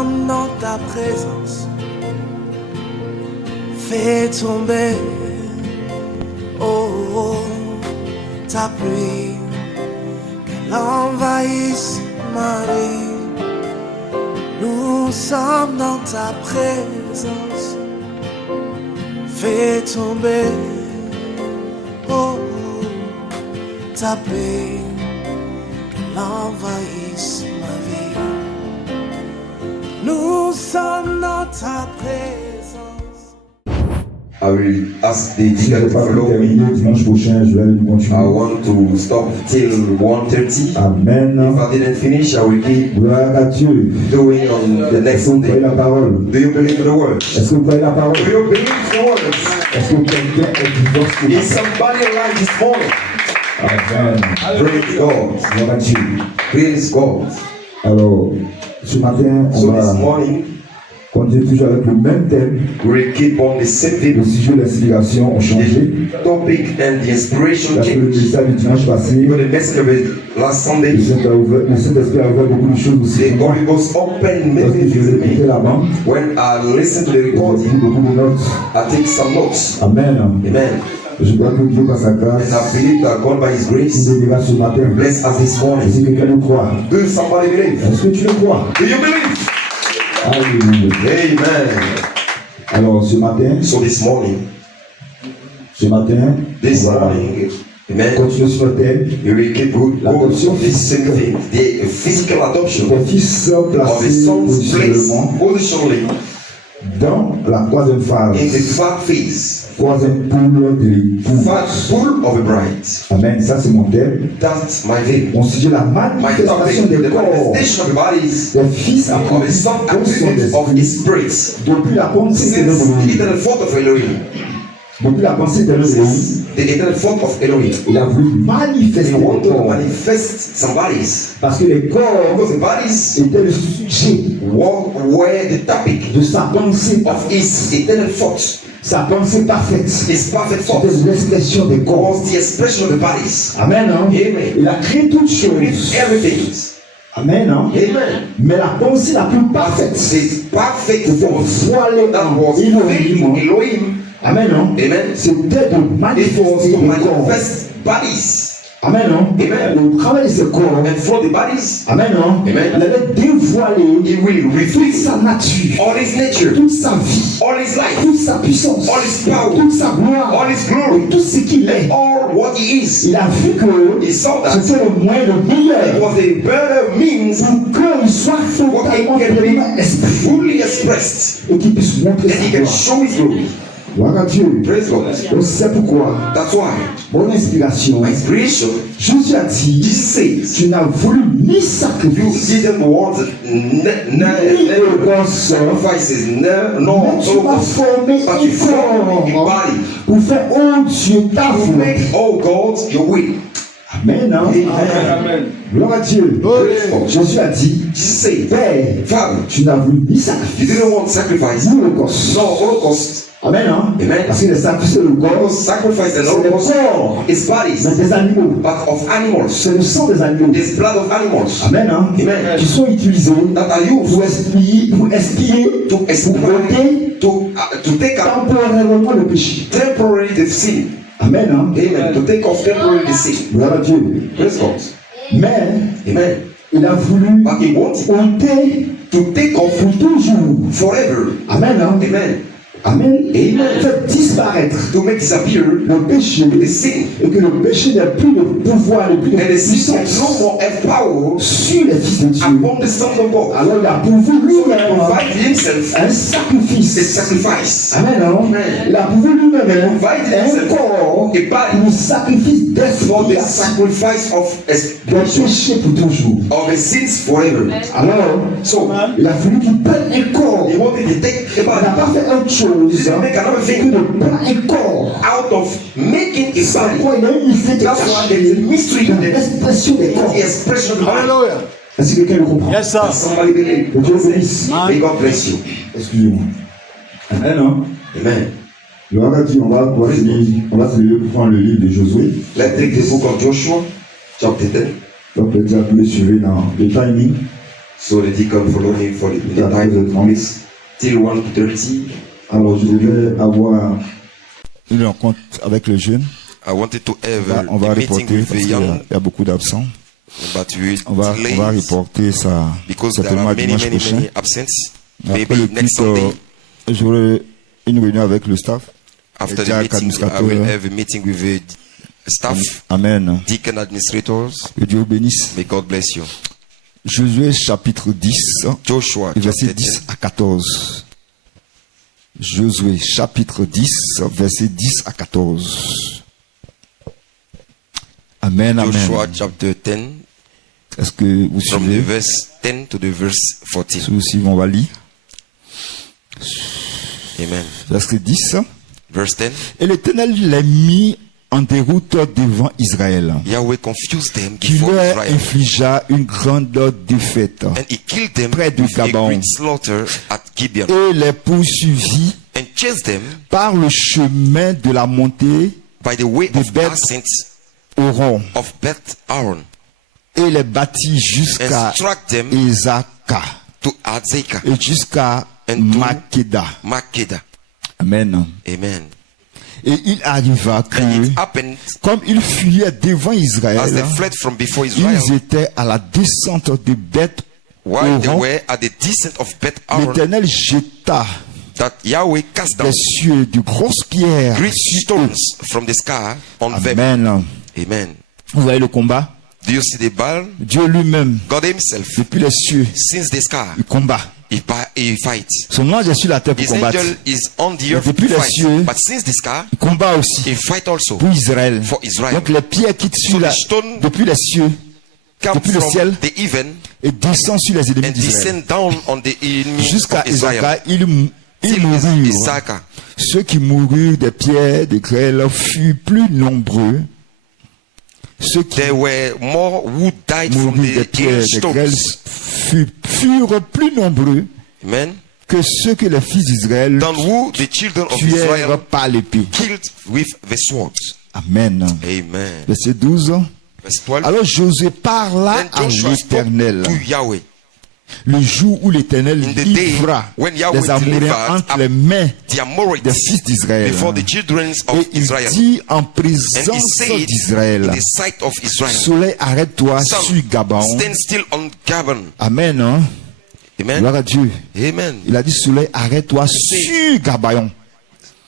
sommes dans ta présence. Fais tomber, oh, ta pluie, qu'elle envahisse ma vie. Nous sommes dans ta présence. Fais tomber, oh, ta paix, qu'elle envahisse ma vie. Nous sommes dans ta présence. I will ask the Si je deacon n'ai to pas pu follow. terminer dimanche prochain, je vais I continuer. want to stop till 1:30. Amen. If I didn't finish, I will keep Gloire à Dieu. doing on the next Est-ce que vous croyez Sunday. la parole? Do you believe the word? Est-ce que vous croyez la parole? Do you believe the words? Est-ce que quelqu'un est vivant ce Is matin? somebody alive this morning? Amen. Praise God. Gloire à Dieu. Praise God. Alors, ce matin, on So this va morning, continuer toujours avec le même thème. we will keep on the same Le thing. sujet de l'inspiration ont changé. The topic and the inspiration Parce que le changed. message du dimanche passé, But the message of the last Sunday, le Saint-Esprit a ouvert beaucoup de choses aussi. the Holy Ghost opened many Lorsque je things in vais écouter me. la bande, When I listen to the j'ai pris recording, beaucoup de notes. I take some notes. Amen. Amen. Je crois que Dieu, par sa And grâce, I believe that God, by His nous grace, bénira ce matin. bless us this Et morning. si quelqu'un le croit, Do somebody believe? est-ce que tu le crois? Do you believe? Alléluia. Amen. Alors ce matin, So ce matin, this on va morning, amen, continuer sur le thème you will keep going this same thing, the physical adoption des fils of the placés son's place positionnellement positionally dans la troisième in the phase, fat phase, troisième poule de l'époux. fat full of a bride. Amen, ça c'est mon thème. That's my thing. Mon sujet, la My manifestation topic, des the corps, manifestation of the bodies des fils of the accomplis son dans son attributes of esprit, His spirit. depuis la pensée Since de the Elohim, eternal thought of Elohim, depuis la pensée de Elohim, since the eternal thought of Elohim, il a voulu manifester He les wanted to corps, manifest some bodies. parce que les corps Because the bodies étaient le sujet were the topic de sa pensée, of His eternal thought. sa pensée parfaite. His perfect thought C'était l'expression des corps. was the expression of the bodies. Amen. Hein? Amen. Il a créé toutes He created choses. everything. Amen. Hein? Amen. Mais la pensée la plus parfaite, The perfect c'était thought voilée that en was Elohim. filled Elohim. Amen. Hein? Amen. C'était de It was manifester to les corps. manifest bodies. Amen. Hein? Amen. Le travail de ces corps. And for the bodies, Amen. Hein? Amen. Il allait dévoiler He will toute reveal sa nature, all His nature, toute sa vie, all His life, toute sa puissance, all His power, toute sa gloire, all His glory, et tout ce qu'il est. all what He is. Il a vu que He saw that c'était le moyen le it meilleur was a better means pour qu'il soit totalement pleinement exprimé fully expressed, et qu'il puisse montrer and He sa can gloire. show His glory. Gloire à Dieu. Praise God. Donc c'est pourquoi That's why mon inspiration, my inspiration, Jésus a dit, Jesus says, tu n'as voulu ni you sacrifice, didn't want ni holocauste, sacrifices, mais no, tu m'as formé but you formed a corps body pour faire, oh Dieu, ta to volonté. make, oh God, your will. Amen. Hein? Amen. Gloire à Dieu. Jésus a dit, Jesus said, Père, Father, tu n'as voulu ni you sacrifice, didn't want sacrifice, ni holocauste. no holocaust. Amen. Hein? Amen. Parce que les sacrifices et le corps, Because sacrifice and c'est le holocaust corps is bodies, mais des animaux. but of animals. C'est le sang des animaux. It's blood of animals Amen. Hein? Amen. Qui sont utilisés that are pour used expier, to pour expire, ôter to take up temporairement le péché. temporarily the sin. Amen. Hein? Amen. To take off temporarily the sin. Gloire à Dieu. Praise God. Mais Amen. il a voulu But He wanted ôter to take off pour toujours. forever. Amen. Hein? Amen. Amen. Amen. Fait disparaître To make disappear le péché the sin. et que le péché n'a plus de pouvoir, n'a plus de And the sin can puissance no more have power sur les fils de Dieu. upon the sons of God. Alors il a pourvu lui-même Provide Himself un a sacrifice. sacrifice. Amen. Hein? Amen. Il a pourvu lui-même Provide un Himself corps a body pour sacrifice for the d'expiation sacrifice of des péchés pour toujours. the sins forever. Alors, So il a fallu qu'il prenne un corps. He wanted to take a Il n'a body pas fait autre chose He didn't make another que thing de prendre un corps. out of making a C'est body. pourquoi il y a une mystère That's why there is a mystery dans in the l'expression des corps. expression of the body. Hallelujah. Est-ce que quelqu'un le comprend? Yes, sir. Somebody believe. Que Dieu vous bénisse. May God bless you. Excusez-moi. Amen. Hein? Amen. Gloire à Dieu. On va se lever pour prendre le livre de Josué. Let's take the book of Joshua, chapter 10. Donc, le diable peut suivre dans le timing. So the deacon followed me for the à time 2h30. till 1:30. Alors je devais avoir une rencontre avec les jeunes. I wanted to have On va a meeting reporter with parce the qu'il young, y a beaucoup d'absents. but we On va delayed reporter ça because there certainement are many, dimanche many, prochain. many absence. Après Maybe le next culte, Sunday. j'aurai une réunion avec le staff. After Jack the meeting, I administrateur. will have a meeting with the staff, Amen. deacon administrators. Que Dieu vous bénisse. May God bless you. Josué chapitre 10, Joshua, verset chapter 10 10. à 14. Josué chapitre 10, verset 10 à 14. Amen, Joshua amen. chapter 10, Est-ce que vous from the suivez? verse 10 to the verse 14. Si vous suivez, on va lire. Amen. Verset 10. Verse 10. Et l'Éternel les mit en déroute devant Israël, Yahweh confused them qui before leur Israel, infligea une grande défaite and he killed them près de with a Gabon. great slaughter at Gibeon, et les poursuivit and chased them par le chemin de la montée by the way of Beth- ascent Oron of Beth Aaron, et les battit jusqu'à and struck them Isaka to Azekah et jusqu'à And to- Makeda. Makeda. Amen. Amen. Et il arriva que, And it happened comme ils fuyaient devant as they Israël, fled from before Israel, ils étaient à la descente de Beth while they Oron. were at the descent of Beth Aaron, L'Éternel jeta that Yahweh cast down des cieux de grosses pierres great sur eux. stones from the sky on them. Amen. Amen. Vous voyez le combat? Do you see the battle? Dieu lui-même, God himself, depuis les cieux, since the sky, il combat. he fights. Son ange est sur la terre pour His combattre. angel is on the earth depuis to les fight. cieux, But since the sky, Il combat aussi he fight also. pour Israël. For Israel. Donc les pierres quittent sur So la, the stone depuis les cieux Come depuis le from ciel the even et descend sur les ennemis and d'Israël. descend down on the enemy Jusqu'à of Israel. Isaac, ils Till moururent. Isaac. Ceux qui moururent des pierres de grêle furent plus nombreux. Ceux qui There were more who died from moururent des the pierres de grêle hailstones. furent plus nombreux Amen. que ceux que les fils d'Israël Than who the children of tuèrent Israel par l'épée. killed with the swords. Amen. Amen. Verset 12. Verse 12. Alors Josué parla Then à Joshua spoke l'Éternel to Yahweh le jour où l'Éternel in the day livra when Yahweh les Amoréens delivered entre up les mains the des Amorites fils d'Israël. before the children Et of il Israel. dit en And he présence said in d'Israël, the sight of Israel, Soleil, arrête-toi sur Sun, Gabaon. stand still on Gabon. Amen. Hein? Amen. Gloire à Dieu. Amen. Il a dit Soleil, arrête-toi sur Gabaon.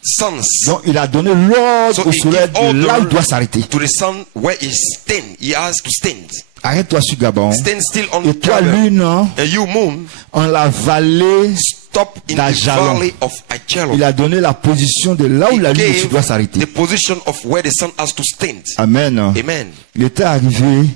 Sons. Donc il a donné l'ordre So au he soleil gave de là où il order doit s'arrêter. to the sun where he stand. He has to stand. Arrête-toi sur Gabaon. Stand still on Et toi, Gabon. lune, hein, And you moon, en la vallée, stop in the d'Ajalon. valley of Ajalon. il a donné la position de là où la He lune gave doit s'arrêter. the position of where the sun has to stand. Amen. Amen. Il était arrivé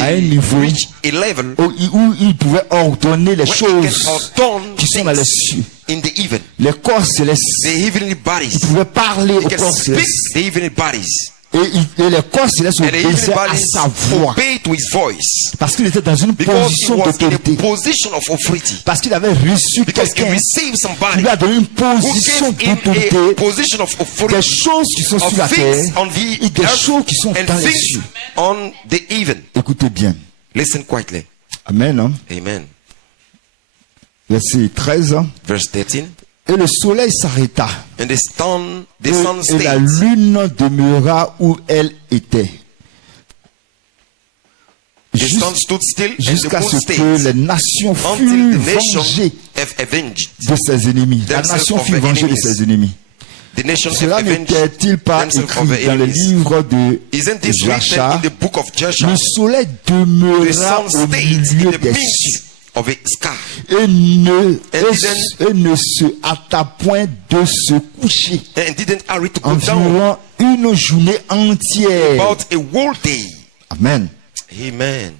À un niveau reached a level où il pouvait ordonner les where he choses can ordon qui sont dans les things cieux. in the even. Les corps célestes. The heavenly Il bodies. pouvait parler He aux can corps speak célestes. the heavenly bodies. Et les corps célestes And the heavenly obéissaient à bodies sa voix. obey to his voice. Parce qu'il était dans une Because he position was in d'autorité. a position of authority. Parce qu'il avait reçu Because he quelqu'un received qui somebody lui a donné une who position gave him a d'autorité. position of Des authority. choses qui sont sur Of la terre things on the et des earth choses qui sont and dans les things cieux. on the even. Écoutez bien. Listen quietly. Amen. Hein? Amen. Verset 13. Verse 13. Et le soleil s'arrêta. And the sun Et la stayed. lune demeura où elle était. The sun stood still and the Jusqu'à moon ce que stayed. les nations Until furent the nation vengées have avenged. de ses ennemis. La themselves nation of fut their vengée de enemies. ses ennemis. The nation have Cela avenged n'était-il pas themselves of écrit their dans le enemies. livre de Isn't this written Joshua? in the book of Joshua? Le soleil The demeura sun au stayed in milieu the des cieux midst of a sky. et didn't- ne se hâta point de se coucher And didn't hurry to go down environ une journée entière. about a whole day. Amen. Amen.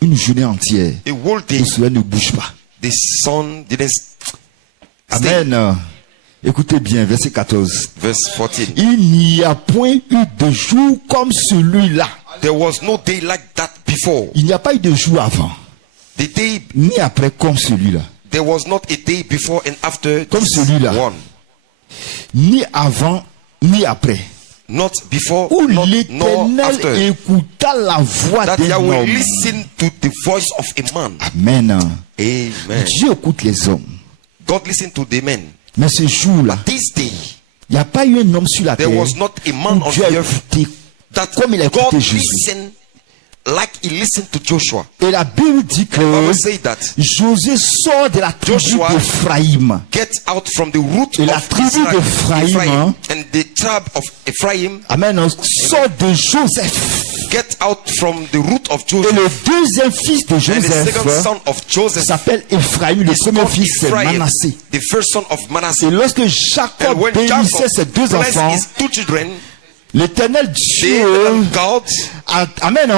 Une journée entière. A whole day. Le soleil ne bouge pas. The sun didn't stay. Amen. Écoutez bien, verset 14. Verse 14. Il n'y a point eu de jour comme celui-là. There was no day like that before. Il n'y a pas eu de jour avant, The day, ni après comme celui-là. there was not a day before and after Comme this celui-là. one. Ni avant, ni après. not before, où nor l'Éternel after. écouta la voix That d'un Yahweh homme. listen to the voice of a man. Amen. Amen. Dieu écoute les hommes. God listened to the men. Mais ce jour-là, This day, il n'y a pas eu un homme sur la there terre was not a man où on Dieu a the earth écouté that comme il a God écouté Jésus. listened like he listened to Joshua. Et la Bible dit The Bible que says that Josué sort de la tribu Joshua d'Éphraïm. get out from the root Et la of tribu Israel, d'Éphraïm, Ephraim, and the tribe of Ephraim Amen. Sort de Joseph. get out from the root of Et Joseph. le deuxième fils de And the Joseph second son of Joseph s'appelle Ephraïm. Le is premier called fils c'est Ephraim, Manassé. the first son of Manasseh. Et lorsque And Jacob when bénissait ses Jacob deux blessed enfants, his two children, l'Éternel the Dieu God a Amen.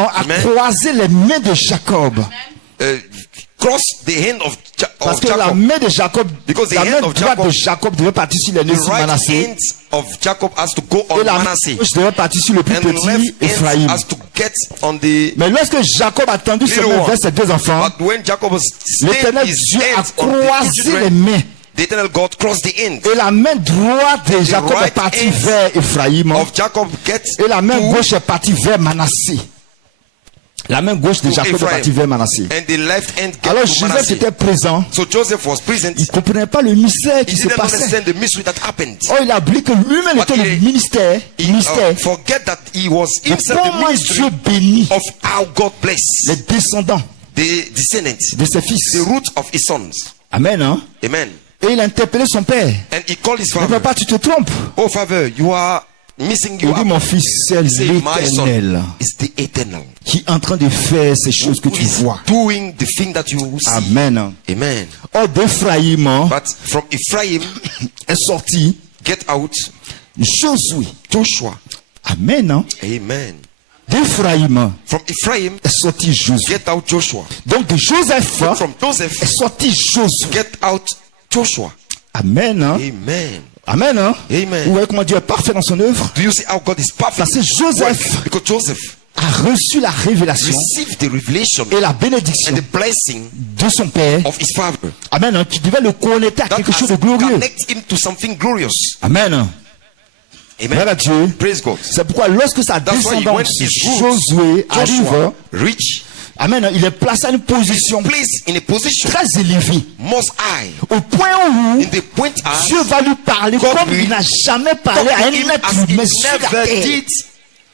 croisé les mains de Jacob. crossed the hand of Parce que la Jacob. main de Jacob, Because the la hand main of droite de Jacob- Jacob devait partir sur les The nez sur right Manassé. hand of Jacob has to go on Et la main Manasseh. gauche devait partir sur le plus And the petit left hand Ephraim. has to get on the Mais lorsque Jacob a tendu ses little mains one. vers ses deux enfants, But when Jacob was stayed l'Éternel his Dieu a hands on the two croisé les children, mains. the eternal God crossed the hand Et la main droite de Jacob right est partie hand vers Ephraim. of Jacob get Et la main to gauche est partie vers Manassé. La main gauche de To Jacob est Ephraim. partie vers Manassé. and the left hand get Alors to Joseph Manasseh. était présent. So Joseph was present. Il ne comprenait pas le mystère qui He se didn't passait. understand the mystery that happened. Oh, il a oublié que lui-même But était le he- ministère. He Mystère. forget that he was Et himself the comment ministry Dieu bénit of how God blessed les descendants the descendants, de ses fils. the root of his sons. Amen. Hein? Amen. Et il a interpellé son père. And he called his Mais father. papa, tu te trompes. Oh father, you are missing Il you dit, up. mon fils, c'est Say, my son l'Éternel is the eternal. qui est en train de faire ces choses que Who tu is vois. doing the thing that you see. Amen. Amen. Or d'Ephraïm hein, But from Ephraim, est sorti get out Josué. Joshua. Amen. Hein. Amen. D'Ephraïm From Ephraim, est sorti Josué. get out Joshua. Donc de Joseph hein, From est Joseph, sorti Josué. get out Joshua. Amen. Hein. Amen. Amen. Hein. Amen. Vous voyez comment Dieu est parfait dans son œuvre. Do you see how God is perfect? Parce que Joseph Why? Because Joseph a reçu la révélation received the revelation et la bénédiction and the blessing de son père. of his father. Amen. Hein, qui devait le connecter à That quelque chose de has glorieux. connect him to something glorious. Amen. Hein. Gloire à Amen. Dieu. Praise God. C'est pourquoi lorsque sa That's why when descendance his root, Josué arrive, Joshua reach, Amen, il est placé à une position placed in a position très élevée, most high, au point où in the point as Dieu va lui parler God comme will il n'a jamais parlé talk à to un him être as he humain sur la never terre. did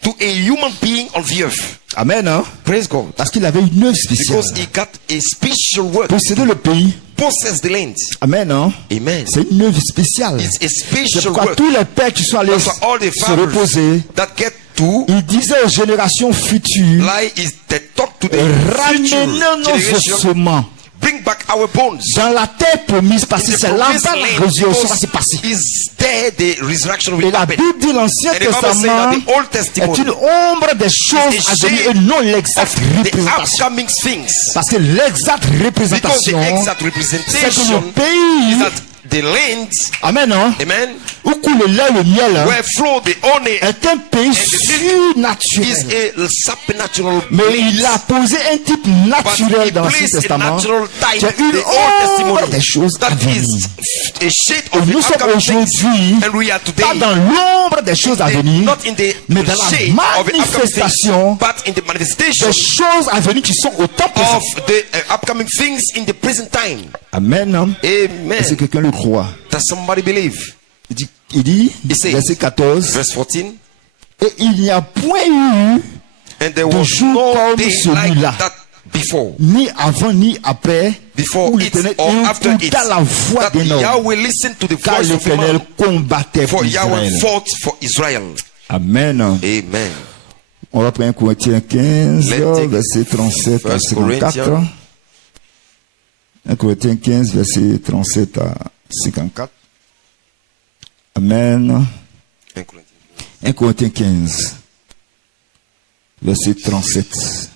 to a human being on the earth. Amen, hein? Praise God. Parce qu'il avait une œuvre spéciale. Because he got a special word. Posséder le pays. Possess the land. Amen, hein? Amen. C'est une œuvre spéciale. It's a C'est special pourquoi word. tous les pères qui sont allés That's why all the se fathers reposer, that get to ils disaient aux générations futures, lie is they talk to the ramenez future nos generation, ossements bring back our bones. dans la terre promise, parce que In the c'est là-bas promised la land, résurrection va se because passer. is there the resurrection Et will la happen. Bible dit l'Ancien And the Bible says Testament that the Old est Testimony une ombre des choses is a à venir shade et non l'exacte of the représentation. upcoming things. Parce que l'exacte Because the représentation, exact c'est que representation le pays, is that the land, amen, hein, amen, où coule le lait et le miel, hein, where flow the honey est un pays is surnaturel. a supernatural Mais place. il a posé un type But naturel he dans l'Ancien placed a Testament. natural type C'est in une the Old ombre des Testimony choses à that venir. is a shade Et of the nous sommes upcoming things. aujourd'hui And we are today pas dans l'ombre des choses à venir, not in the mais dans la shade of the upcoming manifestation things, but in the manifestation des choses à venir qui sont au temps présent. of the upcoming things in the present time. Amen. hein. Amen. Est-ce que quelqu'un le croit? Does somebody believe? Il dit, Il says, verset 14, Verse 14. et il n'y a point eu, And there de was jour no comme day celui-là. like that before. ni avant ni après, Before où it l'Éternel or after it. écouta la voix That d'un homme, Yahweh listened to the car voice of a l'Éternel man. combattait pour For Yahweh Israël. fought for Israel. Amen. Amen. On va prendre 1 Corinthiens 15, Let's take verset 37 à 1 54. Corinthians. 1 Corinthiens 15, verset 37 à 54. Amen. 1 Corinthiens 15, verset 37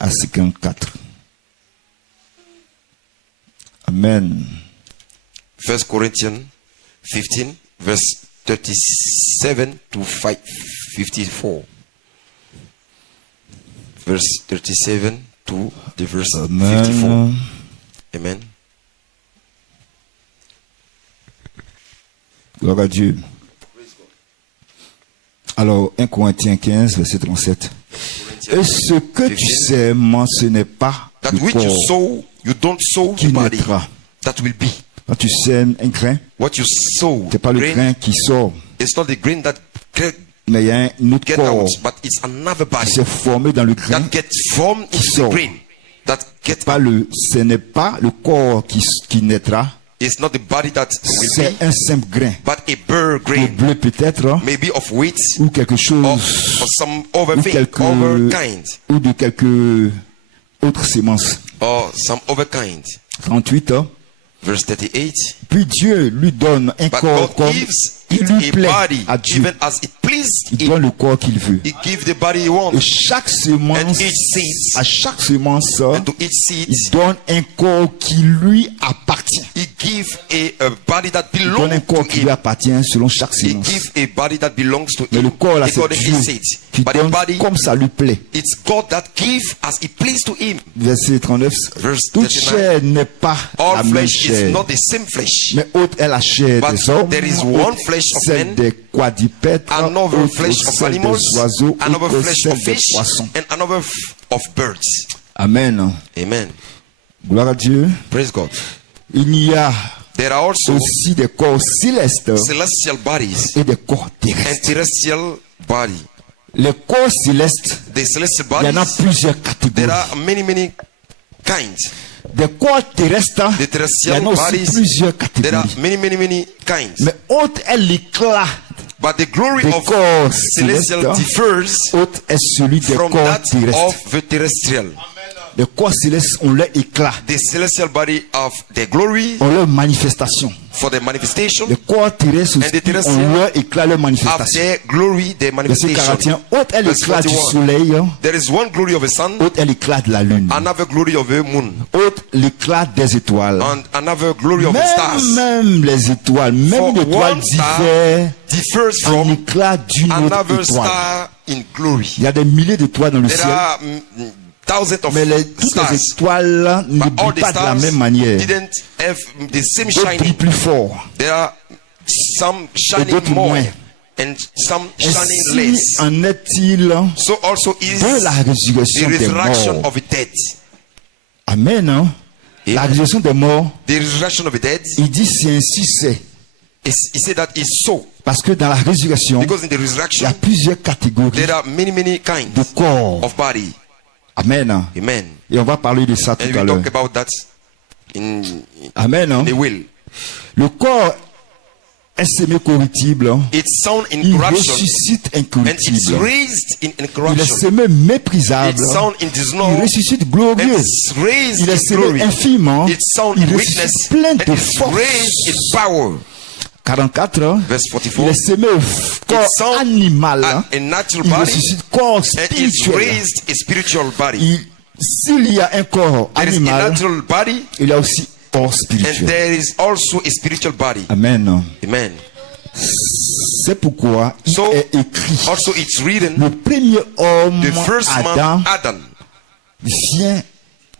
à 54. Amen. 1 Corinthians 15, verse 37 to 54. Verse 37 to the verse 54. Amen. Amen. Gloire à Dieu. Alors, 1 Corinthiens 15, verset 37. Et ce que tu sèmes, ce n'est pas That le which you corps sow, you don't sow qui the body. naîtra. That will be. Quand tu sèmes un grain, What you sow, c'est pas le grain, grain qui sort, it's not the grain that mais il y a un autre get corps out, but it's another qui body s'est formé dans le grain. that gets formed into sort. the grain. That gets Pas ce n'est pas le corps qui naîtra, It's not the body that will c'est be, un simple grain. but a bare Au grain, bleu peut-être, hein, maybe of wheat ou quelque or chose, some other ou thing, quelque, other kind, ou de quelques autres semences. or some other kind. 38, hein. Verse 38. Puis Dieu lui donne un But corps God comme gives il it lui a plaît body, à Dieu. even as it pleased Il him. donne le corps qu'il veut. He gives the body he Et wants. chaque semence, And each seed, à chaque semence, and to each seed, il donne un corps qui lui appartient. he gives a body that Il donne un belongs to corps qui lui him. appartient selon chaque He semence. gives a body that belongs to Mais le him. corps là, c'est According to Dieu his seed. qui But the donne body, comme ça lui plaît. it's God that gives as he pleased to him. Verset 39. Verse Toute 39. chair n'est pas la All même flesh is chair, not the same flesh. mais autre est la chair But des hommes, there is one autre flesh of celle men, des quadrupèdes, Another autre flesh of celle animals, des oiseaux, another autre flesh celle of des fish, poissons. and another of birds. Amen. Amen. Gloire à Dieu. Praise God. Il y a There are also aussi des corps célestes celestial bodies et des corps and terrestres. terrestrial body. Les corps célestes, The celestial il y en a bodies, plusieurs there catégories. are many kinds. Des corps terrestres, The il y terrestrial en a aussi bodies, plusieurs there are catégories. many kinds. Mais autre est l'éclat But the glory des of corps celestial célestes, differs autre est celui des from corps that terrestres. of the terrestrial. Les corps célestes ont leur éclat, The celestial body of the glory ont leur manifestation. for the manifestation, Les corps terrestres And the aussi terrestrial ont leur éclat, leur of manifestation. their glory, their Verset 41. manifestation. Autre est Verse l'éclat du 41. soleil, There is one glory of the sun, autre est l'éclat de la lune, another glory of the moon, autre l'éclat des étoiles. and another glory of the stars. Même les étoiles, même For une étoile one star diffère differs en from éclat d'une autre another étoile. star in glory. Il y a des milliers d'étoiles dans le There ciel, are thousands of mais toutes les stars, étoiles ne but all brillent the pas de la stars même manière. didn't have the same D'autres brillent shining. plus fort. There are some shining d'autres more moins. and some shining Ainsi less. en est-il So also is de la the résurrection des resurrection morts. of the dead. Amen. Hein? La Amen. résurrection des morts, The resurrection of the dead, il dit c'est ainsi c'est. he said that is so. Parce que dans la résurrection, Because in the il y resurrection, a plusieurs catégories there are many kinds de corps. of body. Amen. Hein? Amen. Et on va parler de ça And tout we à l'heure. talk about that in Amen. Hein? the will. Le corps est sémé-corruptible. It's sound in Il corruption ressuscite and it's incorruptible. raised in Il est incorruption. semé méprisable. It's sound in Il dishonor ressuscite and glorieux. it's raised Il est in semé glory. infime. It's sound Il in ressuscite weakness plein and de it's force. raised in power. 44. Verse Il 44. est semé corps It's sound animal. a natural Il body ressuscite corps and it's spirituel. raised a spiritual body. S'il y a un corps There is a animal, natural body il y a aussi corps and spirituel. there is also a spiritual body. Amen. Amen. C'est pourquoi il So est écrit. also it's written, Le premier homme, the first Adam, man, Adam,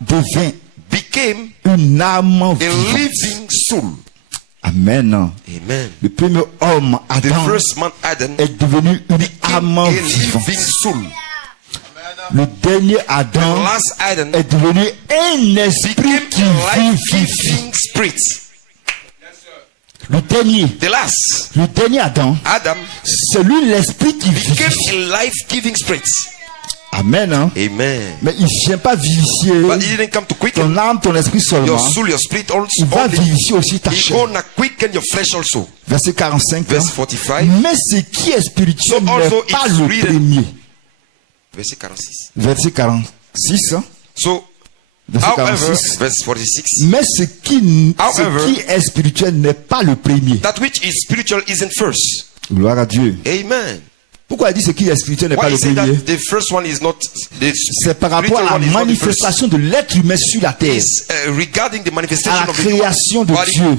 devint became une âme a vivante. living soul. Amen. Amen. Le premier homme, The Adam, first man, Adam, est devenu une became âme a vivante. living soul. Le dernier The Adam last Adam est devenu un esprit became qui a vivifie. life-giving spirit. Le dernier Adam, Adam c'est lui l'esprit qui became vivifie. a life-giving spirit. Amen. Hein? Amen. Mais il ne vient pas vivifier But he didn't come to quicken ton âme, ton esprit your seulement. soul, your spirit also. Il va Only. vivifier aussi ta He chair. gonna quicken your flesh also. Verset 45. Verse hein. 45. Mais ce qui est spirituel So also n'est pas it's le written- premier. Verse 46. Verset 46. hein. So, Verset however, 46. verse 46. Mais ce qui However, est spirituel n'est pas le premier. That which is spiritual isn't first. Gloire à Dieu. Amen. Pourquoi il dit ce qui est spirituel n'est pas Why le he say that premier? the first one is not the C'est par rapport à la spiritual one is not the first. manifestation de l'être humain sur la terre. Is regarding the manifestation À la of the human création de body Dieu.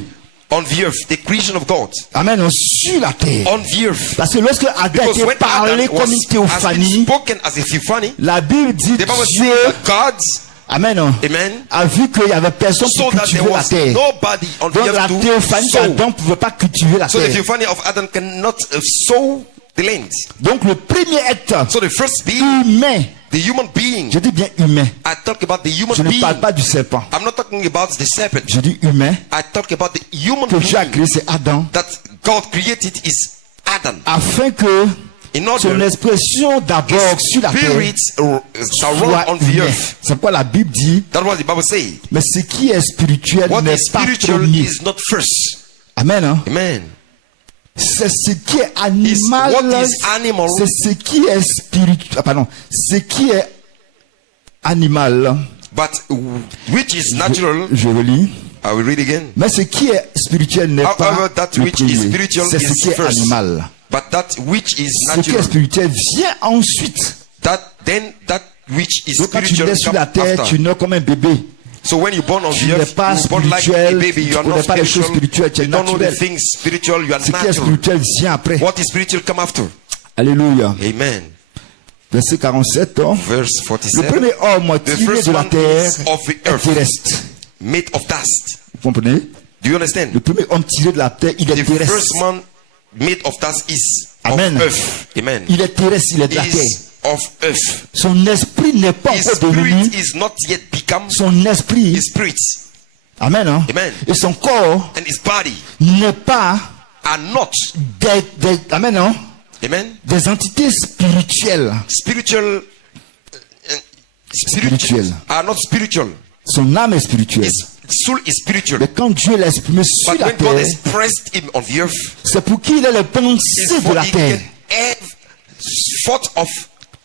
on the earth, the creation of God Amen. Sur la terre. on the earth. Parce que lorsque Adam Because était when parlé Adam comme une has been théophanie, spoken as a theophany, la Bible dit the Bible Dieu, says that God, Amen, amen, a vu qu'il y avait personne so pour that there cultiver la was terre. nobody on the Donc la earth to théophanie sow. d'Adam ne pouvait pas cultiver la So the terre. theophany of Adam cannot sow the length. Donc le premier être So the first being, humain, the human being, je dis bien humain, I talk about the human je ne being. parle pas du serpent, I'm not talking about the serpent. je dis humain, I talk about the human que Dieu a being créé, c'est Adam, that God created is Adam. afin que In son order expression d'abord sur la terre spirits shall run soit on the humain. earth. C'est pourquoi la Bible dit, That's what the Bible says. mais ce qui est spirituel What n'est is pas spiritual premier. is not first. Amen. Hein? Amen. C'est ce qui est animal. What is animal? C'est ce qui est spirituel. Pardon. Ce qui est animal. But which is natural, Je relis. I will read again. Mais ce qui est spirituel n'est However, pas that le which is premier. spiritual C'est ce is qui est first. animal. But that which is Ce qui est natural, spirituel vient ensuite. that which is Donc quand tu spiritual nais sur comes la terre, after. tu nais comme un bébé. So when you're born on Tu the n'es earth, pas you're born like a spirituel, baby. tu You are connais not pas les choses spiritual. spirituelles, tu es You don't know the naturel. things spiritual. You are Ce qui est natural. spirituel vient après. What is spiritual come after. Alléluia. Amen. Verset 47. Hein. Verse Le 47. premier homme The tiré first de la one terre is of the est earth, terrestre. made of dust. Vous comprenez? Do you understand? Le premier homme tiré de la terre, il est The terrestre. first man made of dust is Amen. of earth. Amen. Il est terrestre, il est de la terre. Is of earth. Son esprit n'est pas His encore devenu. spirit is not yet become Son esprit. his spirit, Amen. Hein? Amen. Et son corps and his body n'est pas are not. Amen. Hein? Amen. Des entités spirituelles. Spiritual. Spirituel. Are not spiritual. Son âme est spirituelle. His soul is spiritual. Mais quand Dieu l'a exprimé sur But la when God terre, expressed him on the earth, c'est pour qu'il ait les it's pensées de for la he terre. can have thought of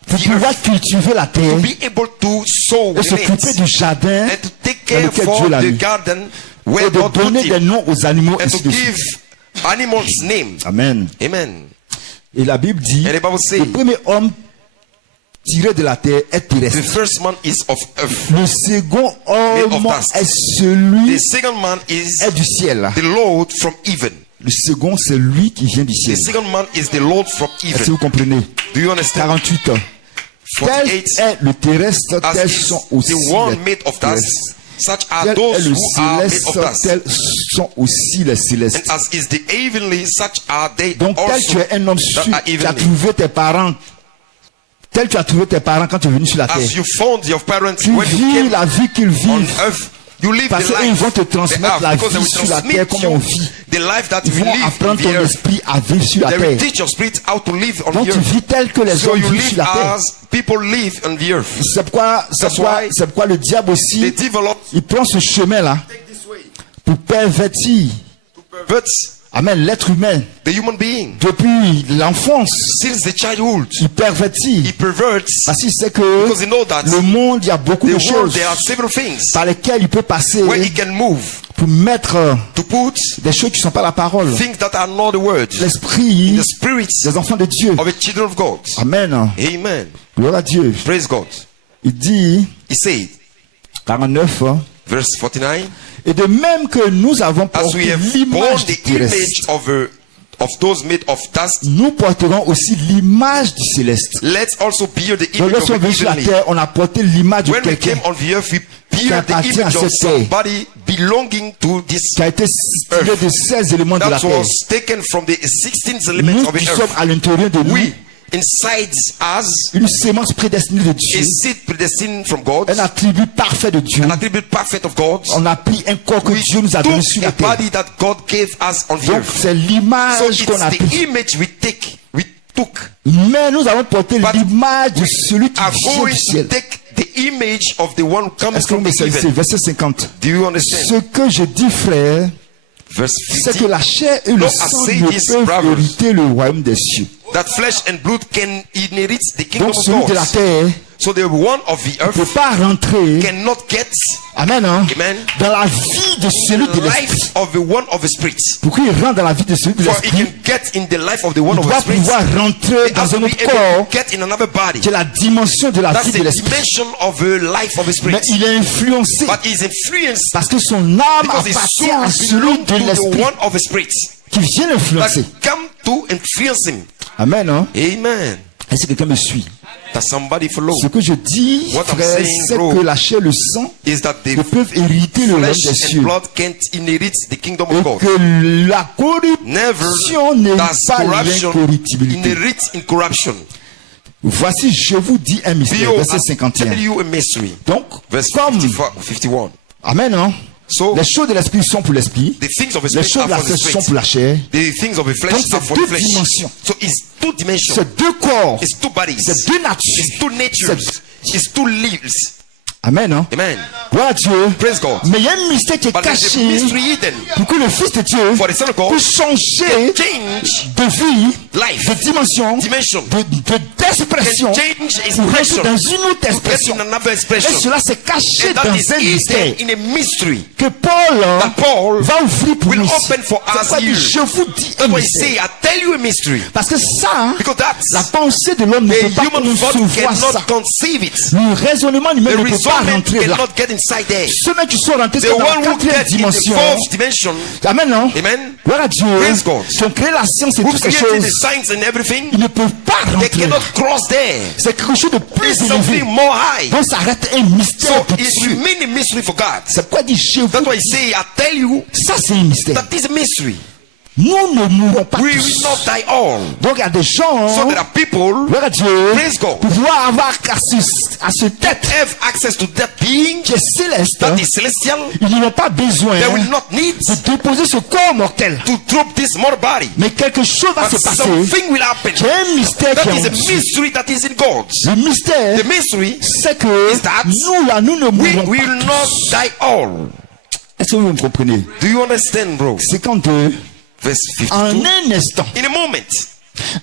Pour the pouvoir earth, cultiver la terre to be able to sow et in s'occuper it, du jardin and to take dans care lequel for Dieu l'a the mis. garden Et where de God put donner des him, noms aux animaux and ainsi to de suite. give animals name. Amen. Amen. Et la Bible dit, And the Bible says, le premier homme tiré de la terre est the terrestre. first man is of earth. Le second homme of dust. est celui The second man is est du ciel. the Lord from heaven. Le second, c'est lui qui vient du The ciel. second man is the Lord from Est-ce que heaven. vous comprenez? Do you understand? 48. Tel 48. est le terrestre, As tels is sont aussi the one les made of terrestres. dust, such are Tel est those le who are made céleste, of dust. tels sont aussi les célestes. And as is the heavenly, such are they Donc, tel tu also es un homme that sûr, are tu as heavenly. trouvé tes parents. Tel tu as trouvé tes parents quand tu es venu sur la terre. As you found your parents Tu when you vis came la vie qu'ils on vivent. earth, you live Parce the qu'ils life vont te they transmettre have, la because they vie will sur la terre transmit comme on you vit. the life that Ils we vont live on apprendre the ton earth. esprit à vivre sur la They will terre. teach your spirit how to live on Donc the tu earth. vis tel que les So hommes you vivent sur live la terre. as people live on the earth. C'est pourquoi le diable They aussi, develop il prend ce chemin-là pour pervertir, pervert amen, l'être humain. the human being. Depuis l'enfance, Since the childhood, il pervertit. he perverts Parce qu'il sait que because he knows that le monde, il y a beaucoup the de world, choses there are several things par lesquelles il peut passer where he can move pour mettre to put des choses qui ne sont pas la parole. things that are not the words, L'esprit the spirits des enfants de Dieu. of the children of God. Amen. Amen. Gloire à Dieu. Praise God. Il dit, He said, 49, verse 49, et de même que nous avons as we porté have borne l'image du the image terrestre, of those made of dust, nous porterons aussi l'image du céleste. let's also bear the Donc image lorsqu'on of the est venu sur la heavenly. terre, on a porté l'image de When we quelqu'un came on the earth, we bear the appartient à image of cette terre. somebody belonging to this qui a été tiré de 16 éléments de la that terre. was taken from the 16 elements Nous of the qui sommes earth. à l'intérieur de nous, We, inside us, une sémence prédestinée de a Dieu, seed predestined from God, un attribut parfait de Dieu. an attribute perfect of God. On a pris un corps que We Dieu nous a donné took sur a la terre. body that God gave us on the Donc earth. c'est So l'image qu'on a it's the pris. image we took. Mais nous avons porté But l'image de celui qui Are vient going du to ciel. take the image of the one comes Est-ce que vous from me the saisissez? heaven. Verset 50. Do you understand? Ce que je dis, frère, Verse c'est que 50. la chair et le Lord, I sang say ne this, peuvent brothers. hériter le royaume des cieux. That flesh and blood can inherit the kingdom Donc of celui de la God. terre So the one of the ne peut earth pas rentrer, cannot get amen, hein, Amen. dans la vie de celui the de l'esprit. life of the one of the spirit. Pour qu'il rentre dans la vie de celui de For he l'esprit, can get in the life of the one il of the doit spirit. pouvoir rentrer He has dans to un be autre able corps to get in another body. qui est la dimension de la That's vie the de l'esprit. dimension of the life of the spirit. Mais il est influencé But he is influenced parce que son âme because his appartient soul à celui belongs de to the l'esprit one of the spirit qui vient that l'influencer. come to influence him. Amen. Hein? Amen. Est-ce que quelqu'un me suit? that somebody follow. Ce que je dis, What I'm frère, saying, c'est bro, que la chair et le sang is that the ne peuvent hériter le royaume flesh des and cieux. blood can't inherit the kingdom Et of God. que la Never corruption n'est does pas corruption l'incorruptibilité. inherit incorruption. Voici, je vous dis un mystère. Behold, Verset I tell 51. you a mystery. Donc, Verse comme, 51. amen, hein? So, Les choses de l'esprit sont pour l'esprit. the things of the Les spirit choses are de la for the chair sont spirit. pour la chair. The things of the Donc, flesh c'est are for the deux flesh. dimensions. So it's two dimensions. C'est deux corps. It's two bodies. C'est deux natures. It's two natures. It's two lives. Amen, hein? Amen. Gloire à Dieu. Praise God. Mais il y a un mystère qui est But there's a caché mystery hidden pour que le Fils de Dieu for the Son of God puisse changer change de vie, life, de dimension, dimension, d'expression, can change pour rentrer expression, dans une autre to get expression. in another Et expression. cela s'est caché And that dans is un mystère hidden in a mystery que Paul that Paul va ouvrir pour will nous. open for C'est us pourquoi il dit, here. je vous dis un That's why I mystère. say, I tell you a mystery. Parce que ça, Because la that's pensée de l'homme ne a peut pas human thought concevoir ça. cannot conceive it. Le raisonnement The lui-même ne peut pas reasonement rentrer là. cannot get inside there. Ceux qui sont rentrés The dans la one who quatrième get in the dimension. fourth dimension, Amen, non? amen, Gloire à Dieu. Praise God. Qui ont créé la science et who toutes ces created the choses. science and everything, Ils ne peuvent pas they rentrer. cannot cross there. C'est quelque chose de plus It's élevé. something more high. Donc ça reste un mystère So pour it Dieu. remains a mystery for God. C'est pourquoi il dit chez vous. That's why I say, I tell you, Ça c'est un mystère. that is a mystery. Nous ne mourrons pas We will tous. not die all. Donc il y a des gens, So there are people gloire à Dieu, Praise God. pour pouvoir avoir à ce tête have access to that being qui est céleste. that is celestial. Ils n'ont pas besoin They will not need de déposer ce corps mortel. to drop this mortal body. Mais quelque chose va But se passer. something will happen. Il y a un mystère qui That est is en a Dieu. mystery that is in God. Le mystère, The mystery c'est que is that nous là, nous ne we mourrons will pas. not die all. Est-ce que vous me comprenez? Do you understand, bro? 52. Verse En 52. un instant, In a moment,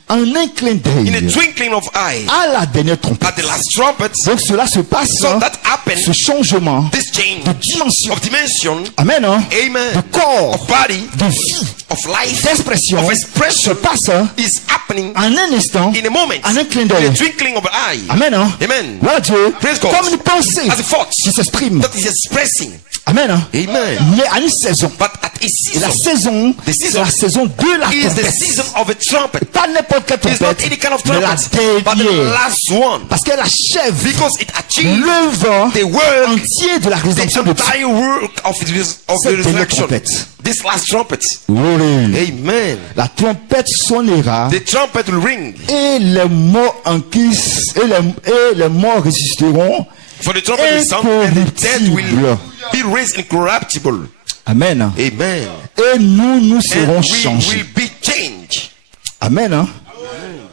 en un clin in a d'œil, twinkling of eye, à la dernière trompette. at the last trumpet, Donc cela se passe, so that happened, ce changement this change de dimension. of dimension, Amen, hein? De amen, corps, of body, de vie, of life, d'expression, of se expression passe hein, is happening en un instant, in a moment, en un clin in d'œil. a twinkling of an eye. Amen, hein? Amen. Voilà Dieu. Praise God. Comme une pensée As a thought qui s'exprime. that is expressing. Amen, hein? Amen. Mais à une saison. But at a Et la season saison, The c'est season la saison de la is the trompette. season of a trumpet. Pas n'importe quelle It's not trompette, any kind of mais la trumpet, but the dernière. last one. Parce qu'elle achève Because it achieved l'œuvre the work, entier de la the rédemption de Dieu. entire work of the Cette dernière resurrection. trompette. This last trumpet. Glory. Amen. La trompette sonnera The trumpet will ring. et les morts en Christ et les morts ressusciteront. For the trumpet will sound and the dead will Incorruptible. be raised incorruptible. Amen. Amen. Et nous serons And we changés. will be changed. Amen. Hein?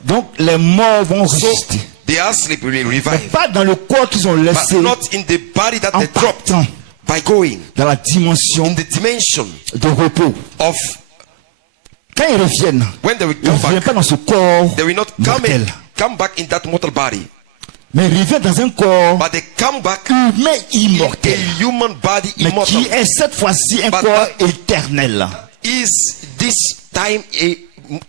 Donc les morts vont So ressusciter. the asleep will revive. Pas dans le corps qu'ils ont But laissé, not in the body that en they dropped. partant By going dans la dimension in the dimension de repos. of Quand ils reviennent, when they will ils ne come reviennent back, pas dans ce corps they will not mortel. come back in that mortal body, Mais ils reviennent dans un corps but they come back humain in immortel. a human body Mais immortal. qui est cette fois-ci un But corps that- éternel. Is this time a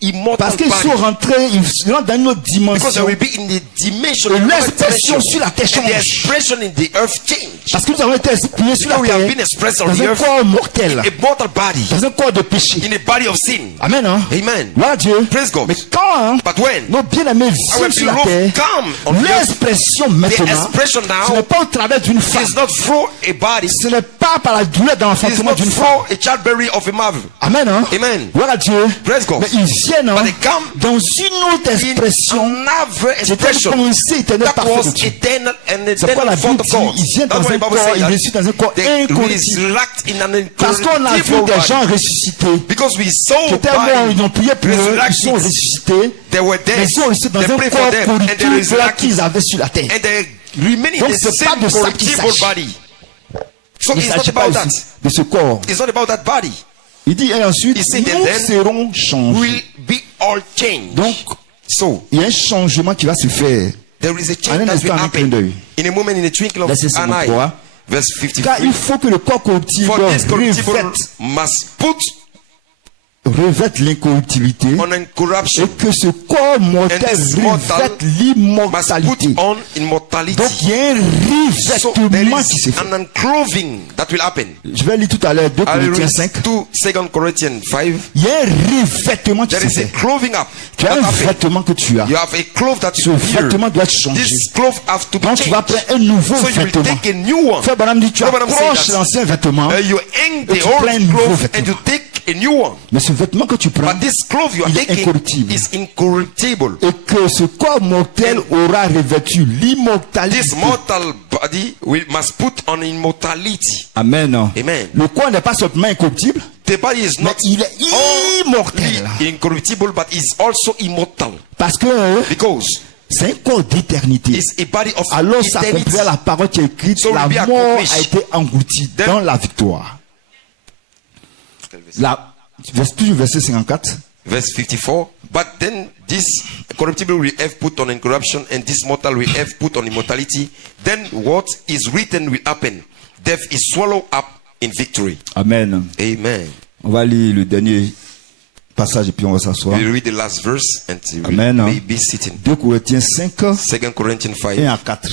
immortal Parce qu'ils sont body? rentrés, ils rentrent dans une autre Because they dimension. will be in the dimension, Et in another l'expression dimension. sur la terre And the change. expression in the earth change. Parce que nous avons été exprimés sur la Because we have terre been expressed on dans the un earth corps mortel, in a mortal body, dans un corps de péché. in a body of sin. Amen. Hein? Amen. Voilà Dieu. Praise God. Mais quand hein, But when nos bien-aimés our viennent sur la beloved terre, come on the earth, l'expression the maintenant, expression ce n'est now pas au travers d'une femme, is not through a body, ce n'est pas par la douleur it's d'enfantement not d'une femme. through a childbearing of a mother. Amen. Hein? Amen. Voilà Dieu. Praise God. Mais ils viennent hein, But they come dans une autre In expression. another C'était expression une pensée éternelle that parfaite de was Dieu. eternal and C'est pourquoi la eternal thought Bible of dit, God. ils viennent That's dans why un the Bible corps, says ils that ressuscitent dans un corps they incorruptible. resurrect in an Parce qu'on a vu incorruptible des gens body. ressuscités. Because we Qui saw étaient morts, ils ont prié pour eux, ils sont resurrected. ressuscités. They were Mais dead. ils sont ressuscités dans They un prayed corps for them and they corruptible resurrected. qu'ils avaient sur la terre. And they remain in Donc, the c'est pas same de ça qu'il corruptible s'agit. body. So Il ne it's not s'agit pas about that. aussi de ce corps. It's not about that body. Il dit, et ensuite, Il said, nous then serons changés. Will be all changed. Donc, So il y a un changement qui va se faire. there is a En change un that will instant, un clin happen d'œil. in a moment, in a twinkle of Verset an eye. 53. Verse Car 53. il faut que le corps corruptible For this corruptible revête, must put revête l'incorruptibilité on incorruption, et que ce corps mortel And this mortal revête must l'immortalité. put on immortality. Donc il y a un So there revêtement qui s'est is fait. an unclothing that will happen. Je vais lire tout à l'heure 2 I will Corinthiens read 5. 2 Corinthians 5. Il y a un revêtement qui There s'est is a fait. clothing up. Tu as that un happened. vêtement que tu as. You have a cloth that Ce you wear. vêtement doit changer. This cloth have to be Donc tu vas changed. prendre un nouveau So you will vêtement. take a new one. Frère Branham dit tu Frère Branham approches say that. l'ancien vêtement, You hang Et the tu prends un old nouveau cloth vêtement. and you take a new one. mais ce vêtement que tu prends But this cloth you are il est taking incorruptible. is incorruptible. et que ce corps mortel aura revêtu l'immortalité. This mortal body must put on immortality. Amen. Amen. Le corps n'est pas seulement incorruptible, The body is mais not il est immortel. only incorruptible, but is also immortal. Parce que Because c'est un corps d'éternité. it's a body of Alors eternity. s'accomplira la parole qui est écrite, So la will be mort accomplished. a été engloutie Then- dans la victoire. Toujours verset 54. Verse 54. But then this corruptible will have put on incorruption, and this mortal will have put on immortality. Then what is written will happen. Death is swallowed up in victory. Amen. Amen. On va lire le dernier passage et puis on va s'asseoir. We'll read the last verse and Amen. may be sitting. 2 Corinthiens 5, 2 Corinthians 1 5. à 4.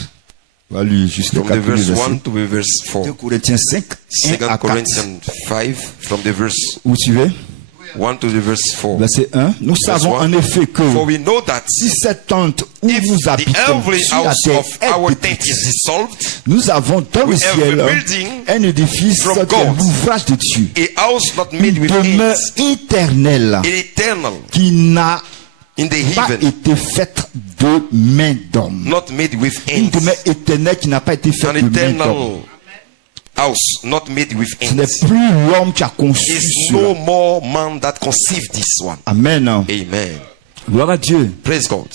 On va lire juste les From the 4 premiers verse 1 versets. to the verse 2 4. Corinthiens 5, 1 2 à 4. Corinthians 5 from the verse Vous suivez? 1 to the verse 4. Verset 1. Nous savons en effet que For we know that si cette tente où if nous the habitons heavenly sur la house terre of our est tent is détruite, dissolved, nous avons dans le we have ciel a building un édifice from qui est God, l'ouvrage de Dieu, a house not made une with demeure hands, éternelle eternal qui n'a in the pas heaven, été faite de main d'homme. not made with Une hands. demeure éternelle qui n'a pas été faite An de main d'homme. eternal house not made with Ce n'est hands. plus l'homme qui a conçu It's cela. no more man that conceived this one. Amen. Amen. Gloire à Dieu. Praise God.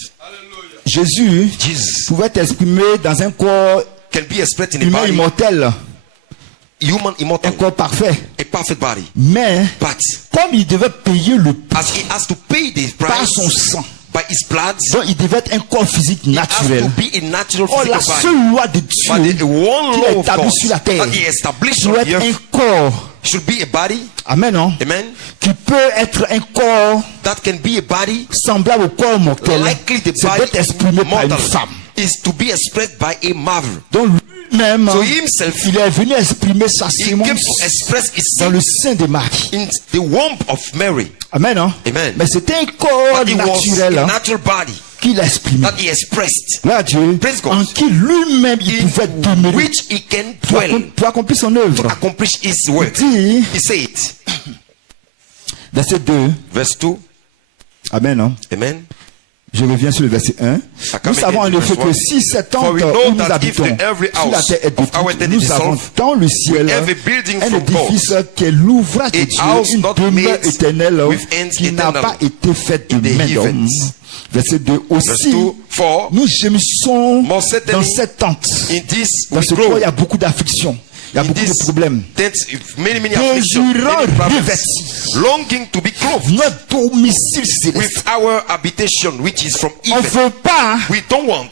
Jésus Jesus pouvait exprimer dans un corps can be expressed in a humain body, immortel, human un immortal, corps parfait. a perfect body. Mais But comme il devait payer le prix as he has to pay the par price son sang, by his blood, donc il devait être un corps physique it has to naturel. be a natural Or la physical body. seule loi de But Dieu the one qu'il a law of établi God sur la terre that he established on doit the être un earth corps, should be a body, amen, non, amen, qui peut être un corps that can be a body semblable au corps mortel. likely the C'est body d'être exprimé par une mortal femme. is to be expressed by a mother. Donc lui-même, So himself, il est venu exprimer sa he sémence came to express his dans sin le sein de Marie. in the womb of Mary. Amen, non? Amen. Mais c'était un corps But it was naturel a hein, natural body qu'il a exprimé. that he expressed, Là, Dieu, Praise God. en qui lui-même il pouvait in demeurer which he can pour dwell pour accomplir son to œuvre. accomplish his work. Il dit, He said, verset 2, verse 2, Amen, non? amen. Je reviens sur le verset 1. Nous savons en effet que si cette tente For we où know nous that if habitons the every sur la house terre est of our détruite, tent is nous avons dissolved, dans le ciel we have a building un from édifice qui est l'ouvrage de a Dieu, house une not demeure made éternelle with hands qui n'a eternal pas été faite in de the main d'homme. heavens. Verset 2. Verse Aussi, 2, for nous gémissons More certainly, dans cette tente. in this Dans we ce corps, grow. il y a beaucoup d'afflictions. Il y a In beaucoup de this problèmes. tent, many afflictions, Désirant many problems, revêtis longing to be clothed notre domicile céleste. with our habitation, which is from On ne heaven. veut pas, We don't want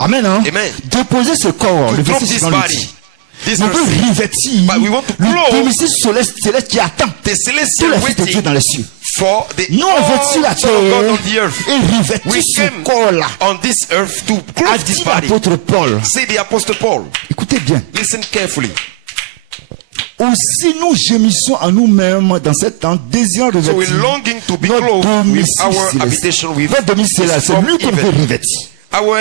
amen, hein, Amen. déposer ce corps. to Le drop verset this 6 le body. dit. This On veut verse, revêtir But we want to le clothe domicile céleste qui attend the tous celestial les fils de Dieu waiting dans les cieux. for the Nous, on veut sur la all son of God on the terre earth. et revêtir We ce came corps-là. on this earth to A clothe this dit body. l'apôtre Paul. Say the apostle Paul. Écoutez bien. Listen carefully. Aussi nous gémissons en nous-mêmes dans cette tente, désirant So we're revêtir longing to be notre clothed with domicile our céleste. habitation with Notre domicile céleste, c'est from lui qu'on veut heaven. revêtir. Our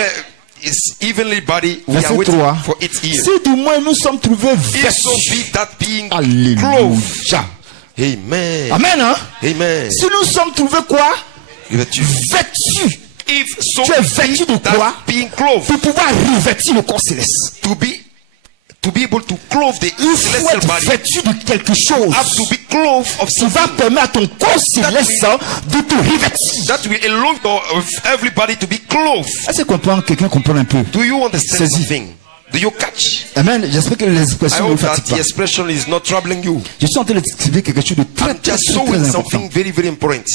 is heavenly body. We Verset are waiting 3. for it here. Si du moins nous sommes trouvés If so vêtus. be that being clothed. Alléluia. Amen. Amen, hein? Amen. Si nous sommes trouvés quoi? That you- Vêtus. If so Tu es vêtu de be quoi? that being clothed, Pour pouvoir revêtir le corps céleste. to be able to clothe the Il faut celestial être body, vêtu de quelque chose have to be clothed of qui va something permettre à ton corps céleste de te revêtir. that will allow of everybody to be clothed. Est-ce que quelqu'un comprend un peu? Do you understand Saisi. something? Do you catch? Amen. J'espère que les I expressions ne vous hope that fatiguent the pas. expression is not troubling you. Je suis en train d'expliquer quelque chose de très, I'm très, just très, showing très important. something very, very important.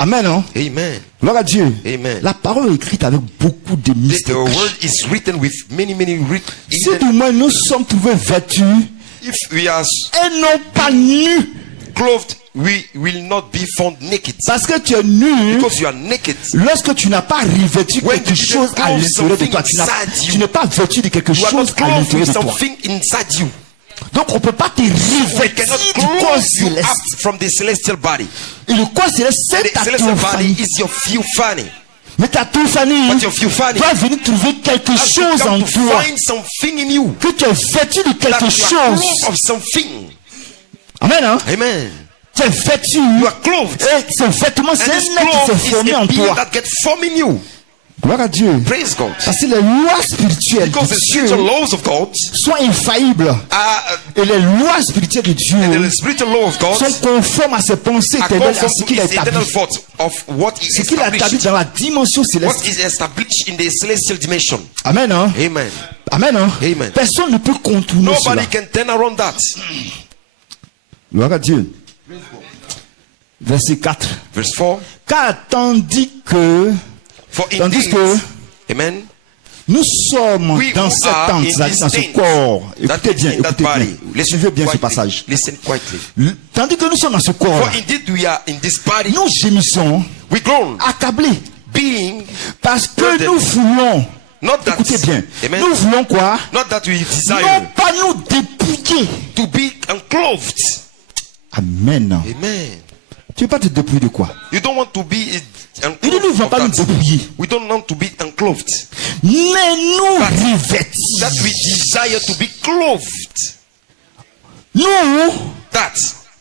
Amen, non? Amen. Gloire à Dieu. Amen. La parole est écrite avec beaucoup de The mystères. word is written with many Si du moins nous sommes trouvés vêtus if we are et non pas nus, clothed, we will not be found naked. Parce que tu es nu Because you are naked. lorsque tu n'as pas revêtu When quelque you chose à clothe l'intérieur de something toi. inside you. Tu n'es pas vêtu de quelque You are chose not à clothed l'intérieur with de toi. something inside you. Donc on ne peut pas te We revêtir cannot du corps clothe you céleste. up from the celestial body. Et le corps céleste, c'est The ta celestial body théophanie. is your theophany. Mais ta théophanie But your theophany doit venir trouver quelque has to chose en come to toi. find something in you. Que tu es vêtu de That quelque you are chose. clothed of something. Amen, hein? Amen. Tu es vêtu. You are clothed. Et ce vêtement, c'est And un this être qui cloth s'est is formé a en being toi. that gets formed in you. Gloire à Dieu. Praise God. Parce que les lois spirituelles Because de the Dieu spiritual laws of God sont infaillibles. Et les lois spirituelles de Dieu and the spiritual law of God sont conformes à ses pensées are éternelles, à conform ce to qu'il a his eternal établi. thought of what he Ce qu'il a établi established. dans la dimension What céleste. is established in the celestial dimension. Amen, hein? Amen. Amen, hein? Amen. Personne ne peut contourner cela. Nobody can turn around that. Gloire à Dieu. Verset 4. Verse 4. Car tandis que Tandis Tandis que Amen. nous sommes We dans who cette are tente, in c'est-à-dire this dans ce tent, corps. that Écoutez is bien, in that écoutez bien. body. Suivez bien ce quietly. passage. Listen quietly. Tandis que nous sommes dans ce corps, For indeed we are in this body. nous gémissons, We groan, accablés, being parce que burdened. nous voulons, Not that. écoutez bien, Amen. nous voulons quoi? Not that we Non desire pas nous dépouiller. to be unclothed. Amen. Amen. Tu ne veux pas te dépouiller de quoi? You don't want to be Il ne nous unclothed va of pas nous that. dépouiller. We don't want to be unclothed. Mais nous But revêtir. That we desire to be clothed. Nous, That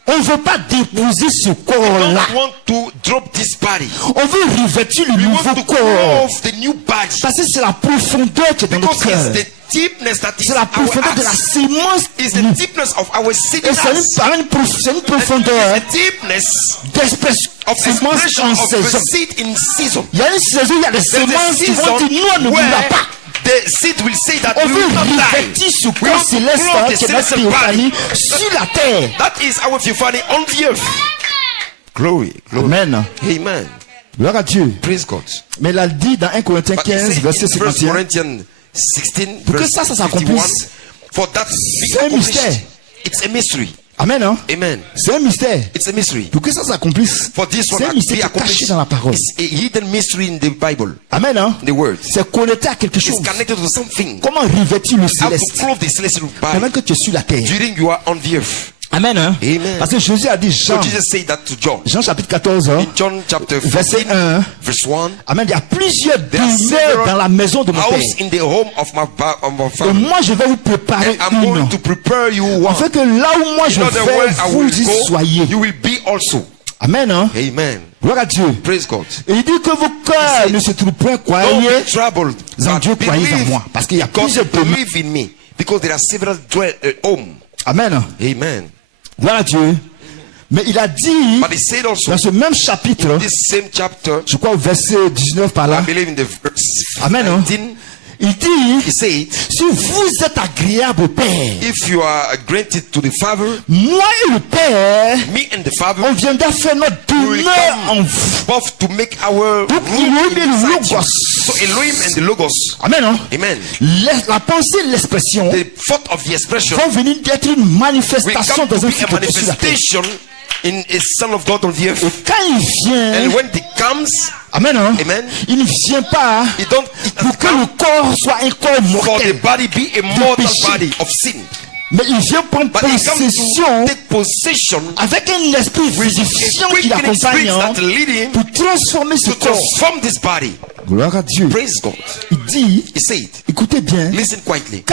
on ne veut pas déposer ce we corps-là. don't want to drop this body. On veut revêtir le We nouveau want to corps. clothe the new body. Parce que c'est la profondeur qui est dans notre Because cœur. it's the deepness that is C'est la our profondeur de la heart. sémence. It's the deepness of our Et c'est sickness. une profondeur It's the deepness d'espèce of sémence expression en of the saison. seed in season. Il y a une saison, il y a des There's a semences qui vont season dire nous on ne mourra where pas. the seed will say that On we veut will not die. revêtir ce We corps want to céleste clothe hein, the qui est notre celestial théophanie body. sur la terre. That is our theophany on the earth. Glory, glory. Amen. Amen. Gloire à Dieu. Praise God. Mais il a dit dans 1 Corinthiens But he 15, said verset in 1 51, Corinthians 16, Pour que verse ça 51, s'accomplisse. for that be C'est un accomplished, mystère. it's a mystery. Amen, hein? Amen. C'est un mystère. It's a mystery. Pour que ça s'accomplisse, For this one c'est un to mystère be qui est caché accomplished, dans la parole. it's a hidden mystery in the Bible, Amen, hein? the word. C'est connecté à quelque chose. It's connected to something. Comment revêtir le How to céleste clothe the celestial pendant body que tu es sur la terre? during you are on the earth. Amen, hein? Amen. Parce que Jésus a dit So Jean, Jesus said that to John. Jean chapitre 14, hein? In John chapter Verset 14, 1. verse 1. Amen. Il y a plusieurs There are demeures several dans la maison de mon père. houses in the home of my Et family. moi, je vais vous préparer And I'm going une. to prepare you one. Afin que là où moi je In other vais, words, I vous will y go, soyez. you will be also. Amen, hein? Amen. Gloire à Dieu. Praise God. Et il dit que vos cœurs said, ne se trouvent point, Don't croyez be troubled, en but Dieu, croyez en believe, moi. Parce qu'il y a because plusieurs demeures. believe in me. Because there are several homes. Amen. Amen. Gloire à Dieu. Mais il a dit, But he said also, dans ce même chapitre, this same chapter, je crois au verset 19 par I là, believe in the verse Amen, hein? 19, il dit, he said, si vous êtes agréable au Père, if you are granted to the Father, moi et le Père, me and the Father, on viendra faire notre we will demeure en come vous. both to make our Donc, room Elohim et le inside you. Logos. So Elohim and the Logos. Amen, hein? Amen. La pensée et l'expression The thought of the expression vont venir d'être une will manifestation come to dans un be a fils de Dieu sur la terre. manifestation in a Son of God on the earth. Quand il vient, And when he comes, Amen, hein? Amen. Il ne vient pas he don't pour que le corps soit un corps for the mortel, body be a mortal péché. body of sin. mais il vient prendre But he comes possession to take possession avec un esprit with vivifiant a qui quickening spirit l'accompagne hein, that lead him pour transformer ce to corps. transform this body. Gloire à Dieu. Praise God. Il dit, He said, écoutez bien, listen quietly.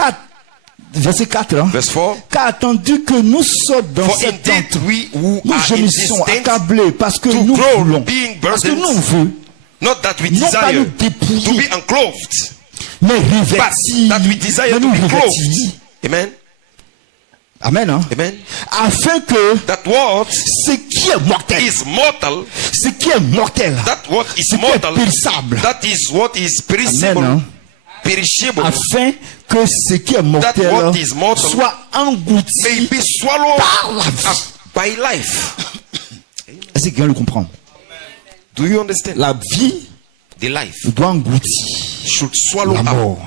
verset 4, hein, Verse 4. car attendu que nous sommes dans For cette indeed tente, we who nous are in this gémissons, tent, accablés, parce que to nous grow, voulons, being parce que burdened, nous voulons, not that we non pas nous desire dépouiller, to be unclothed, mais but revêtis, that we desire mais to nous be revêtis. clothed. Amen. Amen, hein? Amen. Afin que That what ce qui est mortel, is mortal, ce qui est mortel, that what is ce qui est mortal, périssable, that is what is perishable, Amen, hein? perishable, afin que ce qui est mortel what is mortal soit englouti may be swallowed par la vie. up by life. Est-ce que quelqu'un le comprend? Do you understand? La vie The life doit engloutir should swallow la up mort.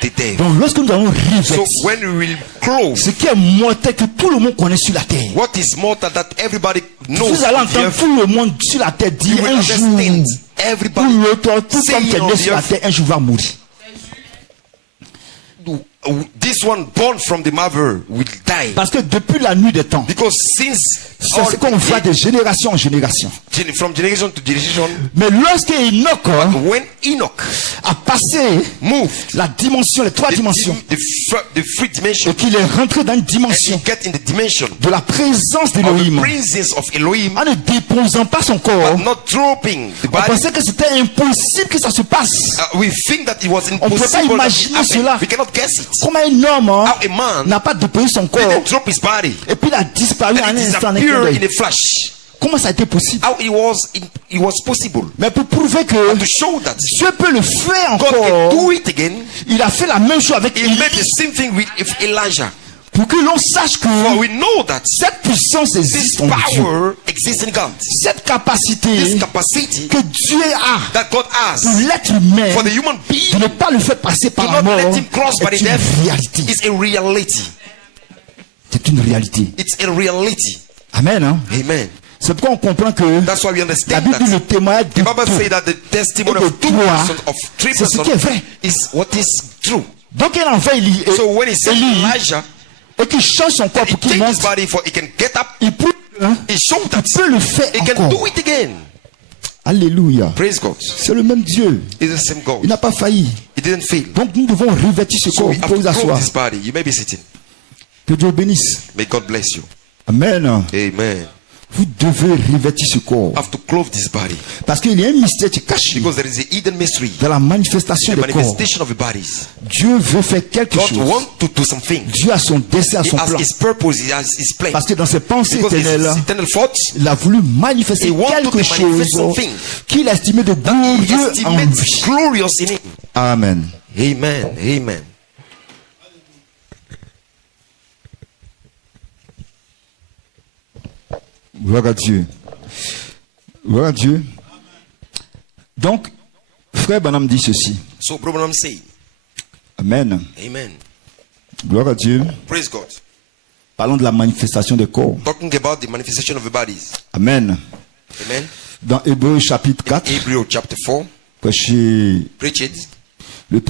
the devil. Donc lorsque nous allons So revêtir when we will close ce qui est mortel que tout le monde connaît sur la terre, what is mortal that everybody knows, vous allez on the entendre earth, tout le monde sur la terre you dire will un jour, understand tout everybody l'autre, tout saying comme qui est on né the sur la earth, terre, un jour va mourir. this one born from the mother will die. Parce que depuis la nuit des temps, Because since c'est ce qu'on voit de génération en génération. from generation to generation, Mais lorsque Enoch when Enoch a passé moved la dimension, les trois dimensions, the three dimension, et qu'il est rentré dans une and he dimension get in the dimension de la présence of the d'Élohim, presence of Elohim, en ne déposant pas son corps, but not dropping the on body. pensait que c'était impossible que ça se passe. We think that it was On peut pas impossible that it imaginer happened. cela. We cannot guess it. Comment un homme How a man n'a pas déposé son corps didn't drop his body et puis il a disparu en and un it instant. en un clin disappeared in d'œil. a flash. Comment ça a été possible? How it was possible. Mais pour prouver que To show that Dieu peut le faire God can encore, do it again, il a fait la même chose avec he Élie, made the same thing with Elijah. pour que l'on sache que For we know that cette puissance this existe en Dieu. power exists in God. Cette capacité This capacity que Dieu a that God has pour l'être humain for the human being de ne pas le faire passer to par la not mort let him cross by est the une death réalité. is a reality. C'est une réalité. It's a reality. Amen. Hein? Amen. C'est pourquoi on comprend que That's why we la understand Bible dit le that témoignage the de Bible deux. says that the testimony Et de of two trois, persons, of three c'est ce persons, qui est vrai. is what is true. Donc il envoie Élie So when he sent Élie, Elijah, et qu'il change son corps he pour qu'il changed his monte, body for he can get up. il peut, hein, He showed that il peut le faire he can encore. do it again. Alléluia. Praise God. C'est le même Dieu. It's the same God. Il n'a pas failli. He didn't fail. Donc nous devons revêtir ce So corps. we Vous have pouvez to vous clothe asseoir. this body. You may be sitting. Que Dieu bénisse. May God bless you. Amen. Amen. Vous devez revêtir ce corps. Have to clothe this body Parce qu'il y a un mystère qui cache because there is a hidden mystery. dans la manifestation The des corps. manifestation of the bodies. Dieu veut faire quelque God chose. wants to do something. Dieu a son dessein, He son has plan. his purpose. He has his plan. Parce que dans ses pensées Because éternelles, his eternal thoughts, il a voulu manifester He wanted quelque to manifest chose something qu'il estimait de he glorieux en estimates lui. glorious in him. Amen. Amen. Amen. Gloire à Dieu. Gloire à Dieu. Donc, frère Branham dit ceci. So Branham say, Amen. Amen. Gloire à Dieu. Praise God. Parlons de la manifestation des corps. Talking about the manifestation of the bodies. Amen. Amen. Dans Hébreux chapitre 4, Hebrew chapter 4. prêché Preach it. le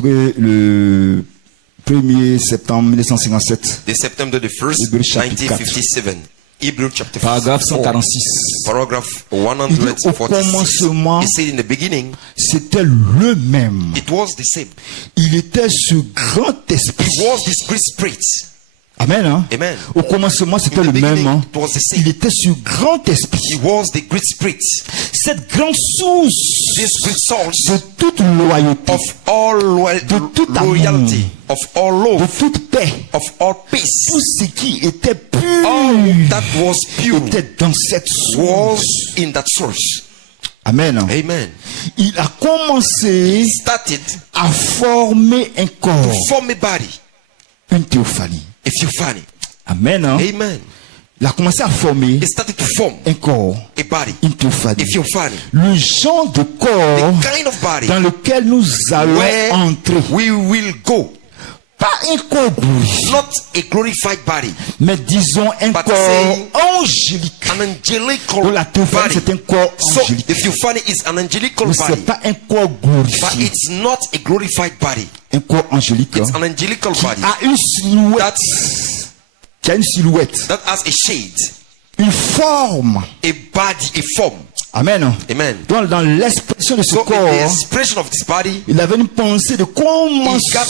1er septembre 1957, The September the 1st, Hebrew chapter 1957. Hebrew chapter paragraphe 4. 146. Paragraph Il dit, au 146. commencement, He said in the beginning, c'était le même. it was the same. Il était ce grand esprit. It was this great spirit. Amen. Hein? Amen. Au commencement, c'était In the le même. beginning, Hein? it was the same. Il était ce grand esprit. It was the great spirit. Cette grande source This great source de toute loyauté, of all De tout amour. loyalty, of all de love, toute paix, of all peace. tout ce qui était pur All that was pure était dans cette was source. in that source. Amen. Amen. Il a commencé Started à former un corps, from a body, une théophanie. a theophany. Amen. Hein? Amen. Il a commencé à former It started to form un corps, a body, une théophanie. a theophany. Le genre de corps The kind of body dans lequel nous allons where entrer. we will go. Pas un corps glorifié, Not a glorified body, mais disons un But corps saying angélique. an angelical Donc la théophanie, body. c'est un corps So angélique. the theophany is an angelical Mais ce n'est body, pas un corps but glorifié. it's not a glorified body. Un corps angélique It's hein, an angelical qui body a une silhouette. that Qui a une silhouette. that has a shade, Une forme. a body, a form. Amen. Amen. Donc dans l'expression de ce So in corps, the expression of this body, il avait une pensée de comment He got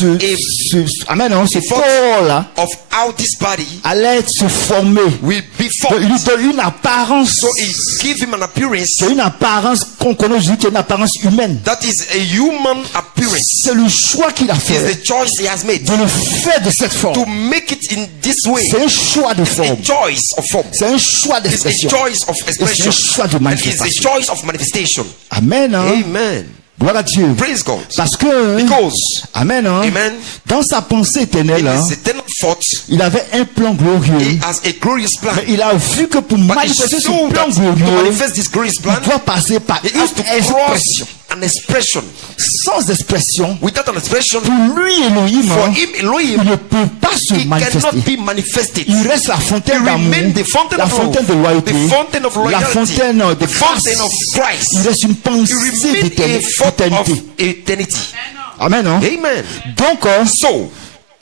Amen, hein, ce thought corps-là of how this body allait se former. will be Donc, formed. il lui donne une apparence. So it gives him an appearance C'est une apparance qu'on connaît aujourd'hui, qui est une apparence humaine. that is a human appearance. C'est le choix qu'il a It's fait the choice he has made de le faire de cette to forme. make it in this way. C'est un choix de A forme. choice of form. C'est un choix It's a d'expression. choice of Et c'est expression. un choix de And it's a manifestation. choice of manifestation. Amen. Hein? Amen. Gloire à Dieu. Praise God. Parce que, Because Amen, hein? Amen. Dans sa pensée in éternelle, hein, his eternal thought, il avait un plan glorieux. he has a glorious plan. Mais il a vu que pour But he manifester ce saw plan that to glorieux, manifest this glorious plan, il doit passer par he une has to cross expression. an an expression, Sans expression, without an expression, pour lui, Elohim, for hein, him il Elohim, ne peut pas se he manifester. cannot be manifested. Il reste la fontaine He d'amour, remains the fountain la of fontaine de love, loyauté, the fountain of la loyalty, fontaine de the fountain grâce. of Christ. Il reste une He pensée remains a d'éternité. fountain of eternity. Amen. Hein? Amen. Donc, So,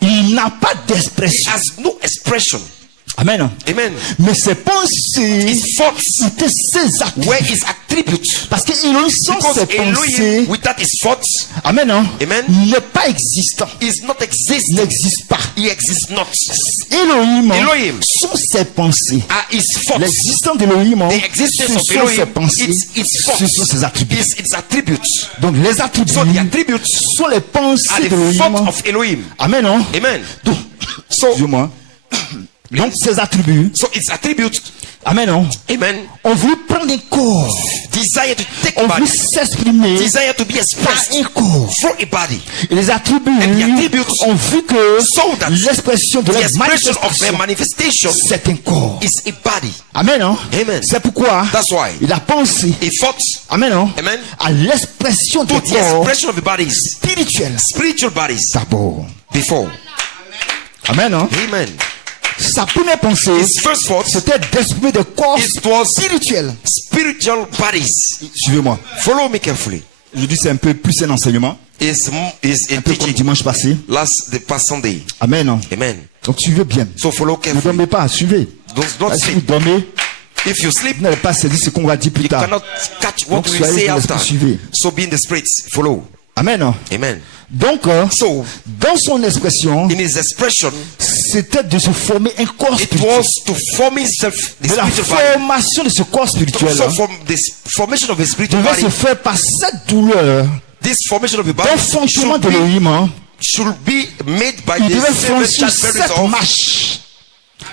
il n'a pas he d'expression. has no expression. Amen. Hein? Amen. Mais ses pensées His thoughts étaient ses attributs. were his attributes. Parce que Elohim, sans Because ses Elohim, pensées, without his thoughts, Amen, hein, Amen, n'est pas existant. is not Il existing. n'existe pas. He exists not. Elohim, hein, Elohim sont ses pensées. Are his thoughts. L'existence d'Elohim, hein, The existence ce of sont Elohim, ses pensées, its ce sont thoughts, ses attributs. its attributes. Donc les attributs So the attributes sont les are pensées the d'Elohim. thoughts of Elohim. Amen. Hein? Amen. Donc, So, excusez-moi. Donc ces attributs, so its attributes, Amen, hein, amen, on voulu prendre un corps, desire to take on a voulu body, s'exprimer desire to be par expressed un corps. through a body. Et les attributs And the attributes ont vu que so that l'expression de The la expression of their manifestation, manifestation c'est un corps. is a body. Amen. Hein? Amen. C'est pourquoi That's why il a pensé, a thought Amen, hein, Amen. à l'expression du to the corps expression of the bodies, spirituel spiritual bodies, d'abord. before. Amen. Hein? Amen. Sa première pensée, His first thought, c'était d'exprimer des corps It was- spirituels. spiritual bodies. Suivez-moi. Follow me carefully. Je dis c'est un peu plus un enseignement, Is a un peu comme teaching dimanche passé. the past Sunday. Amen. Hein? Amen. Donc suivez bien. So follow Ne carefully. dormez pas, suivez. Do not Si vous sleep. dormez, If you sleep, vous n'allez pas saisir ce qu'on va dire plus you tard. cannot catch what Donc, we soyez say dans after. l'esprit, suivez. So be in the spirits. Follow. Amen. Hein? Amen. Donc, So, dans son expression, in his expression, c'était de se former un corps it spirituel. was to form himself, the Mais la spiritual body. formation de ce corps spirituel So hein, from this formation of a spiritual devait body, se faire par cette douleur this formation of a body d'un fonctionnement should de be, l'Elohim. Hein. should be made by Il the devait seven franchir childbearers 7 of. marches.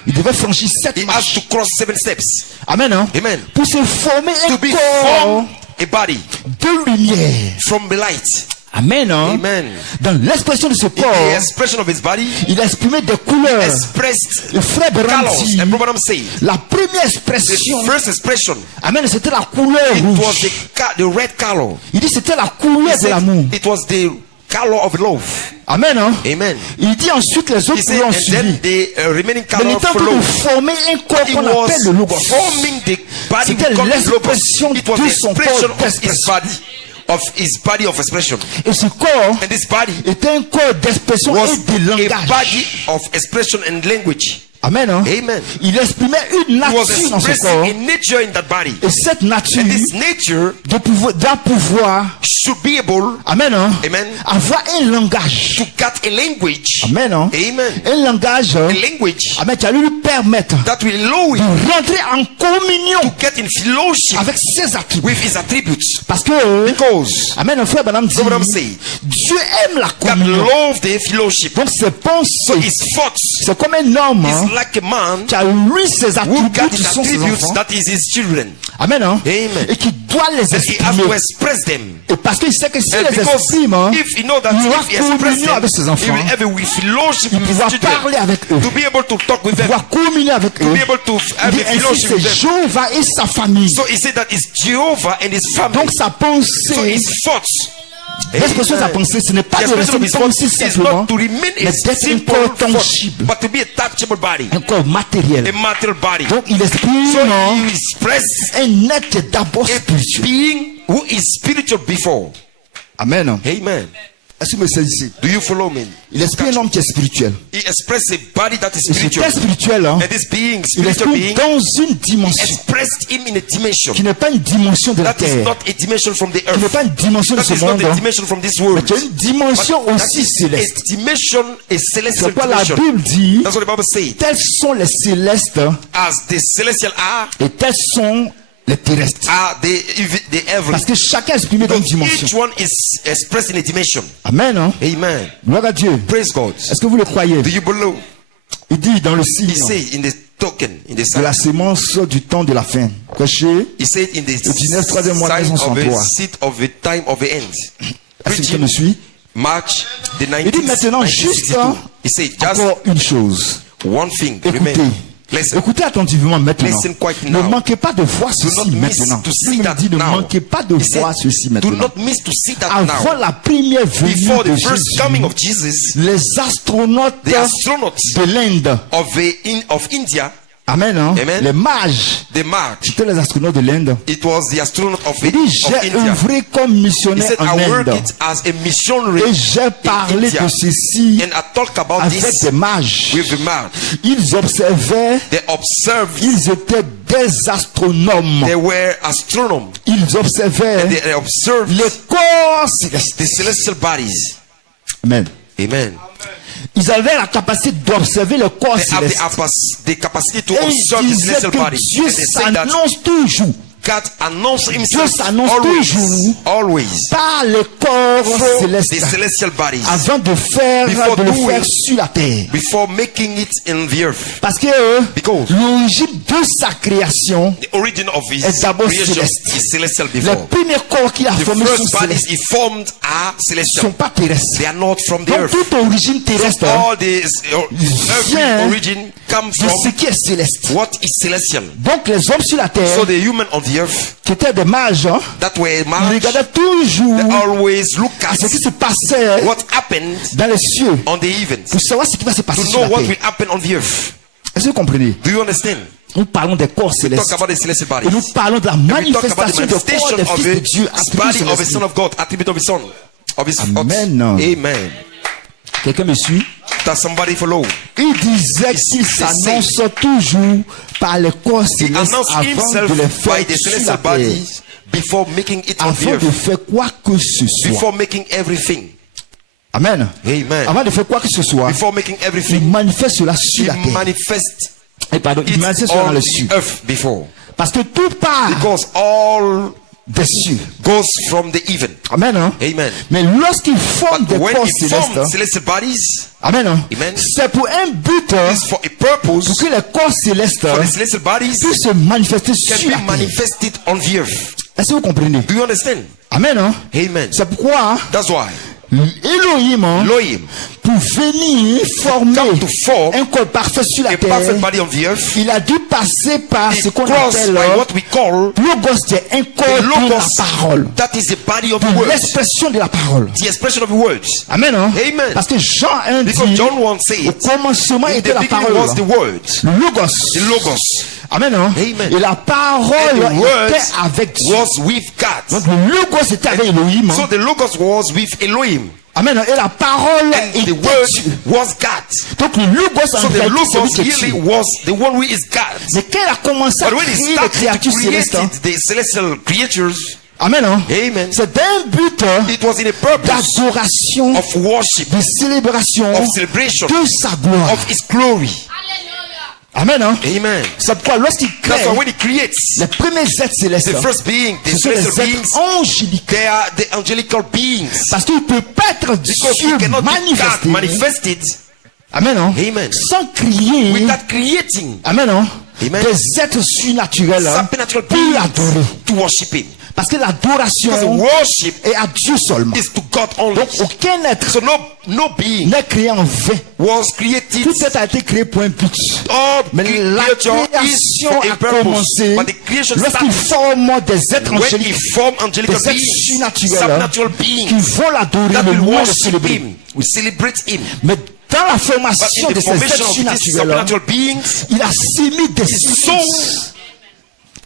Il devait franchir 7 He has marches. to cross 7 steps Amen. Hein. Amen. Pour se former un to be corps formed a body de lumière. from the light. Amen. Hein. Amen. Dans l'expression de ce In the corps, expression of his body, il a exprimé des couleurs. expressed Le frère Branham colors. dit, And Brother said, la première the expression, first expression, Amen, c'était la couleur it was rouge. the red color. Il dit c'était la couleur He de said l'amour. it was the color of love. Amen. Hein? Amen. Il dit ensuite les He autres said, couleurs ont and then suivi. the remaining Mais il color était en train de followed. former un corps He qu'on was appelle le logos. forming the body C'était we call the l'expression logos. It was de the son expression corps of his d'expression. body of expression. Et ce corps And this body était un corps d'expression was et de a langage. body of expression and language. Amen. Hein? Amen. Il exprimait une He was nature dans ce expressing corps. a nature in that body. Et cette nature And this nature doit pouvoir, should be able Amen, hein, Amen. avoir un langage. to get a language. Amen. Hein? Amen. Un langage A language Amen, qui allait lui permettre that will allow de him rentrer en communion to get in fellowship avec ses attributs. with his attributes. Parce que, Because Amen, le frère Branham dit, Brother Branham say, Dieu aime la God communion. love the fellowship. Donc ses pensées, His thoughts c'est comme un homme hein, is like a man qui a lui ses who got attributs qui his sont ses attributes enfants. that is his children. Amen. Hein? Amen. Et qui doit les And he has exprimer. to express them. Et parce qu'il sait que s'il And les because exprime, hein, if you know that il aura if he expresses communion avec ses them, he enfants. will have a fellowship Il with his pourra children. parler avec eux. To be able to talk with them. Pouvoir communier avec eux. To be able to have Il dit a ainsi fellowship c'est with them. Jéhovah et sa famille. So he said that it's Jehovah and his family. Donc sa So pensée, his thoughts. l'expression de sa pensée, ce n'est pas The de expression rester of une his pensée thoughts is simplement, not to remain mais a d'être un simple corps thought, tangible, but to be a touchable body, un corps matériel. a material body. Donc il exprime So non, he expresses un être d'abord a spirituel. being who is spiritual before. Amen. Amen. Est-ce que vous me saisissez? Do you follow me? Il exprime un homme qui est spirituel. He expressed a body that is Et ce spiritual. être spirituel, hein, And this being, il spiritual exprime being, dans une dimension expressed him in a dimension. qui n'est pas une dimension de la That is terre, not a dimension from the qui n'est earth. pas une dimension de That ce is not monde, a hein, dimension from this mais world. qui est une dimension That aussi is céleste. a dimension, a celestial C'est quoi la dimension. Bible dit? That's what the Bible says. Tels sont les célestes As the celestial are et tels sont les terrestres. the heavenly. Parce que chacun est exprimé dans une dimension. Each one is expressed in a dimension. Amen. Hein? Amen. Gloire à Dieu. Praise God. Est-ce que vous le croyez? Do you believe? Il dit dans le He signe said in the token, in the de la sign. sémence du temps de la fin. Prêchez. He said in the 19 troisième mois de sign of 1963. the seed of the time of the end. Est-ce que quelqu'un me suit? March the 19th. Il dit maintenant juste 1962. He said just encore une chose. one thing Écoutez. remain. Listen. Écoutez attentivement maintenant. Listen quite Ne now. manquez pas de voir Do ceci not miss maintenant. to see Il me that dit, ne now. manquez pas de He said, voir ceci do maintenant. not miss to see that Avant now. la première venue Before de the first Jésus, coming of Jesus, les astronautes the astronauts de l'Inde, of India, amen, hein, Amen. les mages, they marched. c'était les astronautes de l'Inde. It was the astronaut of Il dit, j'ai India. œuvré comme He missionnaire said, en I work Inde. it as a missionary Et j'ai parlé India. de ceci And I talk about avec this des mages. with the mouth. Ils observaient, They observed, ils étaient des astronomes. they were astronomers. Ils observaient They observed les corps célestes. the celestial bodies. Amen. Amen. Ils avaient la capacité d'observer le corps They have céleste. the capacity to Et ils observe the disaient celestial que bodies. Dieu And they say that s'annonce toujours God announced himself s'annonce toujours always par les corps through the célestes celestial bodies avant de faire Before de le doing- faire sur la terre. before making it in the earth. Parce que Because- l'origine de sa création, The origin of his est d'abord creation céleste. is celestial les before. premiers corps qu'il a The formés sont first bodies célestes, he formed are ne sont celestial. pas terrestres. They are not from the Donc earth. toute origine terrestre All this vient every origin comes de ce from qui est céleste. what is celestial. Donc les hommes sur la terre, So the human on the earth qui étaient des mages, hein, that were ils marked, regardaient toujours they always look à at ce qui se passait what happened dans les cieux on the heavens pour savoir ce qui va se passer to sur know la what terre. will happen on the earth. Est-ce que vous comprenez? Do you understand? Nous parlons des corps Talk célestes. about the celestial bodies. Et nous parlons de la And we talk about the manifestation du corps manifestation des of fils de Dieu the attribués body sur of the l'esprit. Son of God, attribute of his Son, of his Amen. Amen. Quelqu'un me suit? Does somebody follow? Il disait qu'il s'annonce toujours par les corps He célestes announced avant himself de les by faire the sur celestial la terre. bodies before making it on the Avant de earth. faire quoi que ce soit. Before making everything. Amen. Amen. Avant de faire quoi que ce soit, Before making il everything, manifeste cela sur he la terre. manifests Et pardon, il it manifeste cela dans on les cieux. the earth before. Parce que tout part Because all des cieux. goes from the even. Amen. Hein? Amen. Mais lorsqu'il forme But des when corps he célestes, formed celestial bodies, amen. Hein? Amen. C'est pour un but it's for a purpose pour que les corps célestes for the celestial bodies puissent se manifester sur can la be terre. manifested on the earth. Est-ce que vous comprenez? Do you understand? Amen. Hein? Amen. C'est pourquoi hein, That's why Elohim, hein, Elohim, pour venir former come to form un corps parfait sur la a terre, perfect body on the earth, il a dû passer par ce it qu'on crossed appelle by what we call logos, qui est un corps the de la logos. parole, That is the body of the de word, l'expression de la parole. the expression of the words. Amen. Hein? Amen. Parce que Jean 1 Because dit, John 1 au says, commencement in était the la beginning parole, was the word, le logos. the logos, Amen. Hein? Amen. Et la parole and the word était avec Dieu. was with God. Donc le logos était avec Elohim. So the logos was with Elohim, Amen. Et la parole and était the word Dieu. was God. Donc le logos en So the réalité c'est lui logos qui est really Dieu. was the one who is God. Mais quand il a commencé à But when he créer les started to créatures create célestes, hein, the celestial creatures, Amen. Hein? Amen, C'est un but it was in a purpose d'adoration, of worship, de célébration of celebration, de sa gloire. of his glory. Amen. Hein? Amen. C'est pourquoi lorsqu'il That's crée why when he creates les premiers êtres célestes, the first being, the ce sont les celestial beings, êtres angéliques. they are the angelical beings. Parce qu'il ne peut pas être Because Dieu he cannot be God manifesté. manifested Amen. Hein? Amen. Sans crier. without creating Amen. Hein? Amen. Des êtres surnaturels hein, supernatural pour beings l'adorer. to worship him. Parce que l'adoration Because worship est à Dieu seulement. is to God only. Donc aucun être So no being n'est créé en vain. was created. Tout être a été créé pour un but. All Mais la creature is création for a a purpose. commencé But the creation lorsqu'il started forme des êtres when he angéliques, formed angelical des êtres beings, surnaturels supernatural qui beings vont l'adorer, that le will louer, le worship célébrer. him. We celebrate him. Mais dans la But formation in de the ces formation êtres of these surnaturels, supernatural beings, il a sémé des he semences.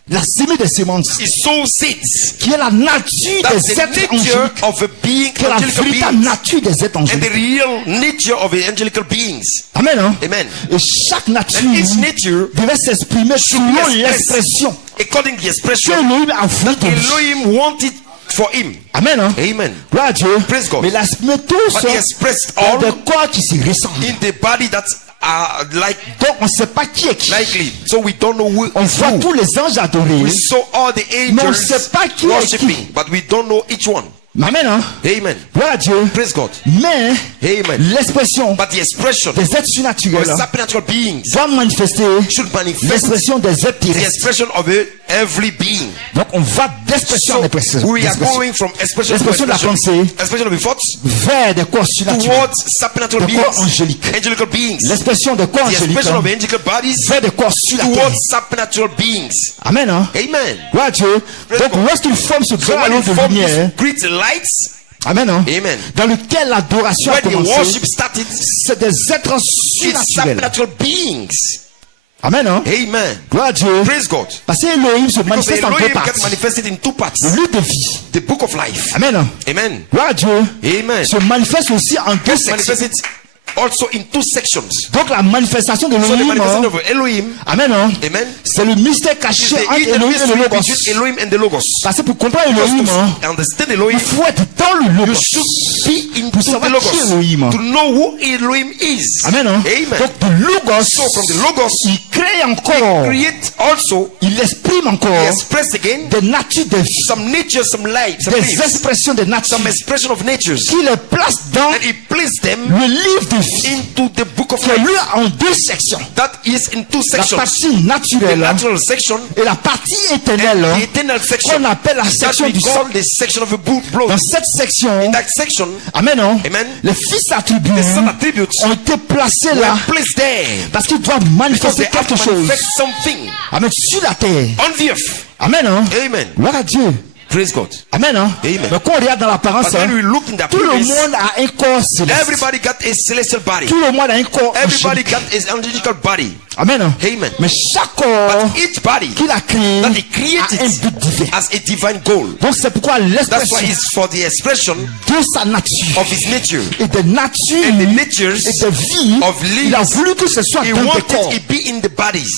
Il a sémé des semences, he sow seeds. qui est la nature That's des the êtres nature angéliques, of a being, qui est la angelical véritable beings, nature des êtres and the angéliques. real nature of the angelical beings. Amen. Hein? Amen. Et chaque nature And each nature devait s'exprimer selon be expressed l'expression according to the que expression Elohim a voulu de lui. Elohim wanted for him. Amen. Hein? Amen. Gloire à Dieu. Praise God. Mais il a exprimé tous But he expressed dans all des corps qui se ressemblent. in the body that are Donc on ne sait pas qui est qui. likely. So we don't know who On is voit who. tous les anges adorés. We saw all the Mais on ne angels sait pas qui est worshiping, qui. but we don't know each one. Amen. Hein? Amen. Gloire à Dieu. Praise God. Mais Amen. l'expression But the expression des êtres of surnaturels supernatural beings doit manifester should manifest l'expression des êtres the terrestres. expression of every being. Donc on va d'expression en So expression, we are d'expression going from expression to L'expression de la expression, pensée expression of the thoughts vers des corps surnaturels. towards supernatural Des corps beings, angéliques. angelical beings. L'expression des corps The angéliques expression of angelical bodies vers des corps sur la terre. towards supernatural beings. Amen. Hein? Amen. Gloire à Dieu. Donc lorsqu'il forme ce So grand when halo you de form lumière, these great lights, amen, hein? Amen. Dans lequel l'adoration a when the commencé, worship started, c'est des êtres it's surnaturels. supernatural beings. Amen. Hein? Amen. Gloire à Dieu. Praise God. Parce que Elohim se Because manifeste en deux Elohim parties. gets manifested in two parts. Le livre de vie. The book of life. Amen. Hein? Amen. Gloire à Dieu. Amen. Se manifeste aussi en deux Gets sections. manifested also in two sections. Donc la manifestation de So the Elohim, manifestation hein, of Elohim, amen, hein, amen, c'est le mystère is caché the entre hidden Elohim et le mystery Logos. between Elohim and the Logos. Parce que pour comprendre Because Elohim, hein, to understand il Elohim, faut être dans le you Logos. should be into Pour the savoir qui est Logos Elohim. to know who Elohim is. Amen. Hein. Amen. Donc de Logos, So from the Logos, il crée encore, create also, il exprime encore express again des natures de vie, some nature, some life, some des things, expressions de nature, some expression of natures, qui les place dans and he placed them le livre de vie, into the book of qui est life. lu en deux sections. That is in two La sections. partie The naturelle natural section et la partie éternelle, and the eternal section. qu'on appelle la That section we du sang. call the section of the blood. Dans cette section, That section, amen, hein, Amen. les fils attribués the son attributes ont été placés were là placed there parce qu'ils doivent because manifester they have quelque to chose. manifest something Amen, sur la terre. on the earth. Amen. Hein. Amen. Gloire à Dieu. Praise God. Amen. Hein. Amen. Mais quand on regarde dans l'apparence, But when we look in the tout le appearance, monde a un corps céleste. everybody got a celestial body. Tout le monde a un corps Everybody angélique. got an angelical body. Amen. Hein. Amen. Mais chaque corps But each body qu'il a créé that he a un created but divin. as a divine goal. Donc c'est pourquoi That's l'expression why it's for the expression de sa nature of his nature et de nature and the natures et de vie, of il a leaves. voulu que ce soit He dans des wanted corps. it be in the bodies.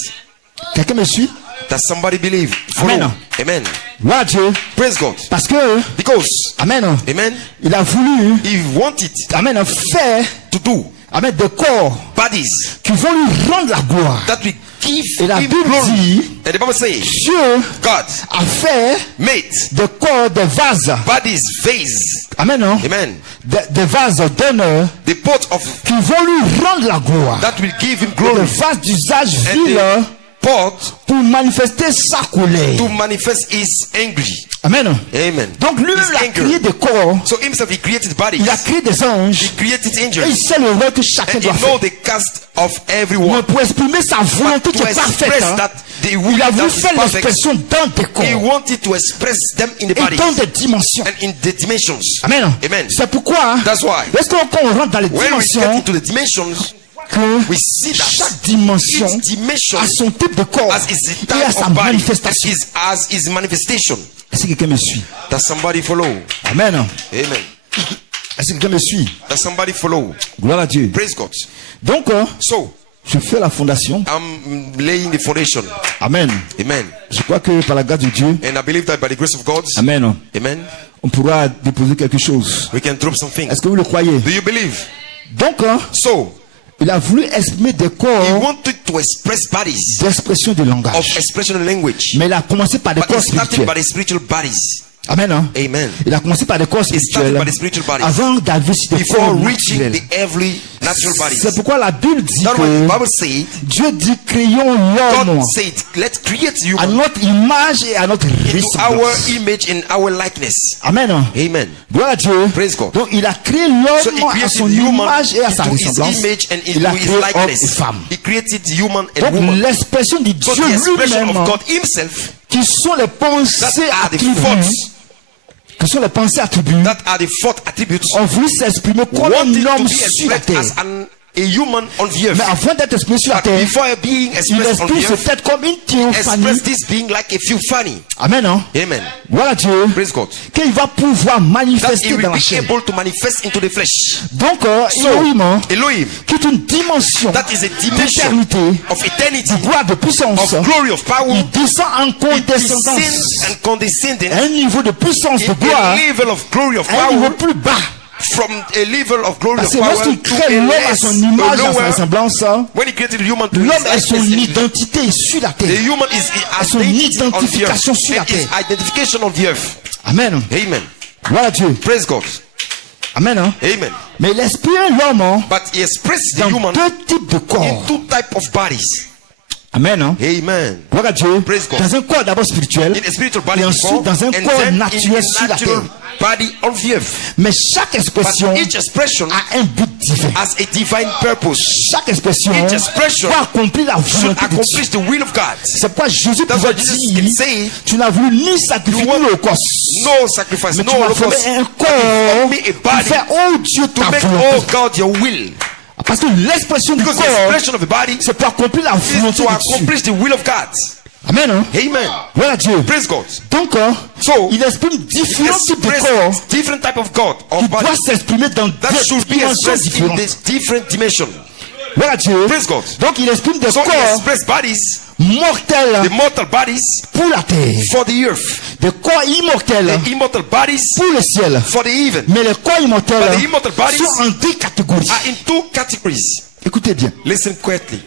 Quelqu'un me suit? That somebody believe. Follow. Amen. Amen. Gloire à Dieu. Praise God. Parce que, Because, amen, amen, il a voulu, he wanted amen, faire, to do amen, des corps bodies qui vont lui rendre la gloire. that will give Et la him Bible glory. dit, And the Bible says, Dieu God a fait made des corps, des vases, bodies, vase, amen, hein, amen, des vases d'honneur the pot of qui vont lui rendre la gloire. that will give him Des glory, vases d'usage and vil the pot pour manifester sa colère. to manifest his angry. Amen. Amen. Donc lui-même His a anger. créé des corps, So himself he created bodies. il a créé des anges, He created et il angels. sait le rôle que chacun And he doit know faire. the cast of Mais everyone. pour exprimer sa volonté But qui to est parfaite, express hein, that the will il a that voulu is faire perfect, l'expression dans des he corps wanted to express them in the et bodies dans des dimensions. and in the dimensions. Amen. Amen. C'est pourquoi, hein, That's why lorsqu'on rentre dans les when we get dimensions, into the dimensions, que we see that chaque dimension each dimension a son type de corps as its et a type sa of body manifestation. is as his manifestation. Est-ce que quelqu'un me suit? That somebody follow. Amen. Amen. Est-ce que quelqu'un me suit? That somebody follow. Gloire à Dieu. Praise God. Donc, So je fais la fondation. I'm laying the foundation. Amen. Amen. Je crois que par la grâce de Dieu, And I believe that by the grace of God, Amen, amen, on pourra déposer quelque chose. we can drop something. Est-ce que vous le croyez? Do you believe? Donc, So il a voulu exprimer des he corps wanted to express bodies d'expression de of langage. expression and language. Mais il a commencé par des But corps it started spirituels. by the spiritual bodies. Amen. Hein? Amen. Il a commencé par des corps It started spirituels by the spiritual bodies avant d'arriver sur des corps before reaching naturels. the earthly natural bodies. C'est pourquoi la Bible dit That's why the que Bible said, Dieu dit créons l'homme God said, let's create à human notre image et à notre into our ressemblance. image and our likeness. Amen. Hein? Amen. Gloire à Dieu. Praise God. Donc il a créé So l'homme he à created son human image et à sa into his ressemblance. image and Il a into his créé homme et likeness. femme. He created human and Donc woman. l'expression de So Dieu the expression lui-même, of God himself, qui sont les that pensées are the attribuées, thoughts, qui sont les pensées attribuées, that are the fourth attributes, ont voulu s'exprimer comme wanted un to homme be sur la expressed terre. as a human on the earth. Mais avant d'être exprimé sur la But terre, before being il expressed on exprime the ce earth, tête comme une théophanie. express this being like a theophany. Amen. Hein? Amen. Voilà Dieu. Praise God. Qu'il va pouvoir That manifester he will dans la be chair. able to manifest into the flesh. Donc, So, Elohim, hein, Elohim, qui est une dimension that is a dimension d'éternité, of eternity, de gloire, de puissance, of glory, of power, il descend en it condescendance descends and condescending à un niveau de puissance, de in gloire, a level of glory, of à un niveau power, plus bas. from a level of glory, Parce of que power lorsqu'il to crée a l'homme à less, son image, a à sa lower. ressemblance, hein, When he created human to l'homme his a son likeness, identité sur la the terre. human is son identity on the earth, identification sur la and his terre. identification on the earth. Amen. Amen. Voilà Dieu. Praise God. Amen. Hein? Amen. Mais il exprime l'homme hein, But he expressed the dans human deux types de in corps. two types of bodies. Amen. Hein? Amen. Voilà Dieu. Praise God. Dans un corps d'abord spirituel. In a spiritual body Et before, ensuite dans un and corps then in naturel a sur la natural terre. body on the earth. Mais chaque expression But each expression a un but divin. has a divine purpose. Chaque expression Each expression doit accomplir la should volonté de Dieu. accomplish the will of God. C'est pourquoi Jésus That's pouvait why Jesus can dire, say, tu n'as voulu ni sacrifier You want ni holocauste. no sacrifice, Mais no tu m'as holocaust. fait un But corps you formed me a pour body faire, oh Dieu, ta to make, oh volonté. God, your will. Parce que l'expression du Because the corps, expression of the body c'est pour accomplir la is volonté to de Dieu. accomplish the will of God. Amen. Hein? Amen. Voilà Dieu. Praise God. Donc, So, il exprime différents types de corps Express different type of God, qui of body, doivent s'exprimer dans that des should be dimensions expressed in différentes. this different dimension. Voilà Dieu. Praise God. Donc, il exprime des So he corps expressed bodies, mortels the mortal bodies pour la terre, for the earth, des corps immortels the immortal bodies pour le ciel. for the heaven. Mais les corps immortels But the immortal bodies sont en deux catégories. are in two categories. Écoutez bien. Listen quietly.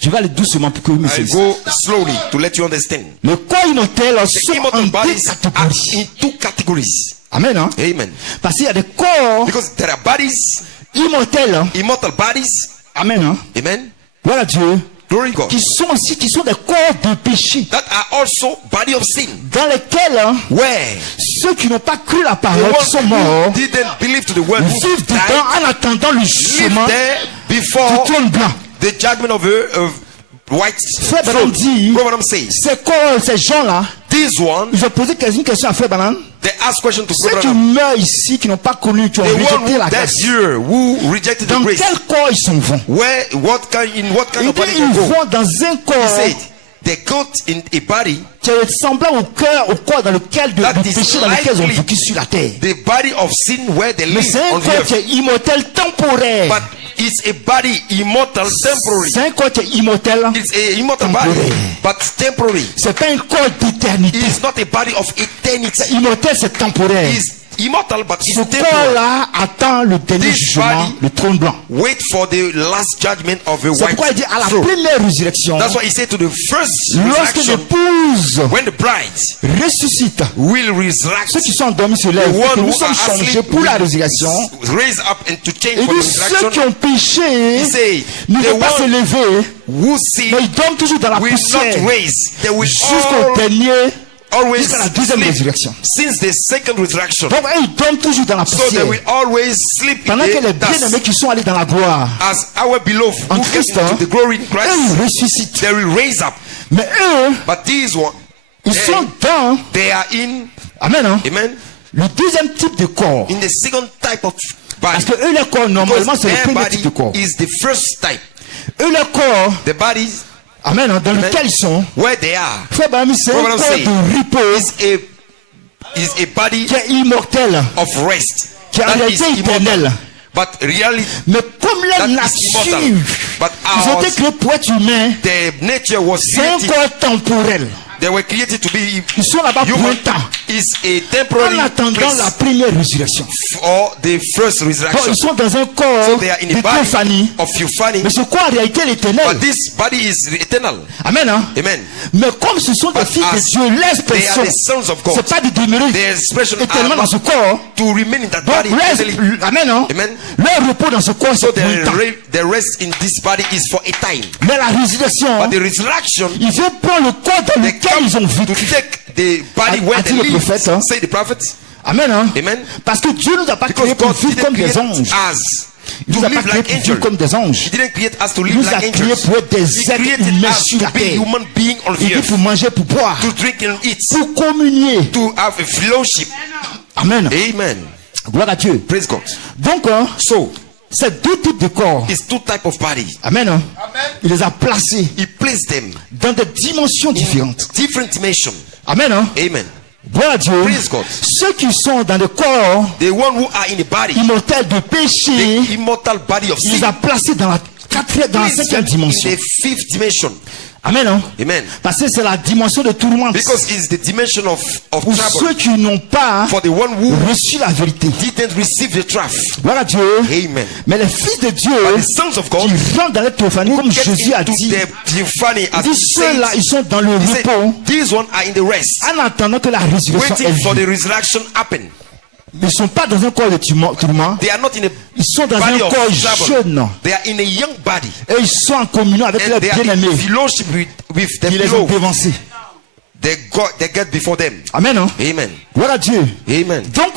Je vais aller doucement pour que vous me I saisissiez. go slowly to let you understand. Les corps immortels The sont en immortal deux bodies are catégories. in two categories. Amen. Hein? Amen. Parce qu'il y a des corps Because there are bodies, immortels. Hein? immortal bodies, Amen. Hein? amen, Voilà Dieu. glory God, Qui sont aussi, qui sont des corps de péché. that are also body of sin, Dans lesquels hein, where ceux qui n'ont pas cru la the parole, qui sont morts, one who didn't believe to the word who vivent dedans died, en attendant le live jugement there du before trône blanc. the judgment of white Frère Branham throne. dit, Branham says, ces corps, ces gens-là, these one, ils ont posé une question à Frère Branham. they ask question to Ceux qui Branham. meurent ici, qui n'ont pas connu, qui ont The one rejeté who la died grâce, here, who rejected the dans grace, quel corps ils s'en vont? where, in what kind Il of dit, body ils they go? vont dans un He corps said, they go in a body, qui est semblant au corps dans lequel That du is péché dans lequel ils ont likely vécu sur la terre. the body of sin where they Mais live c'est un on the corps qui earth. est immortel temporaire. But it's a body immortal, temporary. C'est un corps qui est immortel. It's a immortal body, Temporary. but temporary. C'est pas un corps d'éternité. It's not a body of eternity. Immortel, c'est temporaire. It's immortal, but it's Ce temporary. corps-là attend le dernier This jugement, body- le trône blanc. Wait for the last judgment of the C'est white pourquoi il dit à la throne. première résurrection, That's why he said to the first lorsque resurrection, l'épouse when the bride ressuscite, will resurrect, ceux qui sont endormis se the lèvent, et que one nous who sommes are changés asleep pour la will résurrection. raise up and to change Et for the dit ceux qui resurrection. ont péché He said, ne the vont pas se one lever, who sin mais ils dorment toujours dans la will poussière not raise. They will jusqu'au dernier, always jusqu'à la deuxième sleep résurrection. since the second resurrection. Donc ils dorment toujours dans la So they poussière. will always sleep in Pendant que les the dust. bien-aimés qui sont allés dans la gloire, As our beloved en who get Christ, hein, into the glory in eux Christ, ils ressuscitent. they will raise up. Mais eux, But these one, ils sont dans, they are in, amen, hein, amen, le deuxième type de corps. in the second type of Parce body. que eux, leur corps, normalement, Because c'est le their premier body type de corps. is the first type. Eux, leur corps, The bodies amen, hein, dans Amen. lequel ils sont, where they are frère Bami, c'est un What I'm corps saying de repos is a body qui est immortel, of rest. qui est en That is réalité immortal. éternel. But really, Mais comme la that is nature, immortal. But ils ont été ours, créés pour être humains, the nature was c'est un created. corps temporel. They were created to be Ils sont là-bas pour un human. temps, Is a en temporary attendant la place première résurrection. or the first Donc, resurrection. ils sont dans un corps So they are in de a body théophanie, of theophany. mais ce corps en réalité est But l'éternel. this body is eternal. Amen, hein? Amen. Mais comme ce sont des But fils de as Dieu, They are l'expression, the sons of God. c'est pas de demeurer Their expression éternellement are dans ce not corps. to remain in that Donc, body. eternally. amen, hein? Amen. Leur repos dans ce corps, So c'est pour un temps. the rest in this body is for a time. Mais la résurrection, But the resurrection, ils viennent prendre le corps dans they lequel come ils ont to vécu. take the body where they A-t-il le live. prophète, hein? Say the prophet. Amen, hein? Amen. Parce que Dieu nous a pas Because créés pour God vivre didn't comme create des anges. us Il to nous a pas live créés like pour vivre angels. comme des anges. He didn't create us to Il live nous a like créés angels. pour être He des êtres created humains us sur to la be terre. human beings on Il the dit earth. pour manger, pour boire, To drink and eat. pour communier. To have a fellowship. Amen. Amen. Gloire à Dieu. Praise God. Donc, hein, So, ces deux types de corps, it's two types of bodies. amen, hein, il les a placés He placed them dans des dimensions différentes. different dimensions. Amen, hein. Amen. Gloire à Dieu. Praise God. Ceux qui sont dans le corps The one who are in the body, immortel de péché, the immortal body of il les sin, a placés dans la quatrième, dans la placed cinquième them in dimension. the fifth dimension. Amen, hein. Amen. Parce que c'est la dimension de tourmente. Because it's the dimension of Pour trouble. ceux qui n'ont pas For the one who reçu la vérité. didn't receive the truth. Voilà Dieu. Amen. Mais les fils de Dieu But the sons of God qui rentrent dans la théophanie, comme get Jésus a into dit, the theophany as il he dit ceux-là, ils said, sont dans le he said, repos these one are in the rest, en attendant que la résurrection ait waiting for lieu. the resurrection happen. Ils ne sont pas dans un corps de tourment. They are not in a Ils sont dans body un of corps trouble. jeune. They are in a young body. Et ils sont en communion avec And leurs they are in bien-aimés. fellowship with their Ils les ont beloved. dévancés. They get before them. Amen. Hein? Amen. Gloire à Dieu. Amen. Donc,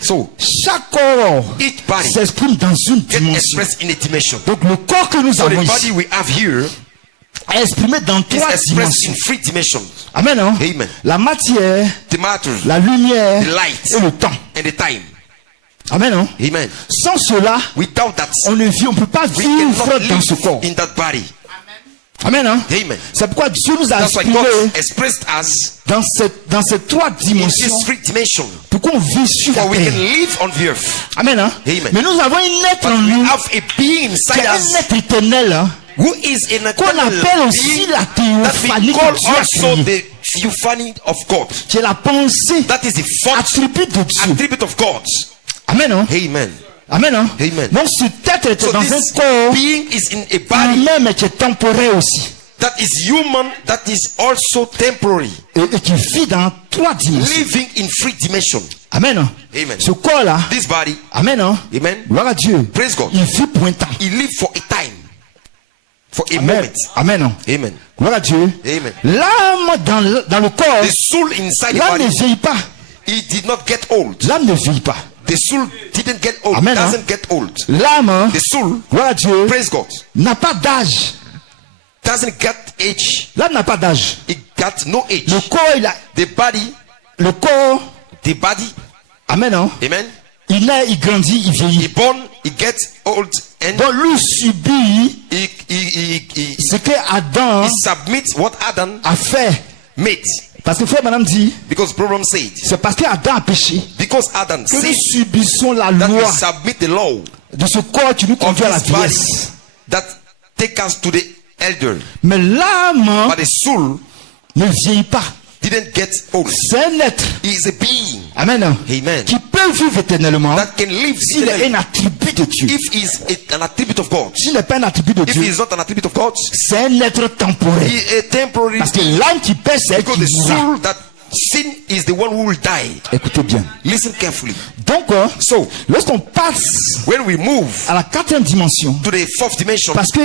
So, chaque corps each body s'exprime dans une get dimension. expressed in a dimension. Donc, le corps que nous So the avons body ici we have here est exprimé dans is trois expressed dimensions. in 3 dimensions. Amen. Hein? Amen. La matière, The matter la lumière The light. et le temps. and the time. Amen. Hein? Amen. Sans cela, Without that, on ne vit, on ne peut pas we vivre cannot dans ce corps. live in that body. Amen. Hein? Amen. C'est pourquoi Dieu nous a That's why exprimé God expressed us dans ces trois in dimensions these 3 dimensions. pour qu'on vive sur la For we terre. can live on the earth. Amen. Hein? Amen. Mais nous avons un être But en we nous have a being qui inside est un us être éternel hein, who is an qu'on eternal appelle aussi being la that théophanie we call que Dieu a also créée. the theophany of God. Qui est la pensée, That is the fourth attribut de Dieu. attribute of God. Amen. Hein? Amen. Amen. Hein? Amen. Donc cet être est So dans un this corps being is in a body lui-même qui est temporaire aussi. that is human, that is also temporary, Et qui vit dans trois dimensions. living in 3 dimensions. Amen. Hein? Amen. Ce corps-là, This body, Amen. Hein? amen, Gloire à Dieu. Praise God. Il vit pour un temps. he live for a time, for a Amen. moment. Amen. Hein? Amen. Gloire à Dieu. Amen. L'âme dans le corps, The soul inside the l'âme ne body, vieillit pas. he did not get old. L'âme ne vieillit pas. The soul didn't get old, Amen, hein? doesn't get old. L'âme, hein, The soul, gloire à Dieu, praise God, n'a pas d'âge. doesn't get age. L'âme n'a pas d'âge. It got no age. Le corps, The body, le corps, Amen. Hein, amen, il naît, il grandit, il he vieillit. born, he gets old, and Donc lui subit he ce que Adam submits what Adam a fait. made. Parce que frère, madame dit, Because problem said, c'est parce que Adam a péché because Adam que nous said subissons la that we loi submit the law de ce corps qui nous of conduit à la this body vieillesse. that take us to the elder. Mais l'âme But the soul ne vieillit pas. didn't get old. C'est un être, He is a being Amen, Amen. qui peut vivre éternellement that can live s'il est un eternally. attribut de Dieu. If he is an attribute of God, S'il n'est pas un attribut de if he Dieu, is not an attribute of God, c'est un être temporaire. he is a temporary Parce que l'âme qui pèse, c'est elle because the qui mourra. soul that sin is the one who will die. Écoutez bien. Listen carefully. Donc, So, lorsqu'on passe when we move à la quatrième dimension, to the 4th dimension, parce que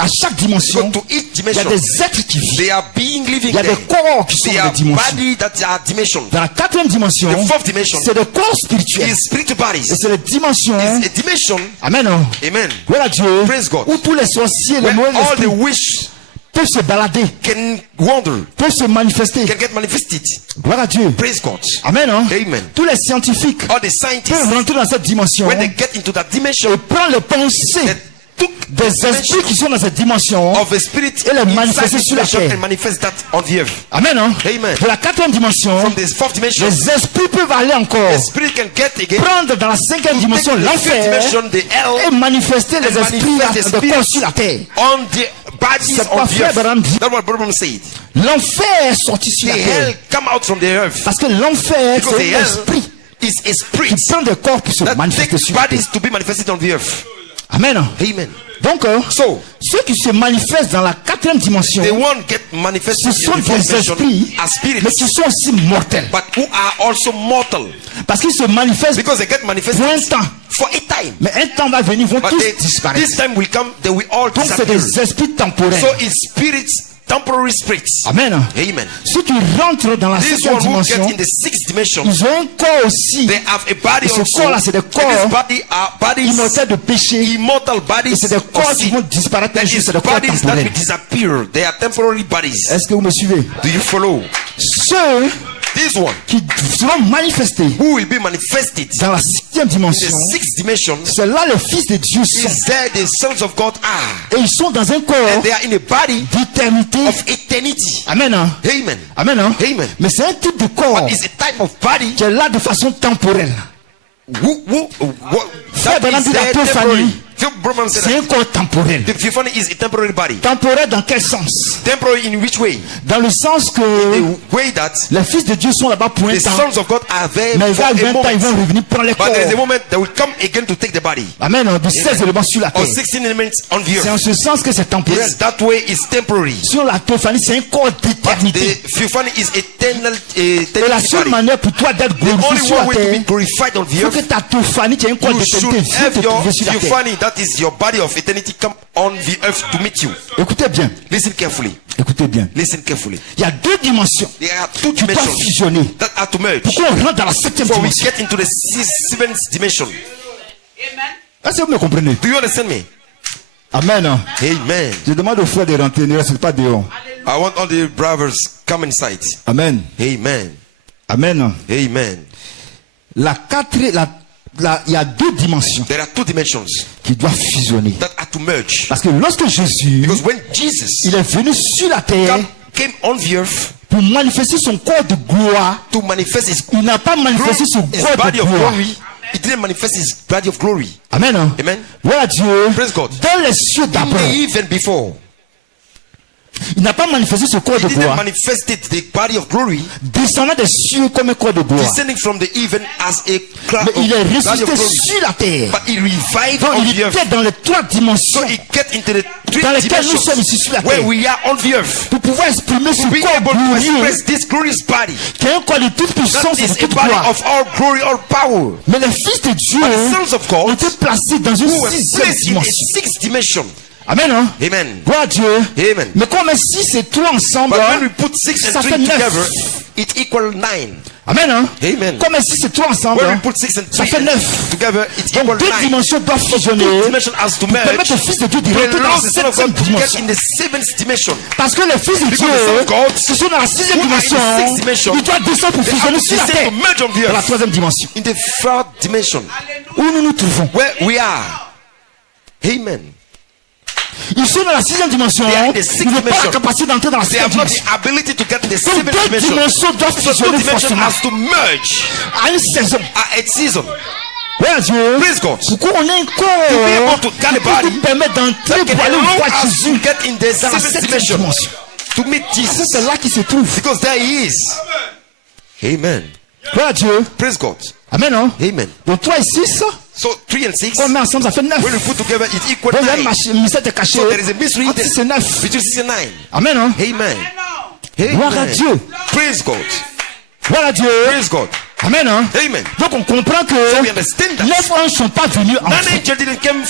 à chaque dimension, go to each il y a dimension, des êtres qui vivent. they are being living Il y a there. des corps qui sont They dans are des dimensions. body that are dimension. Dans la quatrième dimension, The fourth dimension c'est des corps spirituels. is spiritual Et bodies. c'est les dimensions, It's a dimension, Amen, amen, gloire à Dieu, Praise God. où tous les sorciers, les where mauvais all the esprits wish peuvent se balader, can wander, peuvent se manifester. can get manifested. Gloire à Dieu. Praise God. Amen. Hein? Amen. Tous les scientifiques All the peuvent scientists, rentrer dans cette dimension when they get into that dimension, et prendre les pensées they took the des esprits qui sont dans cette dimension. of a spirit Et les inside manifester this sur la dimension terre. and manifest that on the earth. Amen. Hein? Amen. De la quatrième dimension, From this 4th dimension, les esprits peuvent aller encore the spirit can get again, prendre dans la cinquième dimension take the 5th l'enfer dimension, the et hell, manifester les and esprits manifest the de corps spirits sur la terre. on the bodies C'est quoi on the frère earth. Branham dit? That's what Branham said. L'enfer est sorti sur The la terre. hell come out from the earth. Parce que l'enfer, Because the c'est un hell esprit is a qui spirit prend des corps pour se that manifester takes sur la terre. bodies to be manifested on the earth. Amen. Amen. Donc, So, ceux qui se manifestent dans la quatrième dimension, the one get manifested ce sont in the 4th des dimension esprits, as spirits, mais qui sont aussi mortels. but who are also mortal. Parce qu'ils se manifestent Because they get manifested pour un temps. for a time. Mais un temps va venir, ils vont But tous they, disparaître. this time will come, they will all Donc, c'est disappear. des esprits temporaires. So it's spirits, temporary spirits. Amen. Amen. Ceux qui rentrent dans la This cinquième one who get dimension, in the 6th dimension, ils ont un corps aussi they have a body Et ce also. corps-là, c'est des And corps this body are bodies, immortels de péché. immortal Et bodies c'est des of corps qui sin. vont disparaître un That jour, is c'est des corps bodies that will temporels. disappear. They are temporary bodies. Est-ce que vous me suivez? Do you follow? Ceux This one qui seront manifestés who will be manifested dans la sixième in the dimension, 6th dimension c'est là les fils de Dieu sont. is there the sons of God are. Et ils sont dans un corps And they are in a body d'éternité. of eternity. Amen. Hein? Amen. Amen. Hein? Amen. Mais c'est un type de corps But it's a type of body qui est là de façon temporelle. that Frère Branham is dit la there théophanie, temporary. Few brothers said C'est un that corps temporel. the theophany is a temporary body. Temporel dans quel sens? Temporary in which way? Dans le sens que The way that les fils de Dieu sont là-bas pour un the temps. sons of God are there Mais il for va a arriver un temps, ils vont moment. revenir prendre les corps. But there is a moment that will come again to take the body. Amen. De 16 éléments sur la Or terre. 16 elements on the C'est en earth. ce sens que c'est temporel. Yes, that way is temporary. Sur la théophanie, c'est un corps But d'éternité. the theophany is eternal. Et la seule body. manière pour toi d'être The glorifié only sur la one way to terre, be glorified on the il faut que earth, ta théophanie, tu aies un corps you should d'éternité, vienne have te your trouver sur la terre. theophany, that is your body of eternity, come on the earth to meet you. Écoutez bien, Listen carefully. écoutez bien. Listen carefully. Il y a deux dimensions There are two qui doivent dimensions fusionner that are to merge pour qu'on rentre dans la septième before we dimension. get into the seventh dimension. Est-ce que vous me comprenez? Do you understand me? Amen. Amen. Je demande aux frères de rentrer, ne reste pas dehors. I want all the brothers come inside. Amen. Amen. Amen. Amen. Il y a deux dimensions There are two dimensions qui doivent fusionner. that are to merge. Parce que lorsque Jésus, Because when Jesus il est venu sur la terre came on the earth pour manifester son corps de gloire, to manifest his il n'a pas manifesté son corps body de of gloire. glory, he didn't manifest his body of glory. Amen. Amen. Voilà Dieu. Praise God. Dans les cieux d'abord, Even before, il n'a pas manifesté ce corps he de didn't gloire, manifest the body of glory, descendant des cieux comme un corps de gloire. descending from the even as a cloud Mais il est body of ressuscité glory. sur la terre. But he revived Donc on il the earth. était dans les trois dimensions So he get into the three dans lesquelles nous sommes ici dimensions sur la where terre we are on the earth. pour pouvoir exprimer ce To be corps able to glorieux express this glorious body. qui est un corps de toute That puissance et de is a toute body gloire. of all glory, all power. Mais les fils de Dieu But the sons of ont God été placés dans une who were sixième placed in a dimension. sixth dimension. Amen. Hein? Amen. Gloire à Dieu. Amen. Mais comme 6 et 3 ensemble, But hein, when we put 6 and ça 3 fait 9. together, it equals 9. Amen. Hein? Amen. Comme 6 et 3 ensemble, When hein, we put 6 and ça 3 fait 9. together, it Donc equals deux 9. dimensions doivent fusionner Two dimensions has to pour permettre merge. aux fils de Dieu de To rentrer dans allow la the Son of septième God to get dimension. in the seventh dimension. Parce que les fils de Because the Son Dieu of God qui sont dans la sixième who are in the dimension, sixth dimension, ils doivent descendre pour They fusionner have to sur la descend terre to merge on the dans la earth. troisième dimension In the third dimension, où nous nous trouvons. where we are. Amen. Ils sont dans la sixième dimension, They are in the sixth ils n'ont pas la dimension. capacité d'entrer dans la They septième have not dimension. the ability to get in the Donc seventh deux dimension. dimensions doivent So two fusionner dimensions forcément has to merge à une saison. at a season. Ouais, Dieu. Praise God. Pour qu'on ait un be corps able to get qui a body peut nous permettre d'entrer That pour can aller allow voir us to Jésus get in the dans la seventh septième dimension dimension. to meet Ça, Jesus. c'est là qu'il se trouve. Because there he is. Amen. Ouais, Dieu. Praise God. Amen, hein? Amen. Donc 3 et 6, So 3 and 6, quand on met ensemble, ça fait 9. when we put together, it equals Donc il y a 9. un mystère de caché. So there is a mystery Entre 6 et 9. between 6 and 9. Amen, hein? Amen. Gloire à Amen. Dieu. Praise God. Gloire à Dieu. Praise God. Amen, hein? Amen. Donc on comprend So we que understand that. 9 anges ne sont pas venus en None fait. angel didn't come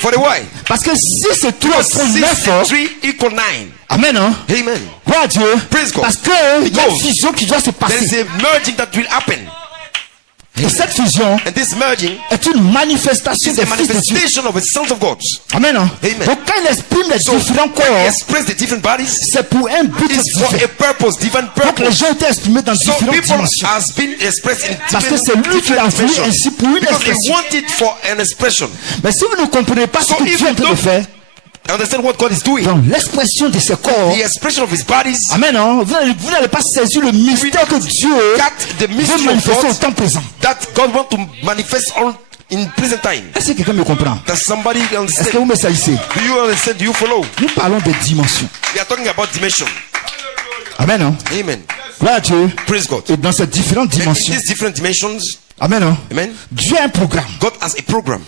for the why. Parce que 6 et 3 font 6 9. and 3 equal 9. Amen, hein? Amen. Gloire à Dieu. Praise God. Parce qu'il y a une Because fusion qui doit se There is passer. a merging that will happen. Et cette fusion And this merging est une manifestation is a des fils de Dieu. manifestation of the sons of God. Amen, hein? Amen. Donc quand il exprime les So différents when he corps, express the different bodies, c'est pour un but it's for différent. a purpose, different Donc les purpose. gens étaient exprimés dans So différentes people dimensions. has been expressed in Parce que c'est lui qui l'a voulu dimensions. ainsi pour une Because he expression. wanted for an expression. Mais si vous ne comprenez pas ce So que if Dieu est en you train de don't faire, understand what God is doing, dans l'expression de ses corps, the expression of his bodies, Amen, hein? Vous n'allez pas saisir le mystère que Dieu got the veut mystery of manifester au God temps présent. that God wants to manifest on in present time. Est-ce que quelqu'un me comprend? Does somebody Est-ce que understand? vous me saisissez? Do you understand? Do you follow? Nous parlons de dimensions. We are talking about dimension. Amen, hein? Amen. Gloire à Dieu. Praise God. Et dans ces différentes And in dimensions, these different dimensions, Amen, hein? amen, Dieu a un programme. God has a program.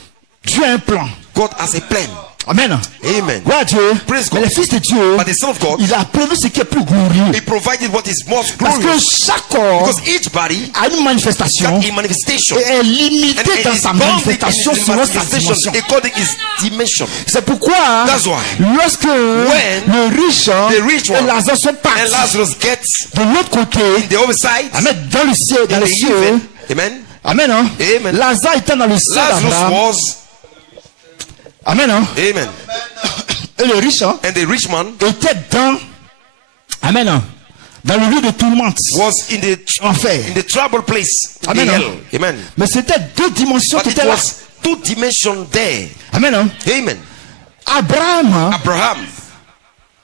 Dieu a un plan. God has a plan. Amen. Amen. Gloire à Dieu. Praise Mais God. les fils de Dieu, But the Son of God, il a prévu ce qui est plus glorieux. He provided what is most Parce que glorious. chaque corps Because each body a une manifestation got a manifestation. et est limité And dans it is sa bounded manifestation in its selon sa manifestation dimension. according to its dimension. C'est pourquoi That's why. lorsque When le riche the rich et one Lazare sont And partis Lazarus gets de l'autre côté, in the other side, Amen, dans le ciel, dans in les the cieux, heaven. Amen. Amen, hein? Amen. Lazare était dans le ciel Lazarus d'Abraham. was, Amen, hein? amen. Et le riche hein, And the rich man était dans, Amen, hein? Dans le lieu de tourmente, was in enfer. the trouble place, in Amen. the hell. Amen. Mais c'était deux dimensions But qui it étaient là. was two dimensions there. Amen, hein? Amen. Abraham, hein, Abraham,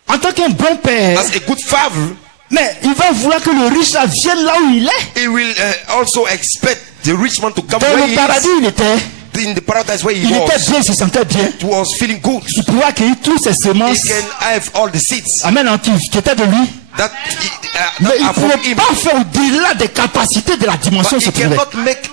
en tant qu'un bon père, as a good father, mais il va vouloir que le riche là vienne là où il est. he will also expect the rich man to come Dans where le he paradis, is. il était. in the paradise where he il était was, bien, il se sentait bien. he was feeling good. Il pouvait accueillir toutes ces He semences. can have all the seeds Amen, qui étaient de lui. that Mais il ne are from pouvait him, pas faire au-delà des capacités de la dimension but he supérieure. cannot make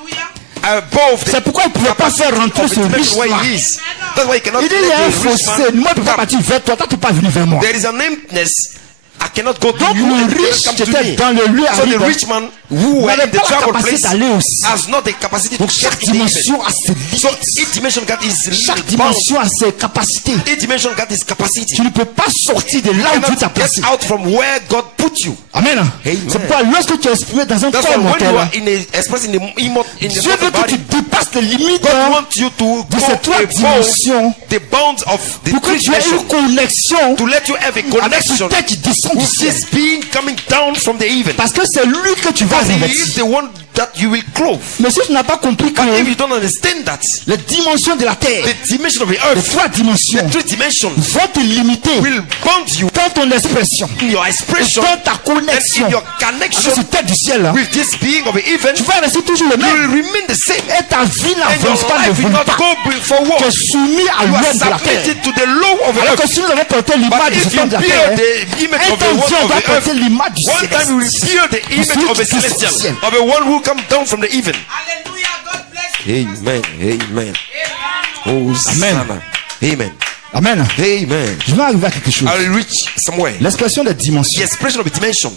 above the C'est pourquoi il ne pouvait pas faire rentrer of ce the dimension where riche-là. he is. That's why he cannot Il dit, let il y a un the rich fossé. man Moi, je ne peux pas come. partir vers toi. Toi, tu ne peux pas venir vers moi. There is an emptiness. I cannot go to Donc, you le and you riche cannot qui come to était me. dans le lieu So the aride rich man who were n'avait in the pas la travel capacité place d'aller aussi. has not the capacity to Donc, get chaque in the even. dimension a ses So limites. each dimension got his Chaque bound. dimension a ses capacités. Each dimension got his capacity. Tu ne peux pas sortir de là You où Dieu t'a cannot placé. get out from where God put you. Amen. Amen. C'est pourquoi lorsque tu es exprimé dans un That's corps why when mortel, you are in a expressed in the Dieu mortal veut que tu body, dépasses les limites God hein, wants you to de ces trois go dimensions above the bounds of the pour que three tu aies dimensions, une connexion to let you have a avec connection ce terre qui descend du with ciel. this being coming down from the even. Parce que c'est lui que tu vas Because he is revêtir. the one that you will clothe. Mais si tu n'as pas compris que If you don't understand that, les dimensions de la terre, the dimension of the les earth, trois dimensions, the three dimensions vont te limiter will bound you dans ton expression, in your expression dans ta and connexion in your avec connection ce terre du ciel. Hein. with this being of the even. Tu vas rester toujours le You même. will remain the same. Et ta vie And n'avance your pas, ne life will évolue not pas. go forward. Tu es soumis à You are l'homme de la terre. submitted to the law of the Alors que earth. si nous avons porté But l'image de if cet you homme de la bear terre, the image un of the temps one Dieu of doit the porter earth, l'image du one time you will céleste. bear the image celui of the qui descend du celestial, ciel. of the one who come down from the even. Hallelujah, God bless you. Amen. Amen. Hosanna. Amen. Amen. Amen. Je vais arriver à quelque chose. I'll reach somewhere. L'expression des The dimensions. expression of the dimensions.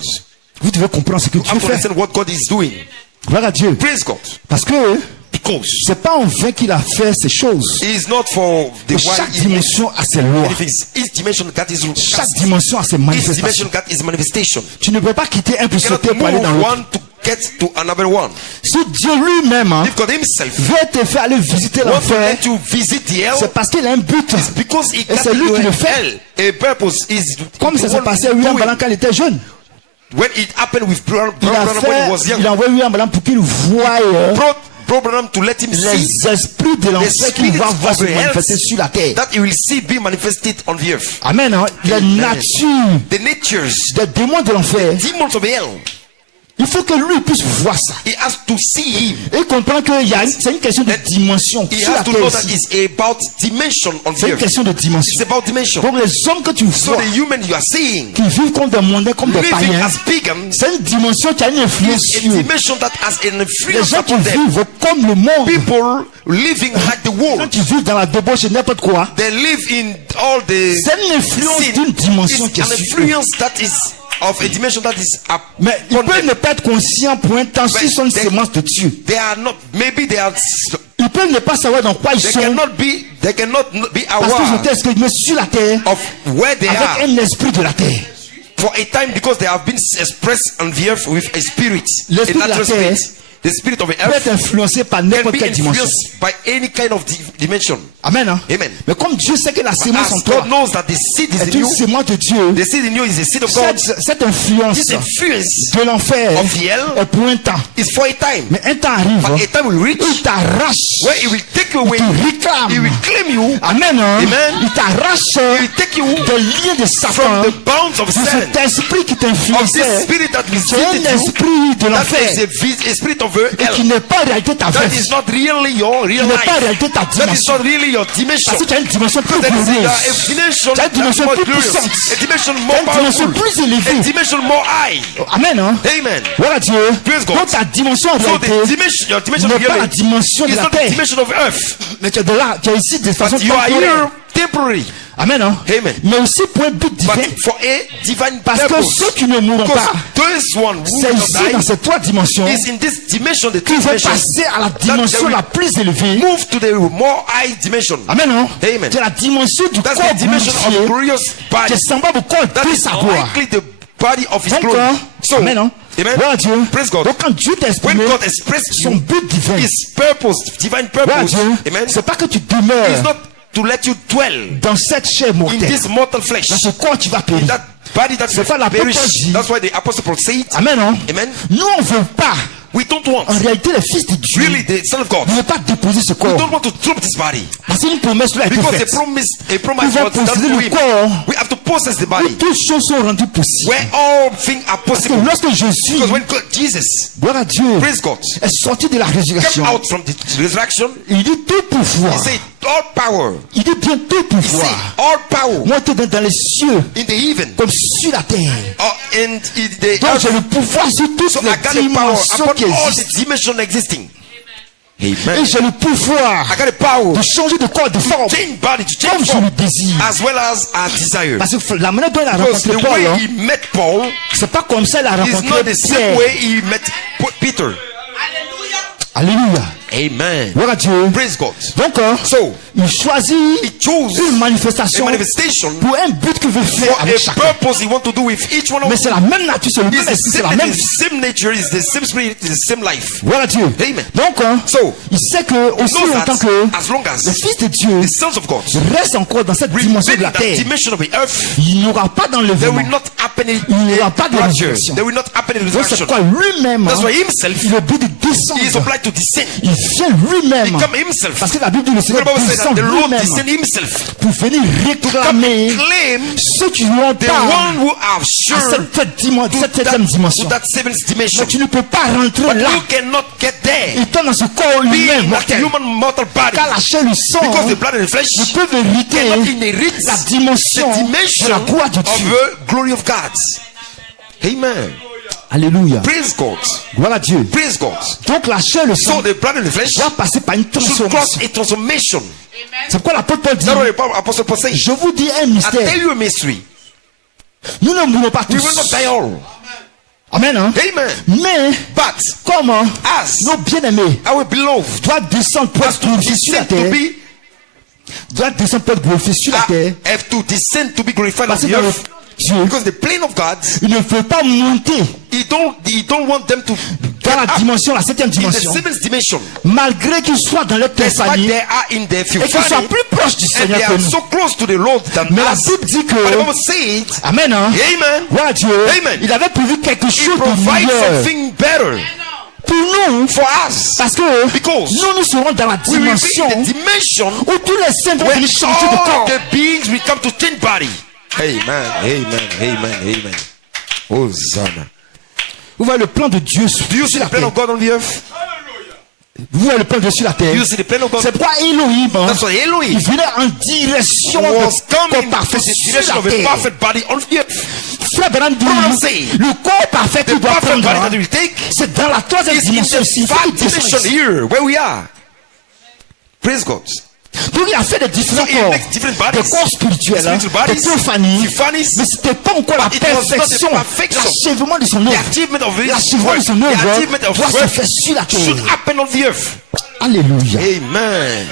Vous devez comprendre ce que You Dieu have to fait. understand what God is doing. Gloire à Dieu. Praise God. Parce que Because c'est pas en vain qu'il a fait ces choses. it is not for the Chaque one dimension a ses lois. each dimension got his Chaque dimension a ses each manifestations. dimension got his manifestation. Tu ne peux pas quitter un pour You sauter cannot pour aller dans move l'autre. one to get to another one. Si Dieu lui-même hein, If God himself veut te faire aller visiter wants to l'enfer, let you visit the hell, c'est parce qu'il a un but. because he Et c'est got lui you qui le in fait. hell. A purpose is Comme ça s'est passé à William Branham quand il était jeune. when it happened with Bro Il a Branham when he was young. il a envoyé William Branham pour qu'il voie Bro Branham to let him see les esprits de l'enfer qu'il va voir se manifester sur la terre. that he will see be manifested on the earth. Amen. Hein? La nature The natures, des démons de l'enfer, demons of hell, il faut que lui puisse voir ça. he has to see him. Et comprendre que c'est une question de dimension He sur la has to terre know that ici. it's about dimension on the C'est une earth. question de It's dimension. about dimension. Donc les hommes que tu So vois, the human you are seeing, qui vivent comme des mondains, comme des living païens, as pagans, c'est une dimension qui a une influence is a sur eux. dimension that has an Les influence gens qui upon them. vivent comme le monde, People living like the les gens world, qui vivent dans la débauche et n'importe quoi, they live in all the c'est une influence sin. d'une dimension qui It's est an sur eux. influence that is of a dimension that is Mais ils upon peuvent them. ne pas être conscients pour un temps s'ils sont une they- sémence de Dieu. They are not, maybe they are, Ils peuvent ne pas savoir dans quoi ils they sont cannot be parce qu'ils aware étaient exprimés sur la terre of where they avec are un esprit de la terre. for a time because they have been expressed on the earth with a spirit, L'esprit a de la natural terre spirit. The spirit of the Peut être earth influencé par can n'importe be quelle dimension. influenced by any kind of dimension. Amen. Hein? Amen. Mais comme Dieu sait que la sémence en As toi God knows that the seed is est in une you, sémence de Dieu, the seed in you is a seed of God. cette influence This influence de l'enfer of hell est pour un temps. is for a time. Mais un temps arrive, But a time will reach il t'arrache, where he will take you away. il te réclame. He will claim you Amen. Hein? Amen. Il t'arrache He will take you des liens de Satan, from the bounds of de sin, cet esprit qui of this t'influençait. spirit that C'est visited un you. esprit de That l'enfer is a spirit of et qui hell. n'est pas en réalité ta That vie. is not really your real Qui n'est pas en life. réalité ta That is dimension. not really your dimension. Parce que tu as une dimension plus That is glorieuse. a dimension Tu as une dimension more plus glorious, puissante. a dimension Tu more as une dimension powerful, plus a élevée. dimension more high. Amen. Hein? Amen. Voilà Dieu. Praise God. Donc ta dimension en So réalité the dimension, your dimension n'est of pas la reality dimension de is la not the terre. dimension of earth. Mais tu es de là, tu es ici de façon But you are temporaire. here temporary. Amen. Hein? Amen. Mais aussi pour un but divin. But for a divine Parce que purpose. ceux qui ne mourront Because pas, those one who c'est will not ici die dans ces trois dimensions is in this dimension, the qu'ils vont dimension, passer à la dimension will la plus élevée. move to the more high dimension. Amen. Hein? Amen. C'est la dimension du That's corps the dimension of glorifié glorious qui body. est semblable au corps That de is sa gloire. likely the body of his Donc, glory. hein, So, Amen. Hein? amen. Voilà Dieu. Praise God. Donc quand Dieu t'a When exprimé God expressed son you, but divin, his purpose, divine voilà purpose, Dieu, amen, c'est pas que tu is demeures not to let you dwell dans cette chair in mortelle, this mortal flesh, dans ce corps qui va périr. that body that C'est pas la perish. purpose. That's why the apostle Paul said, Amen. Hein? amen. Nous on veut pas We don't want. En réalité, les fils de Dieu Really, the Son of God. ne veulent pas déposer ce We corps. don't want to drop this body. Parce qu'une promesse lui a été Because faite. a promise Nous was allons done posséder to le him. corps We have to possess the où body. toutes choses sont rendues possibles. Where all things are Parce que possible. lorsque Jésus, Because when God, Jesus, gloire à Dieu, praise God, est sorti de la came résurrection, out from the resurrection, il dit tout he pouvoir. said, all power, Il dit bien tout he said, pouvoir. all power Moi, été dans les cieux, in the heaven, comme sur la terre. and in the Donc, j'ai earth. le pouvoir sur toutes So I les got the power dimensions upon qui all existent. the dimensions existing. Et Amen. j'ai le pouvoir I got the power de changer de corps, de forme, change body, to comme change je form, le désire. as well as our desire. Parce que la manière dont il a Because rencontré the Paul, way hein, he met Paul c'est pas comme ça qu'il a is not rencontré the same Pierre. way he met Peter. Alléluia. Amen. Gloire à Dieu. Praise God. Donc, So, il choisit he chose une a manifestation manifestation pour un but qu'il veut faire for avec a chacun. purpose he want to do with each one of Mais us. c'est la même nature, c'est le même It's the esprit, c'est same, la même it's the same nature, it's the same spirit, it's the same life. Gloire à Dieu. Amen. Donc, So, il sait que aussi Know longtemps that que as long as les fils de Dieu the sons of God restent encore dans cette dimension remain de la in that terre, dimension of the earth, il n'y aura pas there d'enlèvement. will not happen Il n'y a aura pas de rapture. résurrection. There will not happen a Donc, c'est resurrection. pourquoi lui-même, That's hein, why himself, il est obligé de he is descendre. obliged to descend. Il vient lui-même. Become himself. Parce que la Bible dit le The Seigneur Bible says that descend the Lord lui-même descend himself pour venir réclamer claim ceux qui n'ont the pas one who have à sure cette septième dimension. to that seventh dimension. Mais tu ne peux pas rentrer But là, you cannot get there. étant dans ce corps Being humain that mortel. human mortal body. Car la chair et le sang Because the blood and the flesh ne peuvent hériter cannot inherit la dimension the de dimension la gloire de of Dieu. the glory of God. Amen. Alléluia. Praise God. Gloire à Dieu. Praise God. Donc la chair et le So sang the blood and the flesh doit passer par une should cross transformation. a transformation. C'est pourquoi l'apôtre Paul dit, That's what the Apostle Paul says. je vous dis un I mystère. tell you a mystery. Nous ne mourrons pas We will not tous. die all. Amen. Hein? Amen. Mais But comment as nos bien-aimés our beloved doivent descendre pour être glorifiés sur la descend to terre, be doivent descendre pour être glorifiés sur la terre, have to descend to be glorified on parce que the dans le earth. Dieu, Because the plane of God, il ne veut pas monter he don't want them to dans la dimension, la septième in the dimension, seventh dimension. malgré qu'ils soient dans leur Despite famille they are in their et qu'ils soient theophany plus proches du and Seigneur they que are nous. so close to the Lord than Mais la us. Bible dit But the Bible que, said, Amen, hein? Amen. Gloire à Dieu, Amen. il avait prévu quelque He chose de provides meilleur something better pour nous, for us. parce que Because nous serons dans la We will be dimension in the dimension où tous les saints vont where venir changer de all corps. the beings will come to change body. Amen. Amen. Amen. Amen. Hosanna. Vous voyez le plan de Dieu sur Do you see la the plan terre. of God on the earth? Vous voyez le plan de Dieu sur la terre. Do you see the plan of God? C'est pourquoi Elohim, hein, That's why il Elohim venait en direction was de coming corps to parfait the sur direction la of a terre. perfect body on the earth. Frère Branham dit, Branham say, le corps parfait qu'il The doit perfect prendre, body hein, that will take c'est dans la troisième is in dimension the ici. Il faut fat qu'il descende dimension ici. here where we are. Praise God. Donc il a fait des différents So he corps, makes different des bodies. corps spirituels, hein, Spiritual des bodies, théophanies, theophanies, mais c'était pas encore la but it was not the perfection, perfection. l'achèvement de son The œuvre. achievement of his L'achèvement work, de son the œuvre achievement of doit se work faire sur la should terre. happen on the earth. Alléluia. Amen.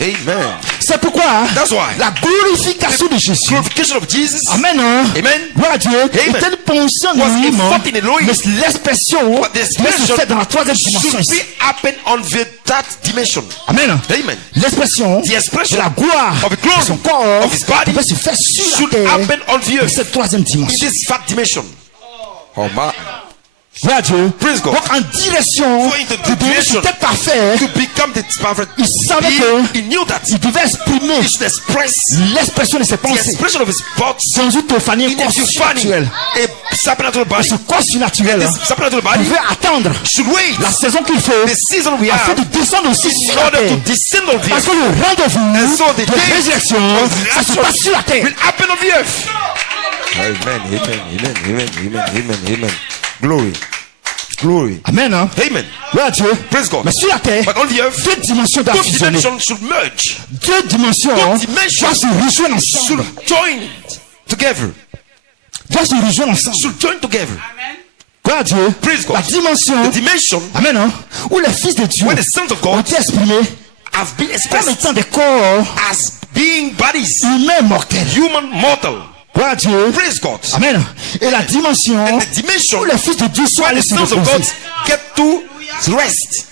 Amen. C'est pourquoi hein, That's why la glorification de Jésus, glorification of Jesus Amen, hein, Amen. gloire à Dieu, Amen. était une pensée en Was Elohim, a hein, thought in Elohim. mais l'expression But the doit se expression faire dans la troisième dimension should ici. be happen on that dimension. Amen. Amen. L'expression The expression de la gloire of the glory de son corps of his body devait se faire sur la should terre happen on the dans earth cette troisième in dimension. this fat dimension. Oh my. Gloire à Dieu. Praise God. Donc en direction So in the de devenir direction c'était parfait, To become the perfect il savait being, que he knew that il devait exprimer he should express l'expression de ses the pensées expression of his thoughts dans une théophanie, un in a corps theophany, surnaturel. a supernatural Et body. ce corps surnaturel This hein, supernatural body pouvait attendre should wait la saison qu'il faut the season we afin have de descendre aussi in sur la order to terre. descend on the Parce que earth. le rendez-vous And so the de day résurrection, of ça se passe sur la terre. will happen on the earth. Amen. Amen. Amen. Amen. Amen. Amen. Amen. Glory. Glory. Amen. Hein? Amen. Gloire à Dieu. Praise God. Mais sur la terre, But on the earth, deux dimensions doivent both fusionner. dimensions should merge, Deux dimensions hein, dimensions doivent se rejoindre should ensemble. join together. Doivent se rejoindre ensemble. Should join together. Gloire à Dieu. Praise God. La dimension, The dimension Amen, hein, où les fils de Dieu when the sons of ont God été exprimés have been comme expressed étant des corps as being bodies, humains mortels. human mortal. Gloire à Dieu. Praise God. Amen. Et la dimension And the dimension où les fils de Dieu sont when allés the se sons of God reposer. get to rest.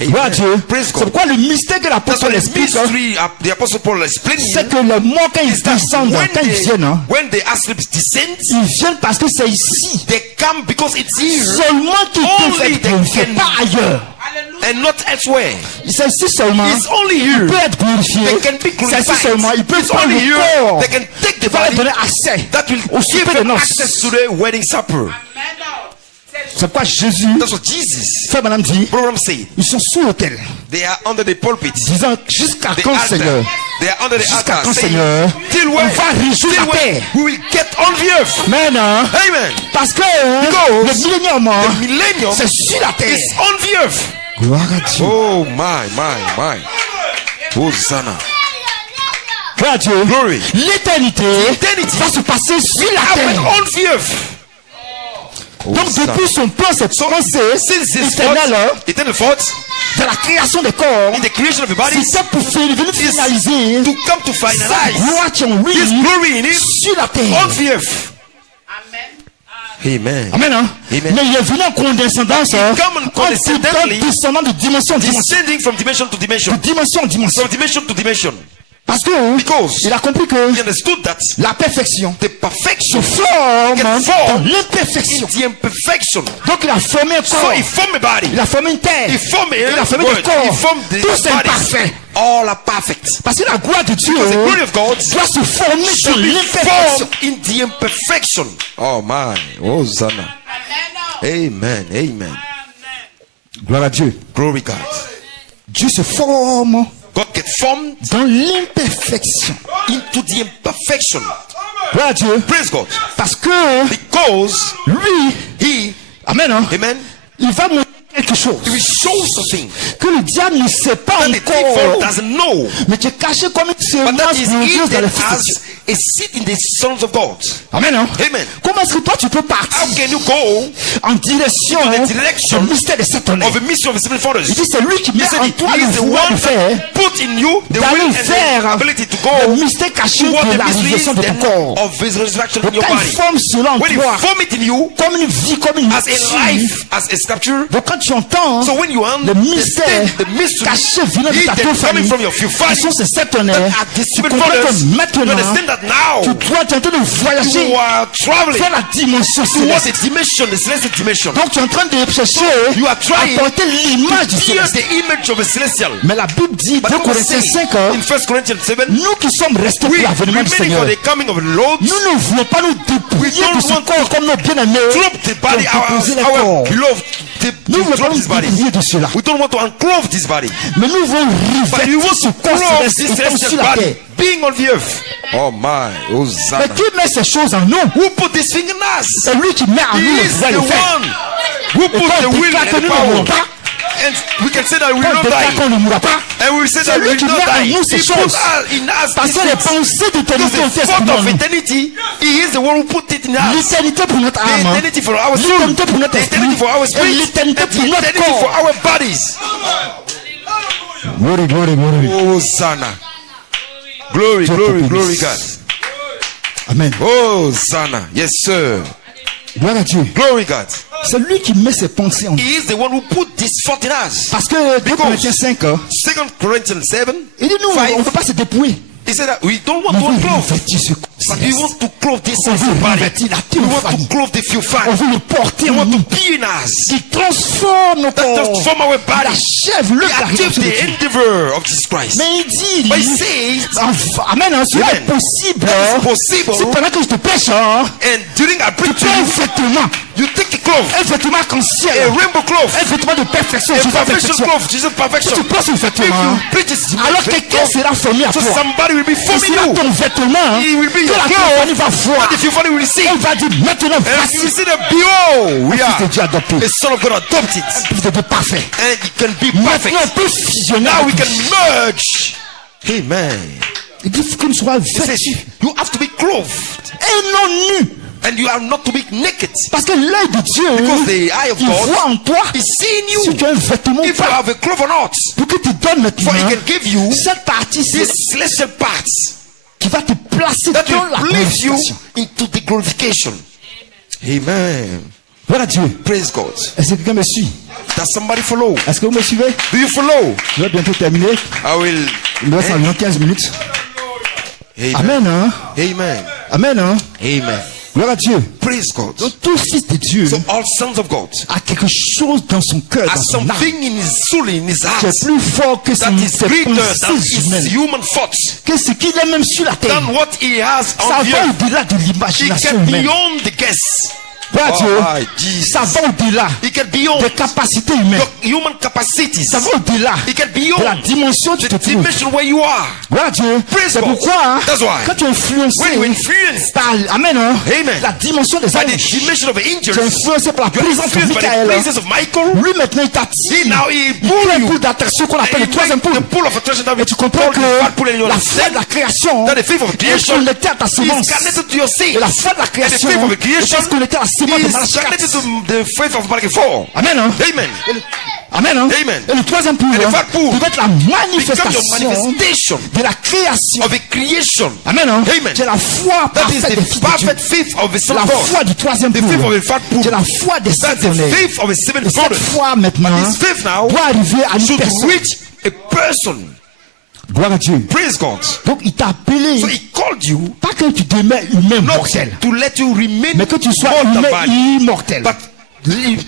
Gloire à Dieu. Praise C'est God. pourquoi le mystère que That's l'apôtre why the explique, mystery the Apostle Paul explained c'est que les morts, quand ils is that descendent, quand ils viennent, when the asleep descend, ils viennent parce que c'est ici. they come because it's here Seulement qu'ils peuvent Only être they glorifiés, can- pas ailleurs. and not elsewhere. C'est ici seulement. It's only Il here. peut être glorifié. They can be C'est ici glorified. seulement. Il peut It's prendre only le here. corps. They can take the Il va leur body donner accès that will au give souper de them noces. access to the wedding supper. C'est pourquoi Jésus, That's what Jesus, frère madame dit, Program said. ils sont sous l'autel, They are under the pulpit. disant jusqu'à The quand Seigneur, altar. They are under the jusqu'à altar. quand saying, Seigneur, Till on when? va réjouir Till la when? terre. We will get on the earth. Maintenant, Amen. parce que Because le millénium, The millennium c'est sur la terre. is on the earth. Gloire à Dieu. Oh my. Hosanna. Gloire à Dieu. Glory. L'éternité Eternity va se passer sur la Happen terre. on the earth. Donc depuis son plan, cette pensée Since this éternelle eternal thought de la création des corps, in the creation of the body c'est pour venir finaliser to come to sa finalize gloire qui est en lui His glory in it sur la on terre. the earth. Amen. Amen, hein? Amen. Mais il est venu en condescendance, hein? Come condescendingly, descendant de dimension en dimension. descending from dimension to dimension, De dimension en dimension. from dimension to dimension. Parce que Because il a compris que He understood that la perfection the se perfection forme can dans form l'imperfection. in the imperfection. Donc il a formé un So corps, He formed a body. il a formé une terre, He formed il a a formé word. des corps. He formed the Tout c'est bodies. parfait. All are perfect. Parce que la gloire de Dieu Because the glory of God doit se former sur should be l'imperfection. formed in the imperfection. Oh my, Hosanna. Amen. Amen. Gloire à Dieu. Glory God. Dieu se forme God get formed dans l'imperfection. into the imperfection. Gloire à Dieu. Praise God. Parce que Because lui, He, amen, hein, Amen, il va montrer quelque He chose will show something que le diable ne sait pas that the thief encore, doesn't know, mais qui est caché comme une but that semence is glorieuse dans hidden le Fils de Dieu. as a seed in the sons of God. Amen, hein? Amen. Comment est-ce que toi tu peux How partir can you go en direction in the direction du mystère de cet honneur? of a mystery of the seven fathers? Il dit c'est lui qui He met said en he toi le is the vouloir de one faire that put in you the will d'aller and faire the ability to le go mystère caché toward de the la résurrection de ton mystery corps. of His resurrection in Donc your quand il body. forme cela en When He toi form it in you comme une vie, comme une as a vie, life, as a scripture, donc quand tu entends so when you le mystère understand the mystery caché venant de ta hidden tonne coming famille, from your few qui family, sont ces sept that honneurs, are the tu seven comprends fathers, que you maintenant understand that now tu dois être en train de voyager you are traveling vers la dimension towards céleste. the dimension, the celestial dimension. Donc tu es en train de chercher You are trying à porter l'image du Here's céleste. the image of a celestial. Mais la Bible dit, But 2 God Corinthiens says 5, in 1 Corinthians 7, nous qui sommes restés pour we l'avènement du remaining Seigneur, for the coming of the Lord, nous ne voulons pas nous dépouiller don't de ce want corps comme nos bien-aimés drop the body, qui ont déposé les our corps. beloved, Nous ne voulons pas drop nous this body. dépouiller de cela. We don't want to unclothe this body, Mais nous voulons but we revêtir want ce to corps clothe céleste this étant sur celestial la body, terre. being on the earth. Oh my, Mais Hosanna. qui met ces choses en nous? Who put this thing in us? C'est lui qui met en He nous le is pouvoir the de le faire. one who Et put quand the on will déclare que and the nous ne mourrons power. pas, And we can say that we quand will on not déclare die. qu'on ne mourra pas, And we will say c'est that lui we qui will met not en die. nous He ces put choses. in us Parce these que les things. pensées d'éternité ont Because été the thought exprimées en of nous. eternity, He is the one who put it in us. L'éternité pour notre The âme, eternity for our soul, l'éternité pour notre the eternity esprit, for our et spirit, l'éternité and pour the notre eternity for corps. our bodies. Glory, glory, glory. Hosanna. Glory, glory, glory, God. Amen. Hosanna. Yes, sir. Gloire à Dieu. Glory, God. C'est lui qui met ses pensées en nous. He is the one who put this thought in us. Parce que 2 Because- Corinthiens 5, 2 Corinthians 7, il dit nous, on ne 5, peut pas se dépouiller. he said that we don't want On to veut unclothe, revêtir ce corps but we céleste. want to clothe this On veut body. revêtir la We want to théophanie. clothe the few On fat. veut le porter We en want to nous. be in us. Qui transforme nos That corps. transform our Il body. achève le We achieve caractère de the Dieu. endeavor of Jesus Christ. Mais il dit, But he says, Amen, hein, cela Amen. est possible. That is possible. Si pendant que je te prêche, hein, and during I tu preach to prends un you, vêtement, you take a cloth, un vêtement arc-en-ciel, a rainbow cloth, un vêtement de perfection, a Jésus perfection perfection. cloth, Jesus Si perfection. tu prends ce If vêtement, you preach it, alors quelqu'un sera formé à so toi. somebody will be Et forming c'est là you. ton vêtement, He will be que your la cloth. théophanie va voir. What if you finally will see? Elle va dire maintenant, And voici you see the behold, we le Fils de are Dieu adopté. the Son of God adopted, Le Fils de Dieu parfait. and it can be perfect. Maintenant, on peut fusionner. Now we avec can lui. merge. Amen. Il dit qu'il faut que nous soyons He says vêtus you have to be clothed, et non nus. and you are not to be naked. Parce que l'œil de Dieu, Because the eye of il God voit en toi is seeing si you. tu as un vêtement ou If you pas. have a cloth or not, Pour que tu donnes maintenant for He can give you cette partie these celestial parts qui va te placer that dans la will place you glorification. into the glorification. Amen. Voilà Dieu. Praise God. Est-ce que quelqu'un me suit? Does somebody follow? Est-ce que vous me suivez? Do you follow? Je vais bientôt terminer. I will. Il me reste environ 15 minutes. Amen. Amen, hein? Amen. Amen, hein? Amen. Gloire à Dieu. Praise God. Donc, tout fils de Dieu So all sons of God a quelque chose dans son cœur, has dans son âme, something in his soul, in his qui heart, est plus fort que that is ses greater than pensées his humaines, human thoughts, que ce qu'il a même sur la terre. than what he has Ça on the va earth. au-delà de He l'imagination get humaine. beyond the guess. Gloire à Oh Dieu. my Jesus. Ça va au-delà He get beyond des capacités humaines. your human capacities. Ça va au-delà He get de beyond la dimension où tu the te trouves. dimension where you are. Gloire à Dieu. Praise C'est God. pourquoi, hein, That's why. quand tu es influencé When you influence par, amen, hein, Amen. la dimension des by the anges, dimension of the tu es angels, influencé par la you are présence de influenced by Michael. the praises of Michael. Lui maintenant il t'attire. He now he Il pull crée un you. pool d'attraction qu'on appelle le And troisième he make pool. the pool of attraction that Et we tu comprends call the fat pool, and que you la foi de la création that the faith of est creation connectée à ta is semence. connected to your seed. Et la foi de la And the création faith of the est creation connectée à la semence de is Malachi connected 4. to the faith of Malachi 4. Amen, hein? Amen. Amen, hein? Amen. Et le troisième pool, And the hein, third pool devait être la Become your manifestation manifestation de la création. of a creation. Amen, hein? Amen. C'est la foi That is parfaite des the fils de Dieu. perfect faith of the son La of foi God. du troisième The pool. faith of the third pool. C'est la foi des That's the saints-honnêtes. faith of a seven Et cette fathers. foi maintenant But this faith now doit arriver à une should personne. reach a person. Gloire à Dieu. Praise God. Donc il t'a appelé, So he called you pas que tu demeures humain not mortel, to let you remain mais que tu sois mortal humain body, immortel. but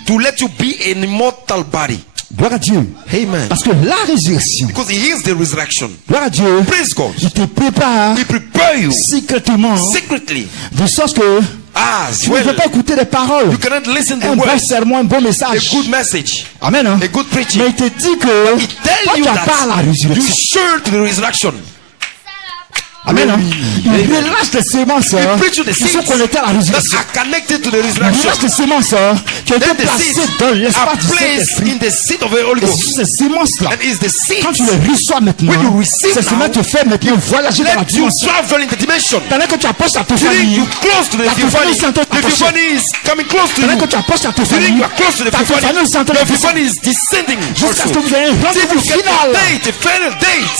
to let you be an immortal body. Gloire à Dieu. Amen. Parce que la résurrection, Because he is the resurrection. gloire à Dieu, Praise God. il te prépare He prepare you secrètement, secretly. de sorte que As tu ne peux well. pas écouter des paroles, You cannot listen to un bon words, sermon, un bon a message. good message, Amen. Hein? a good preaching. Mais il te dit que He toi tell tu you as pas la that you résurrection. sure to the resurrection. Amen. Hein? Il relâche les semences He hein, preach you the qui sont seeds connectées à la that résurrection. are connected to the Il resurrection. relâche les semences hein, qui ont été Then the placées seeds dans are l'espace du placed Saint-Esprit. in the seed of the Holy Et Ghost. sur ces semences-là, And is the quand tu seeds les reçois maintenant, When you receive ces now, semences te fait maintenant voyager dans la let you dimension. travel in the dimension. Pendant que tu approches à ta You think famille, you close to the la theophany. theophanie est en train de The t'approcher. theophany is coming close to Pendant you. que tu approches à ta You think famille, you are close to the ta theophany. theophanie est en train The de theophany is descending jusqu'à ce que also. vous ayez un Till rendez-vous you get final. the date, the final date.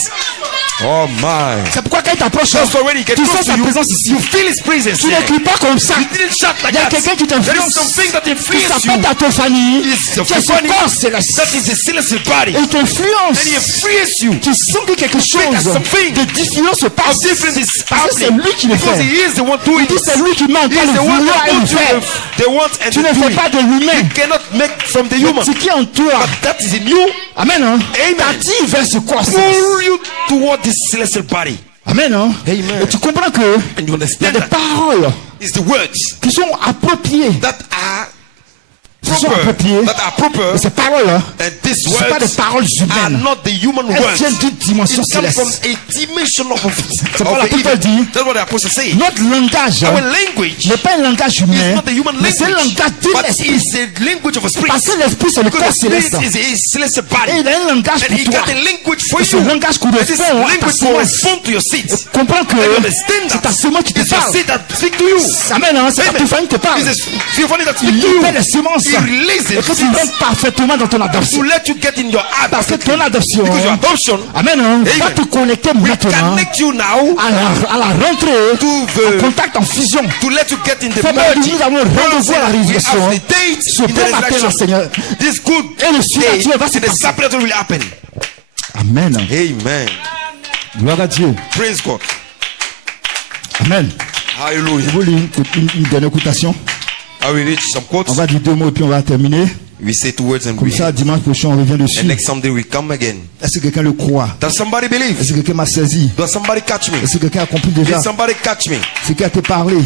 Oh my. C'est pourquoi quand il t'approche, So when he gets tu close sens to sa you, présence ici. you feel his presence Tu ne here. cries pas comme ça. You didn't shout like Il y a that. quelqu'un qui There is t'influence. something that Qui influences you. s'appelle ta theophanie. It's the Qui est son theophany. corps céleste. That is the celestial body. Et il t'influence. And he influences you. Tu sens que quelque chose something de différent se passe. How different is Parce que c'est happening. lui qui le Because fait. he is the one doing Il dit it. c'est lui qui met He encore is le the one vouloir that et le puts you faire. the want and Tu the ne fais doing. pas de lui-même. You cannot make from the human. Ce qui est en toi. But that is in you. Amen. Hein? Amen. T'attire vers ce corps céleste. Pull you toward this celestial body. Amen. Hein? Amen. Et tu comprends que And you il y a understand des that paroles it's the words qui sont appropriées. that are Qui sont proper. appropriées. That are proper. Et ces paroles-là, And these ce ne sont pas des words paroles are humaines. not the human Elles words. viennent d'une dimension It comes from céleste. a dimension of pourquoi l'apôtre evil. dit, That's what the apostle say. Notre langage Our hein, language n'est pas un langage humain, is not the human mais c'est un language, langage de but l'esprit. it's the language of a spirit. Parce que l'esprit, c'est le corps Because the céleste. spirit is a celestial body. Et il a un langage And he pour toi. got a language for Et ce you. langage And this correspond à ta language semence. corresponds to your seeds. Comprends que And you understand c'est ta that. semence qui te It's your parle. seed that speak to you. Amen, hein, c'est ta Amen. famille qui te parle. It's a theophany that Il speak to you. libère les semences. He releases Et que tu seeds rentres parfaitement dans ton adoption. to let you get in your heart. Parce que ton adoption, Because your adoption Amen, hein, va Amen. te connecter will maintenant connect you now à la rentrée, to en the contact, en fusion. to let you get in the Fait merge. nous avons rendez-vous à la We résurrection. have the date Ce in the bon matin, resurrection. Seigneur. This good Et le surnaturel va se day, the passer. supernatural will happen. Amen. Amen. Gloire à Dieu. Praise God. Amen. Hallelujah. Je vous lis une dernière quotation. I will read some quotes. On va dire 2 mots et puis on va terminer. We say 2 words and Comme we. ça, dimanche prochain, on revient dessus. And next Sunday we come again. Est-ce que quelqu'un le croit? Does somebody believe? Est-ce que quelqu'un m'a saisi? Does somebody catch me? Est-ce que quelqu'un a compris déjà Did somebody catch me? ce qui a été parlé?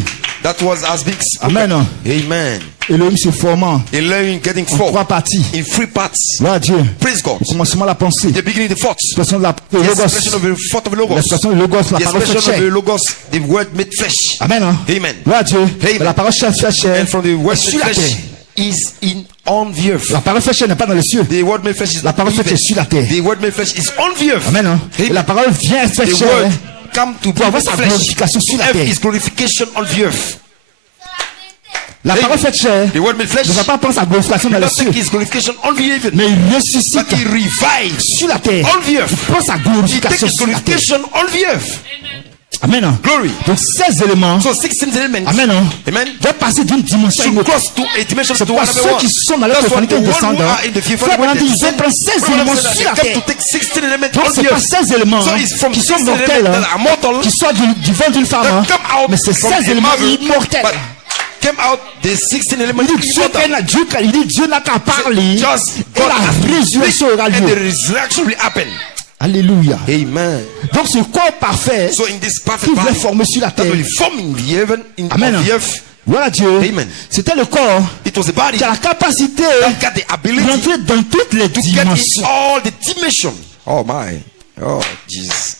That has been spoken. Amen. Amen. Elohim se formant Elohim getting en 3 4 parties. in 3 parts. Gloire à Dieu. Praise God. Au commencement, la pensée. The beginning, the thoughts. L'expression de la The logos. expression of the thought of the logos. L'expression de logos, la The parole faite expression of chair. the logos, the word made flesh. Amen. Hein? Amen. Gloire à Dieu. Amen. La parole faite chair And from the word est sur made la flesh terre. is on the earth. La parole faite chair n'est pas dans les cieux. The word made flesh is La parole faite even. chair sur la terre. The word made flesh is on the earth. Amen. Hein? Et Amen. la parole vient faire The chair. word hein, come to be pour avoir sa flesh. glorification sur la Earth terre. is glorification on the earth. La parole faite chair The word made flesh. ne va pas prendre sa glorification dans les Not cieux. take his glorification on the heaven, Mais il ressuscite but he revives sur la terre. on the Il earth. prend sa He takes glorification his sur la terre. glorification on the earth. Amen. Glory. Donc 16 éléments. So 16 elements. Amen. Amen. Vont passer d'une dimension à une To autre. cross to a dimension C'est to pas another ceux one. qui sont dans la That's what théophanie the qui one descendent. who are in the Frère fearful Branham dit, ils descend. vont prendre 16 éléments sur la They terre. come to take 16 elements Donc on c'est the pas earth. 16 éléments So it's from qui sont 16 mortels, elements that are mortal. qui sortent du ventre d'une femme. That come out Mais c'est from 16 a éléments mother, immortels. but came out the 16 elements Il dit Dieu n'a qu'à parler Just et God la has to résurrection speak aura and the lieu. resurrection will happen. Alléluia. Amen. Donc ce corps parfait So in this qui perfect voulait body former sur la that terre. will form in the heaven, in Amen. on the earth, Voilà Dieu. Amen. C'était le corps it was a body qui a la capacité that got the ability d'entrer dans toutes les to get in dimensions. all the dimensions. Oh my. Oh Jesus.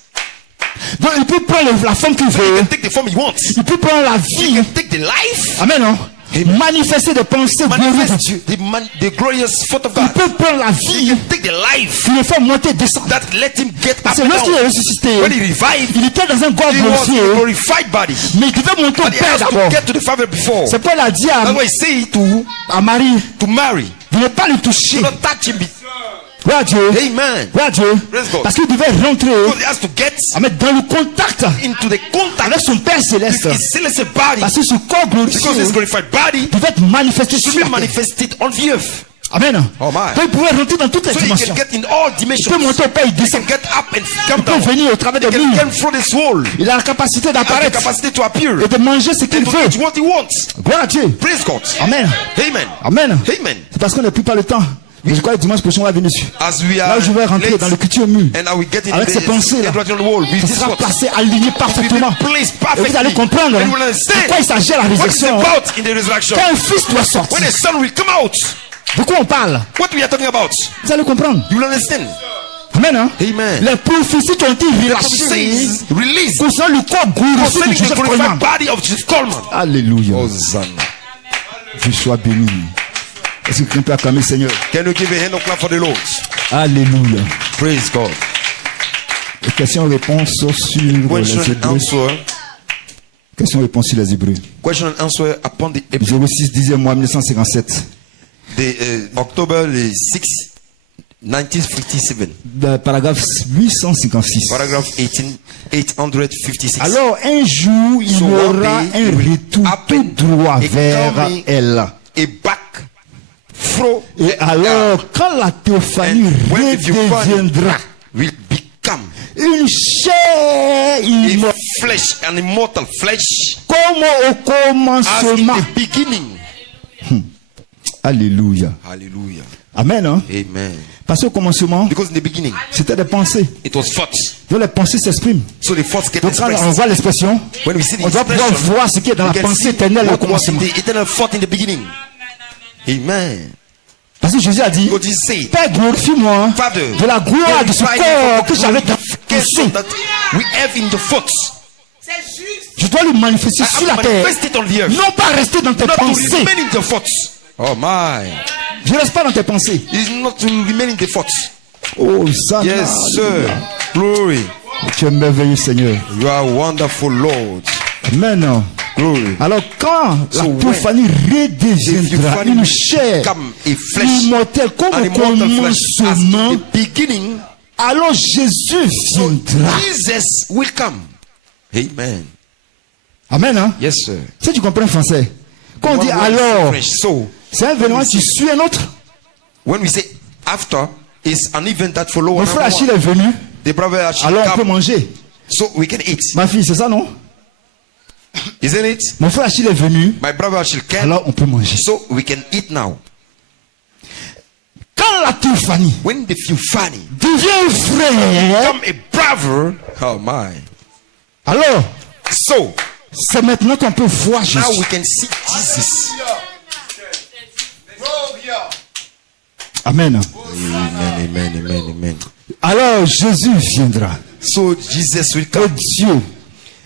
Donc il peut prendre la forme qu'il He veut. can take the form he wants. Il peut prendre la He vie. can take the life. Amen. Non? Manifester des pensées glorieuses de Dieu. Manifest the glorious thought of Il God. peut prendre la vie Take the life qui le fait monter, descendre. that let him get up Parce que and lorsqu'il est down. ressuscité, When he revived, il était dans un corps he was glorifié, a glorified body. mais il devait monter au But he Père has d'abord. to get to the Father before. C'est pourquoi il a dit That's why he say à Marie to marry. de ne pas le toucher. Do not touch him. Voilà Dieu. Amen. Voilà Dieu. Praise God. Parce qu'il devait rentrer Because he has to get dans le contact into the contact avec son Père céleste. with his celestial body. Parce que ce corps glorifié Because his glorified body devait être manifesté should sur be la terre. manifested on the earth. Amen. Oh my. Donc il pouvait rentrer dans toutes les So he dimensions. can get in all Il dimensions. peut monter au Père, il He descend. can get up and come Il peut down. venir au travers de He can lui. come through this wall. Il a la capacité Has the d'apparaître capacity to appear. et de manger ce qu'il And to veut. eat what he wants. Gloire à Dieu. Praise God. Amen. Amen. Amen. Amen. C'est parce qu'on n'a plus pas le temps. Mais je crois que dimanche prochain on va venir dessus. As we Là are où je vais rentrer late, dans le culture mur. and I will get in Avec the ces pensées là. on the wall with Ça this sera what placé, aligné parfaitement. placed Et vous allez perfectly. comprendre And you will de understand quoi il s'agit à la what it's résurrection. about in the resurrection. Quand un fils doit sortir, When a son will come out, de quoi on parle? what we are talking about, Vous allez comprendre. you will understand. Amen. Hein? Amen. Les prophéties qui ont été relâchées Says, release concernant le corps glorifié de concerning the Joseph glorified Coleman. body of Jesus Coleman. Alléluia. Hosanna. Je sois béni. Est-ce que quelqu'un peut acclamer le Seigneur? Can you give a hand of clap for the Lord? Alléluia. Praise God. Et question-réponse sur les Question and Hébreux. answer. Question-réponse sur les Hébreux. Question and answer upon the 06 10e mois 1957. October the 6th, 1957. Paragraphe 856. Paragraph 856. Alors un jour il y So aura one day, un it will retour happen, tout droit a vers coming, elle. a back throw Et alors quand la théophanie And when the theophany redeviendra will become une chair a immortelle flesh, an immortal flesh, comme au as in commencement. the beginning. Alléluia. Hallelujah. Amen. Hein? Amen. Parce qu'au commencement, Because in the beginning, c'était des pensées. it was thoughts. Donc les pensées s'expriment. So the thoughts get Donc quand on expressed. voit l'expression, When we see the on doit pouvoir expression, voir ce qui est dans we la can pensée see éternelle au what was in commencement. the eternal thought in the beginning. Amen. Parce que Jésus a dit, Because he said, Père, glorifie-moi Father, de la gloire de ce glorify me corps for que the j'avais dans glorification pensée. that we have in the thoughts. C'est juste. Je dois le manifester I sur la have to terre. manifest it on the earth. Non pas rester dans tes Not to pensées. remain in the thoughts. Oh my. Je ne reste pas dans tes pensées. It's not to remain in the thoughts. Oh, ça. Yes, sir. Glory. Tu es merveilleux, Seigneur. You are wonderful, Lord. Amen. Glory. Alors quand la So théophanie redeviendra theophany une chair become a flesh, immortelle comme an au immortal flesh, as commencement, in the beginning, alors Jésus so viendra. Jesus will come. Amen. Amen. Hein? Yes, sir. Si tu comprends le français, quand on dit One word is alors, French. So c'est un événement qui suit un autre. when we say after, it's an event that follows Mon frère another Achille one. est venu, The brother Achille alors on peut come, manger. so we can eat. Ma fille, c'est ça, non? Isn't it? Mon frère Achille est venu, My brother Achille can, alors on peut manger. so we can eat now. Quand la théophanie When the theophany devient un frère, become a brother, oh my. alors So c'est maintenant qu'on peut voir now Jésus. we can see Jesus. Amen. Amen, amen, amen, amen. Alors Jésus viendra. So Jesus will Et come, Dieu,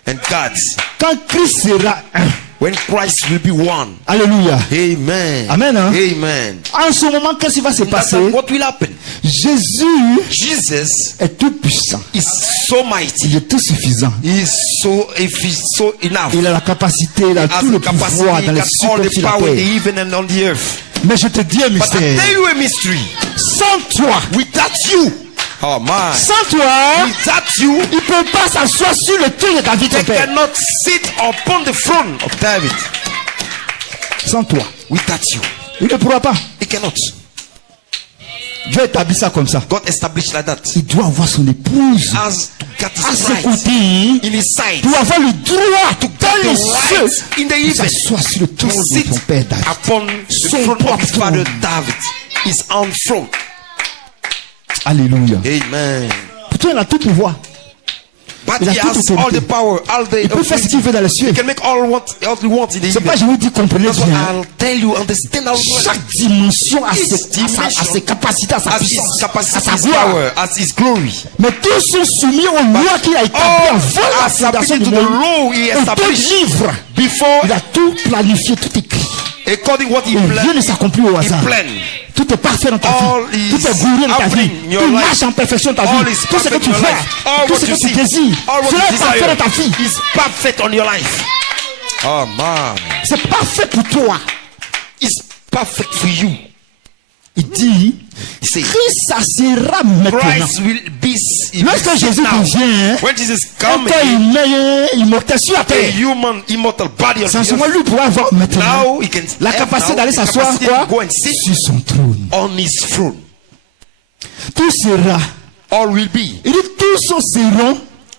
and God, quand Christ sera un, when Christ will be one. alléluia. Amen. Amen, hein? Amen. En ce moment, qu'est-ce qui va se That's passer? what will happen. Jésus Jesus est tout puissant. is so mighty. Il est tout suffisant. He is so so enough. Il a la capacité, il a Has tout le the capacity, pouvoir dans les got all super the sur la power in the terre. heaven and on the earth. Mais je te dis un But I mystère. tell you a mystery. Sans toi, Without you, Oh my. Sans toi, Without you, il ne peut pas s'asseoir sur le trône de David, ton they père. cannot sit upon the throne of David. Sans toi, Without you, il ne pourra pas. he cannot. Dieu établit ça comme ça. God established like that. Il doit avoir son épouse As to get à his ses right côtés. in his side. Il doit avoir le droit dans les The cieux right in the de evening s'asseoir sur le to trône de sit ton père David. upon the Son throne of propre his father trône. David. His own throne. Alléluia. Amen. Pourtant, il a tout pouvoir. But Il a he toute has all autorité. the power, all the Il peut faire ce qu'il veut dans les cieux. He can make all he wants in the C'est pas, evening. je vous dis, comprenez That's what bien. I'll tell you. Understand how Chaque dimension a Each ses capacités, à sa as his puissance, à capacity, sa his gloire. power, as his glory. Mais tous sont soumis aux lois qu'il a établies All avant la are fondation submitted du to the monde. law he Au deux established livres, before, il a tout planifié, tout écrit. according what he Et rien ne planned. s'accomplit au He hasard. planned. Tout est parfait dans ta All vie. is Tout est glorieux dans ta vie. happening in your Tu life. marches en perfection dans ta All vie. is Tout ce que perfect tu in your fais, life. All tout what ce you que tu see, désires, all what cela you est parfait dans desire ta vie. is perfect on your life. Oh man, C'est parfait pour toi. it's perfect for you. Il dit, He said, Christ s'assiera maintenant. Christ will be Lorsque Jésus now. vient, When Jesus un comes, corps humain immortel sur la a terre. human immortal body on Sans the seulement earth. lui pourra avoir maintenant Now he can la have capacité now d'aller the s'asseoir capacity quoi to go and sit sur son trône. on his throne. Tout sera. All will be. Il dit tous seront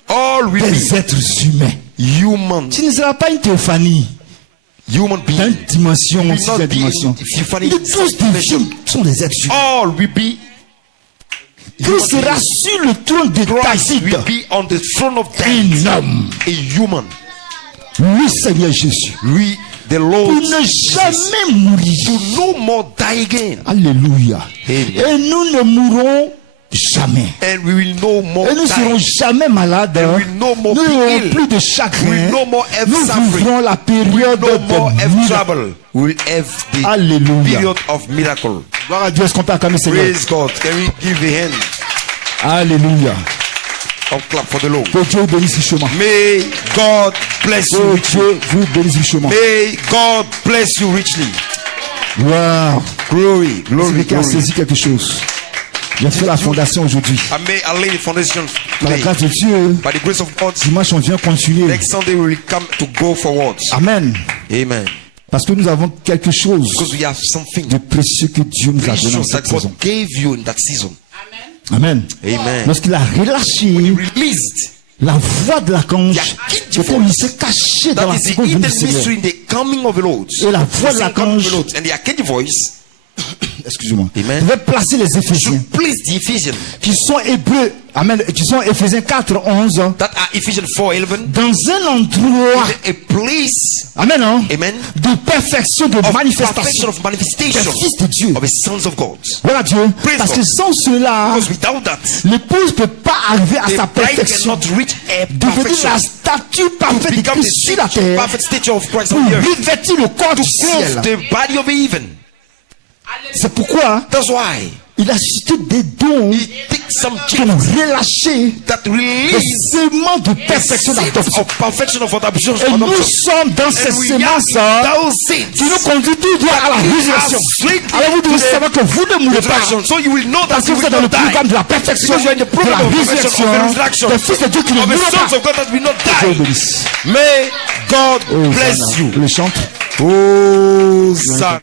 All will des be êtres humains. human. Tu ne seras pas une théophanie Human dans une being. dimension, Will aussi not la be dimension. théophanie, Il dit tous dimension. sont des êtres humains. All will be. Christ sera sur le trône de Christ will David. be on the throne of David. Un homme. A human. Lui, Seigneur Jésus. Lui, the Pour Lord. ne jamais mourir. To no more die again. Alléluia. Amen. Et nous ne mourrons jamais. And we will no more Et nous ne serons die. jamais malades. And we will no more Nous be n'aurons ill. plus de We chagrin. will no more have Nous suffering. vivrons la période No more de have miracle. trouble. We will have the Alléluia. period of miracle. Gloire à Dieu, est-ce qu'on peut acclamer le Seigneur? Praise God. Can we give a hand Alléluia. of clap for the Lord? Que Dieu bénisse richement. May God bless you Que richly. Dieu vous bénisse richement. May God bless you richly. Wow. Glory, Si glory, quelqu'un a glory. saisi quelque chose, j'ai fait la fondation aujourd'hui. I may I lay the foundation Par la today. grâce de Dieu, By the grace of God, dimanche, on vient continuer. next Sunday we will come to go forward. Amen. Amen. Parce que nous avons quelque chose Because we have something de précieux que Dieu nous a donné en precious that cette saison. God gave you in that season. Amen. Amen. Lorsqu'il a relâché Released. la voix de l'archange, The que il s'est caché dans That la is the seconde venue hidden du Seigneur. mystery in the coming of the Lord. Et la voix de The coming of the l'archange, Lord. And the archangel voice excusez-moi, Amen. devait placer les Éphésiens, should please the Ephesians qui sont hébreux, amen, qui sont Éphésiens 4, 11, that are Ephesians 4:11 dans un endroit, a place, amen, hein, amen, de perfection, de of manifestation perfection of manifestation des fils de Dieu. of the sons of God. Voilà Dieu. Praise Parce God. que sans cela, Because without that, l'épouse ne peut pas arriver à the sa bride perfection, cannot reach a devenir perfection. la statue parfaite de Become the Christ sur la terre, perfect stature of Christ pour on the earth. revêtir le corps du ciel. Clothe the body of the heaven. C'est pourquoi That's why il a suscité des dons he takes some qui ont gifts relâché that les release séments de the perfection seeds d'adoption. of perfection of adoption. Et nous sommes dans ces And we sémences are those seeds. qui nous conduit tout droit à la résurrection. Alors vous devez savoir que vous ne mourrez pas. Resurrection. So you will know that Parce que you vous will êtes dans le not die. programme de la perfection, Because you are in the de la program of perfection, of the résurrection, resurrection, des fils de Dieu qui ne of the mourront sons pas. of God that will not Dieu die. bénisse. May God Oh, bless Hosanna. you. Le chante. Oh, son.